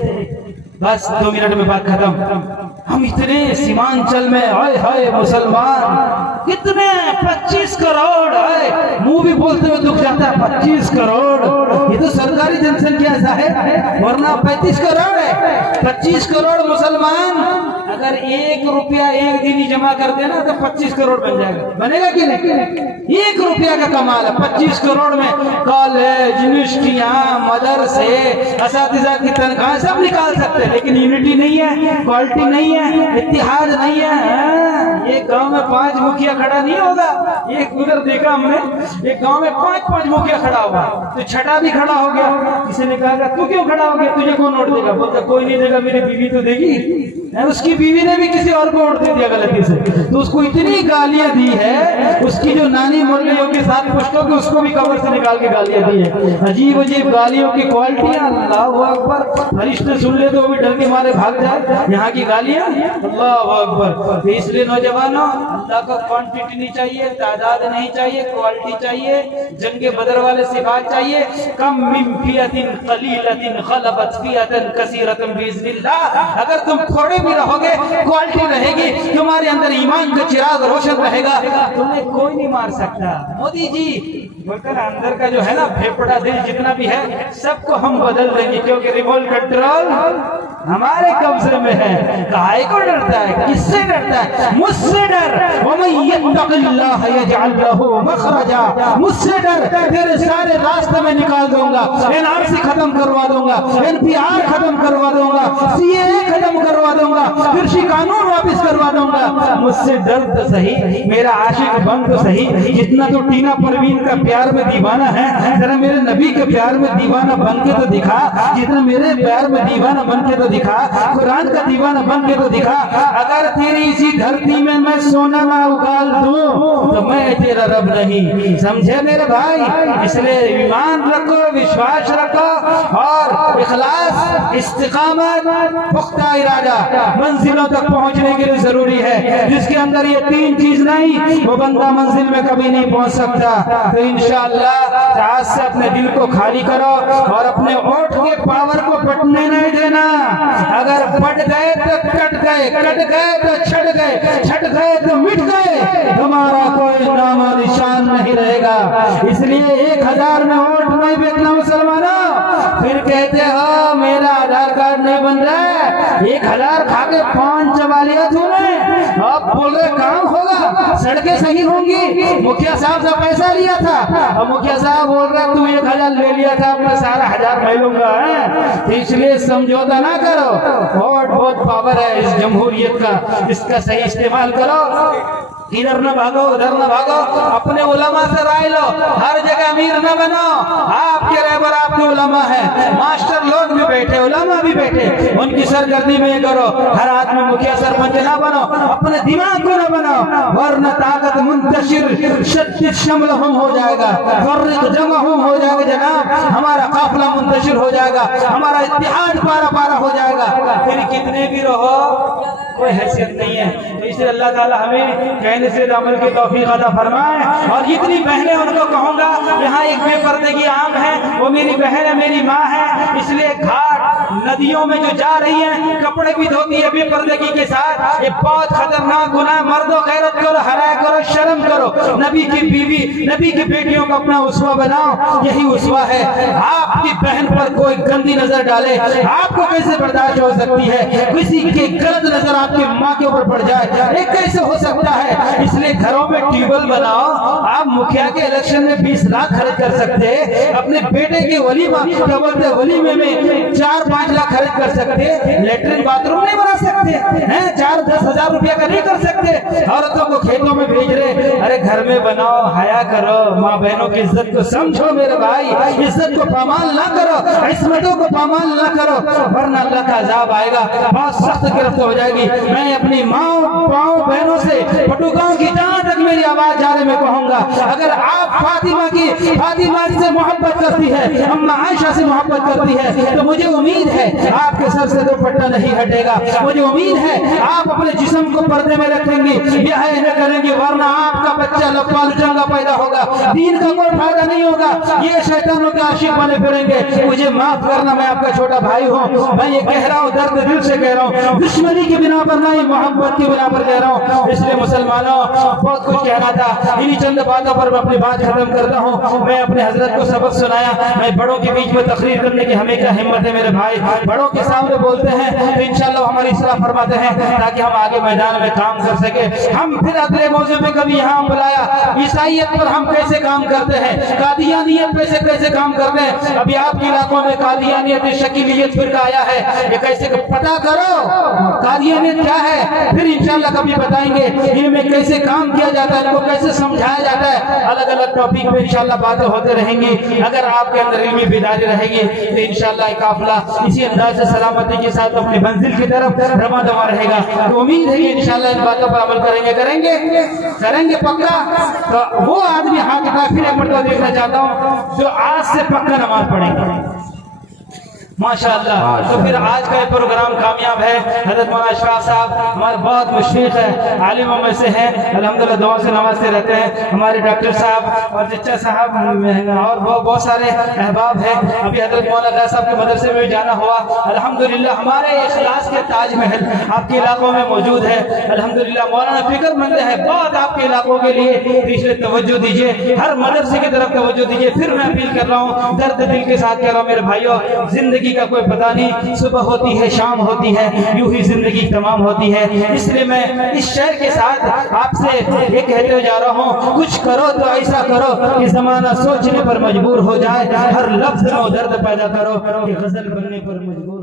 बस 2 मिनट में बात खत्म। हम इतने सीमांचल में, हाय हाय मुसलमान कितने, 25 करोड़ है, मुंह भी बोलते हुए दुख जाता है, 25 करोड़, ये तो सरकारी जनसंख्या ऐसा है, वरना 35 करोड़ है। 25 करोड़ मुसलमान, अगर 1 रुपया एक दिन ही जमा कर देना तो 25 करोड़ बन जाएगा। बनेगा कि नहीं? 1 रुपया का कमाल है। 25 करोड़ में कॉलेज, यूनिवर्सिटियां, मदरसे, असातिज़ा की तनख्वाह सब निकाल सकते हैं, लेकिन यूनिटी नहीं है, क्वालिटी नहीं है, इत्तेहाद नहीं है। एक गांव में 5 मुखिया खड़ा नहीं होगा। एक उधर देखा हमने, एक गांव में 5 मुखिया खड़ा हुआ, तो छठा भी खड़ा हो गया। किसी ने कहा तू क्यों खड़ा हो गया, तुझे कौन वोट देगा? बोलता कोई नहीं देगा, मेरी बीवी तो देगी। उसकी बीवी ने भी किसी और को वोट दे दिया गलती से, तो उसको इतनी गालियां दी है, उसकी जो नानी मर गई होगी 7 पुश्तों की, उसको भी कब्र से निकाल के गालियां दी है। अजीब अजीब गालियों की क्वालिटियां, अल्लाह अकबर, फरिश्ते सुन ले तो वो भी डर के मारे भाग जाए। यहाँ की गालियां, अल्लाह अकबर। इसलिए नौजवानों, अल्लाह का क्वांटिटी नहीं चाहिए, तादाद नहीं चाहिए, क्वालिटी चाहिए। जंगे बदर वाले सिफात चाहिए। कम मिन फियतिन कलीलतिन गलबत फियतन कसीरतन बिइज़्निल्लाह। अगर तुम थोड़े भी रहोगे क्वालिटी रहेगी, तुम्हारे अंदर ईमान का चिराग रोशन रहेगा, तुम्हें कोई नहीं मार सकता। मोदी जी बोलते ना, अंदर का जो है ना फेफड़ा दिल जितना भी है सबको हम बदल देंगे, क्योंकि रिमोट कंट्रोल हमारे कब्जे में है। काहे को डरता है, किससे डरता है? मुझसे डर। मुझसे डर, तेरे सारे रास्ते में निकाल दूंगा, एनआरसी खत्म करवा दूंगा, एनपीआर खत्म करवा दूंगा, सीएए खत्म करवा दूंगा, कृषि कानून वापस करवा दूंगा। मुझसे डर तो सही, मेरा आशिक बन तो सही। जितना तो टीना परवीन का प्यार में दीवाना है, जरा मेरे नबी के प्यार में दीवाना बन के तो दिखा। जितना मेरे प्यार में दीवाना बन के तो दिखा, कुरान का दीवाना बन के तो दिखा। अगर तेरी इसी धरती में मैं सोना ना उगाल दूं तो मैं तेरा रब नहीं, समझे मेरे भाई? इसलिए ईमान रखो, विश्वास रखो और इखलास, इस्तिकामत, पुख्ता इरादा मंजिलों तक पहुंचने के लिए जरूरी है। जिसके अंदर ये तीन चीज नहीं, वो बंदा मंजिल में कभी नहीं पहुंच सकता। तो इंशाअल्लाह आज से अपने दिल को खाली करो और अपने होठ के पावर को पटने नहीं देना। अगर पट गए तो कट गए, कट गए तो छट गए, छट गए तो मिट गए, तुम्हारा कोई नाम निशान नहीं रहेगा। इसलिए 1000 में वोट नहीं बेचना मुसलमानों। फिर कहते हो मेरा आधार कार्ड नहीं बन रहा है, 1000 खा के 5 चबा लिया तूने, अब बोल रहे काम होगा, सड़कें सही होंगी। मुखिया साहब से पैसा लिया था, अब मुखिया साहब बोल रहा तू 1000 ले लिया था, मैं सारा 1000 मैं लूंगा। तो इसलिए समझौता ना करो, वोट बहुत पावर है इस जमहूरियत का, इसका सही इस्तेमाल करो। इधर न भागो, उधर न भागो, अपने उलमा से राय लो। हर जगह अमीर न बनो, आपके रहबर आपके उलमा है, मास्टर लोग भी बैठे, उलमा भी बैठे, उनकी सरगर्दी में करो। हर आदमी मुखिया सरपंच ना बनो, अपने दिमाग को न बनाओ, वरना ताकत मुंतशिर शद्दिद शमलहुम हो जाएगा, फर्रिक जमहुम हो जाएगा जनाब, हमारा काफिला मुंतशिर हो जाएगा, हमारा इत्तिहाद पारा पारा हो जाएगा। फिर कितने भी रहो कोई हैसियत नहीं है। तो इसलिए अल्लाह ताला हमें कहने से अमल की तौफीक अता फरमाए। और जितनी बहनें उनको कहूँगा, यहाँ एक बेपर्दे की आम है, वो मेरी बहन है, मेरी माँ है। इसलिए घाट नदियों में जो जा रही है, कपड़े भी धोती है बेपर्दगी के साथ, ये बहुत खतरनाक गुनाह। मर्दों गैरत करो, हराया करो, शर्म करो। नबी की बीवी, नबी की बेटियों को अपना उसवा बनाओ, यही उसवा है। आपकी बहन पर कोई गंदी नजर डाले, आपको कैसे बर्दाश्त हो सकती है? किसी के गलत नजर आपकी माँ के ऊपर पड़ जाए, ये कैसे हो सकता है? इसलिए घरों में ट्यूबवेल बनाओ। आप मुखिया के इलेक्शन में 20 लाख खर्च कर सकते हैं, अपने बेटे के वलीमा वलीमे में 4-5 लाख खर्च कर सकते, लेटरिन बाथरूम नहीं बना सकते हैं, 4-10 हजार रुपया का नहीं कर सकते। औरतों को खेतों में भेज रहे, अरे घर में बनाओ, हया करो, माँ बहनों की इज्जत को समझो मेरे भाई, इज्जत को पामाल ना करो, इस्मतों को पामाल ना करो, वरना अल्लाह का अजाब आएगा, बहुत सख्त गिरफ्त हो जाएगी। मैं अपनी माँ बहनों से पटुकाओं की जहां तक मेरी आवाज जा रही मैं कहूंगा, अगर आप फातिमा से मोहब्बत करती है, अम्मा आयशा से मोहब्बत करती है, तो मुझे उम्मीद है आपके सर से दुपट्टा नहीं हटेगा। मुझे उम्मीद है आप अपने जिस्म को पर्दे में रखेंगे, यह न करेंगे, वरना आपका बच्चा लप्पा लुचंगा पैदा होगा, दीन का कोई फायदा नहीं होगा, ये शैतानों के आशिक बने फिरेंगे। मुझे माफ करना, मैं आपका छोटा भाई हूँ, मैं ये कह रहा हूँ, दर्द दिल से कह रहा हूँ, दुश्मनी की बिना पर नहीं, मोहब्बत की बिना पर कह रहा हूँ। इसलिए मुसलमानों, बहुत कुछ कहना था, इन्हीं चंद बातों पर मैं अपनी बात खत्म करता हूँ। मैं अपने हजरत को सबक सुनाया, मैं बड़ों के बीच में तकरीर करने की हमें क्या हिम्मत है मेरे भाई, बड़ों के सामने बोलते हैं तो इंशाअल्लाह हमारी इस्लाह फरमाते हैं, ताकि हम आगे मैदान में काम कर सके। हम फिर अगले मौजू में कभी यहाँ बुलाया, ईसाइयत पर हम कैसे काम करते हैं, कादियानियत पे से कैसे काम करते हैं। अभी आपके इलाकों में कादियानियत शकीलियत फिरका आया है, ये कैसे पता करो कादियानियत क्या है, फिर इंशाअल्लाह कभी बताएंगे इनमें कैसे काम किया जाता है, इनको कैसे समझाया जाता है। अलग अलग टॉपिक पे इंशाअल्लाह बातें होते रहेंगी। अगर आपके अंदर इल्मी बेदारी रहेगी तो इंशाअल्लाह काफिला इसी अंदाज से सलामती के साथ अपनी मंजिल की तरफ रवा दवा रहेगा। तो उम्मीद है कि इंशाअल्लाह इन बातों पर अमल करेंगे पक्का। तो वो आदमी हाथ उठा, फिर एक मरतबा देखना चाहता हूँ जो आज से पक्का नमाज पढ़ेंगे। माशाअल्लाह। तो फिर आज का ये प्रोग्राम कामयाब है। हज़रत मौलाना अशफाक साहब हमारे बहुत मुशफ़िक़ है, आलिमों में से हैं, अल्हम्दुलिल्लाह दुआ से नवाजते रहते हैं। हमारे डॉक्टर साहब और चचा साहब और बहुत सारे अहबाब हैं। अभी हज़रत मौलाना साहब के मदरसे में भी जाना हुआ। अल्हम्दुलिल्लाह हमारे इखलास के ताजमहल आपके इलाकों में मौजूद है। अल्हम्दुलिल्लाह मौलाना फिक्रमंद है बहुत आपके इलाकों के लिए, इसलिए तवज्जो दीजिए, हर मदरसे की तरफ तवज्जो दीजिए। फिर मैं अपील कर रहा हूँ, दर्द दिल के साथ कह रहा हूँ मेरे भाइयों, जिंदगी का कोई पता नहीं, सुबह होती है शाम होती है, यूं ही जिंदगी तमाम होती है। इसलिए मैं इस शेर के साथ आपसे ये कहते जा रहा हूँ, कुछ करो तो ऐसा करो कि जमाना सोचने पर मजबूर हो जाए, हर लफ्ज में दर्द पैदा करो कि गजल बनने पर मजबूर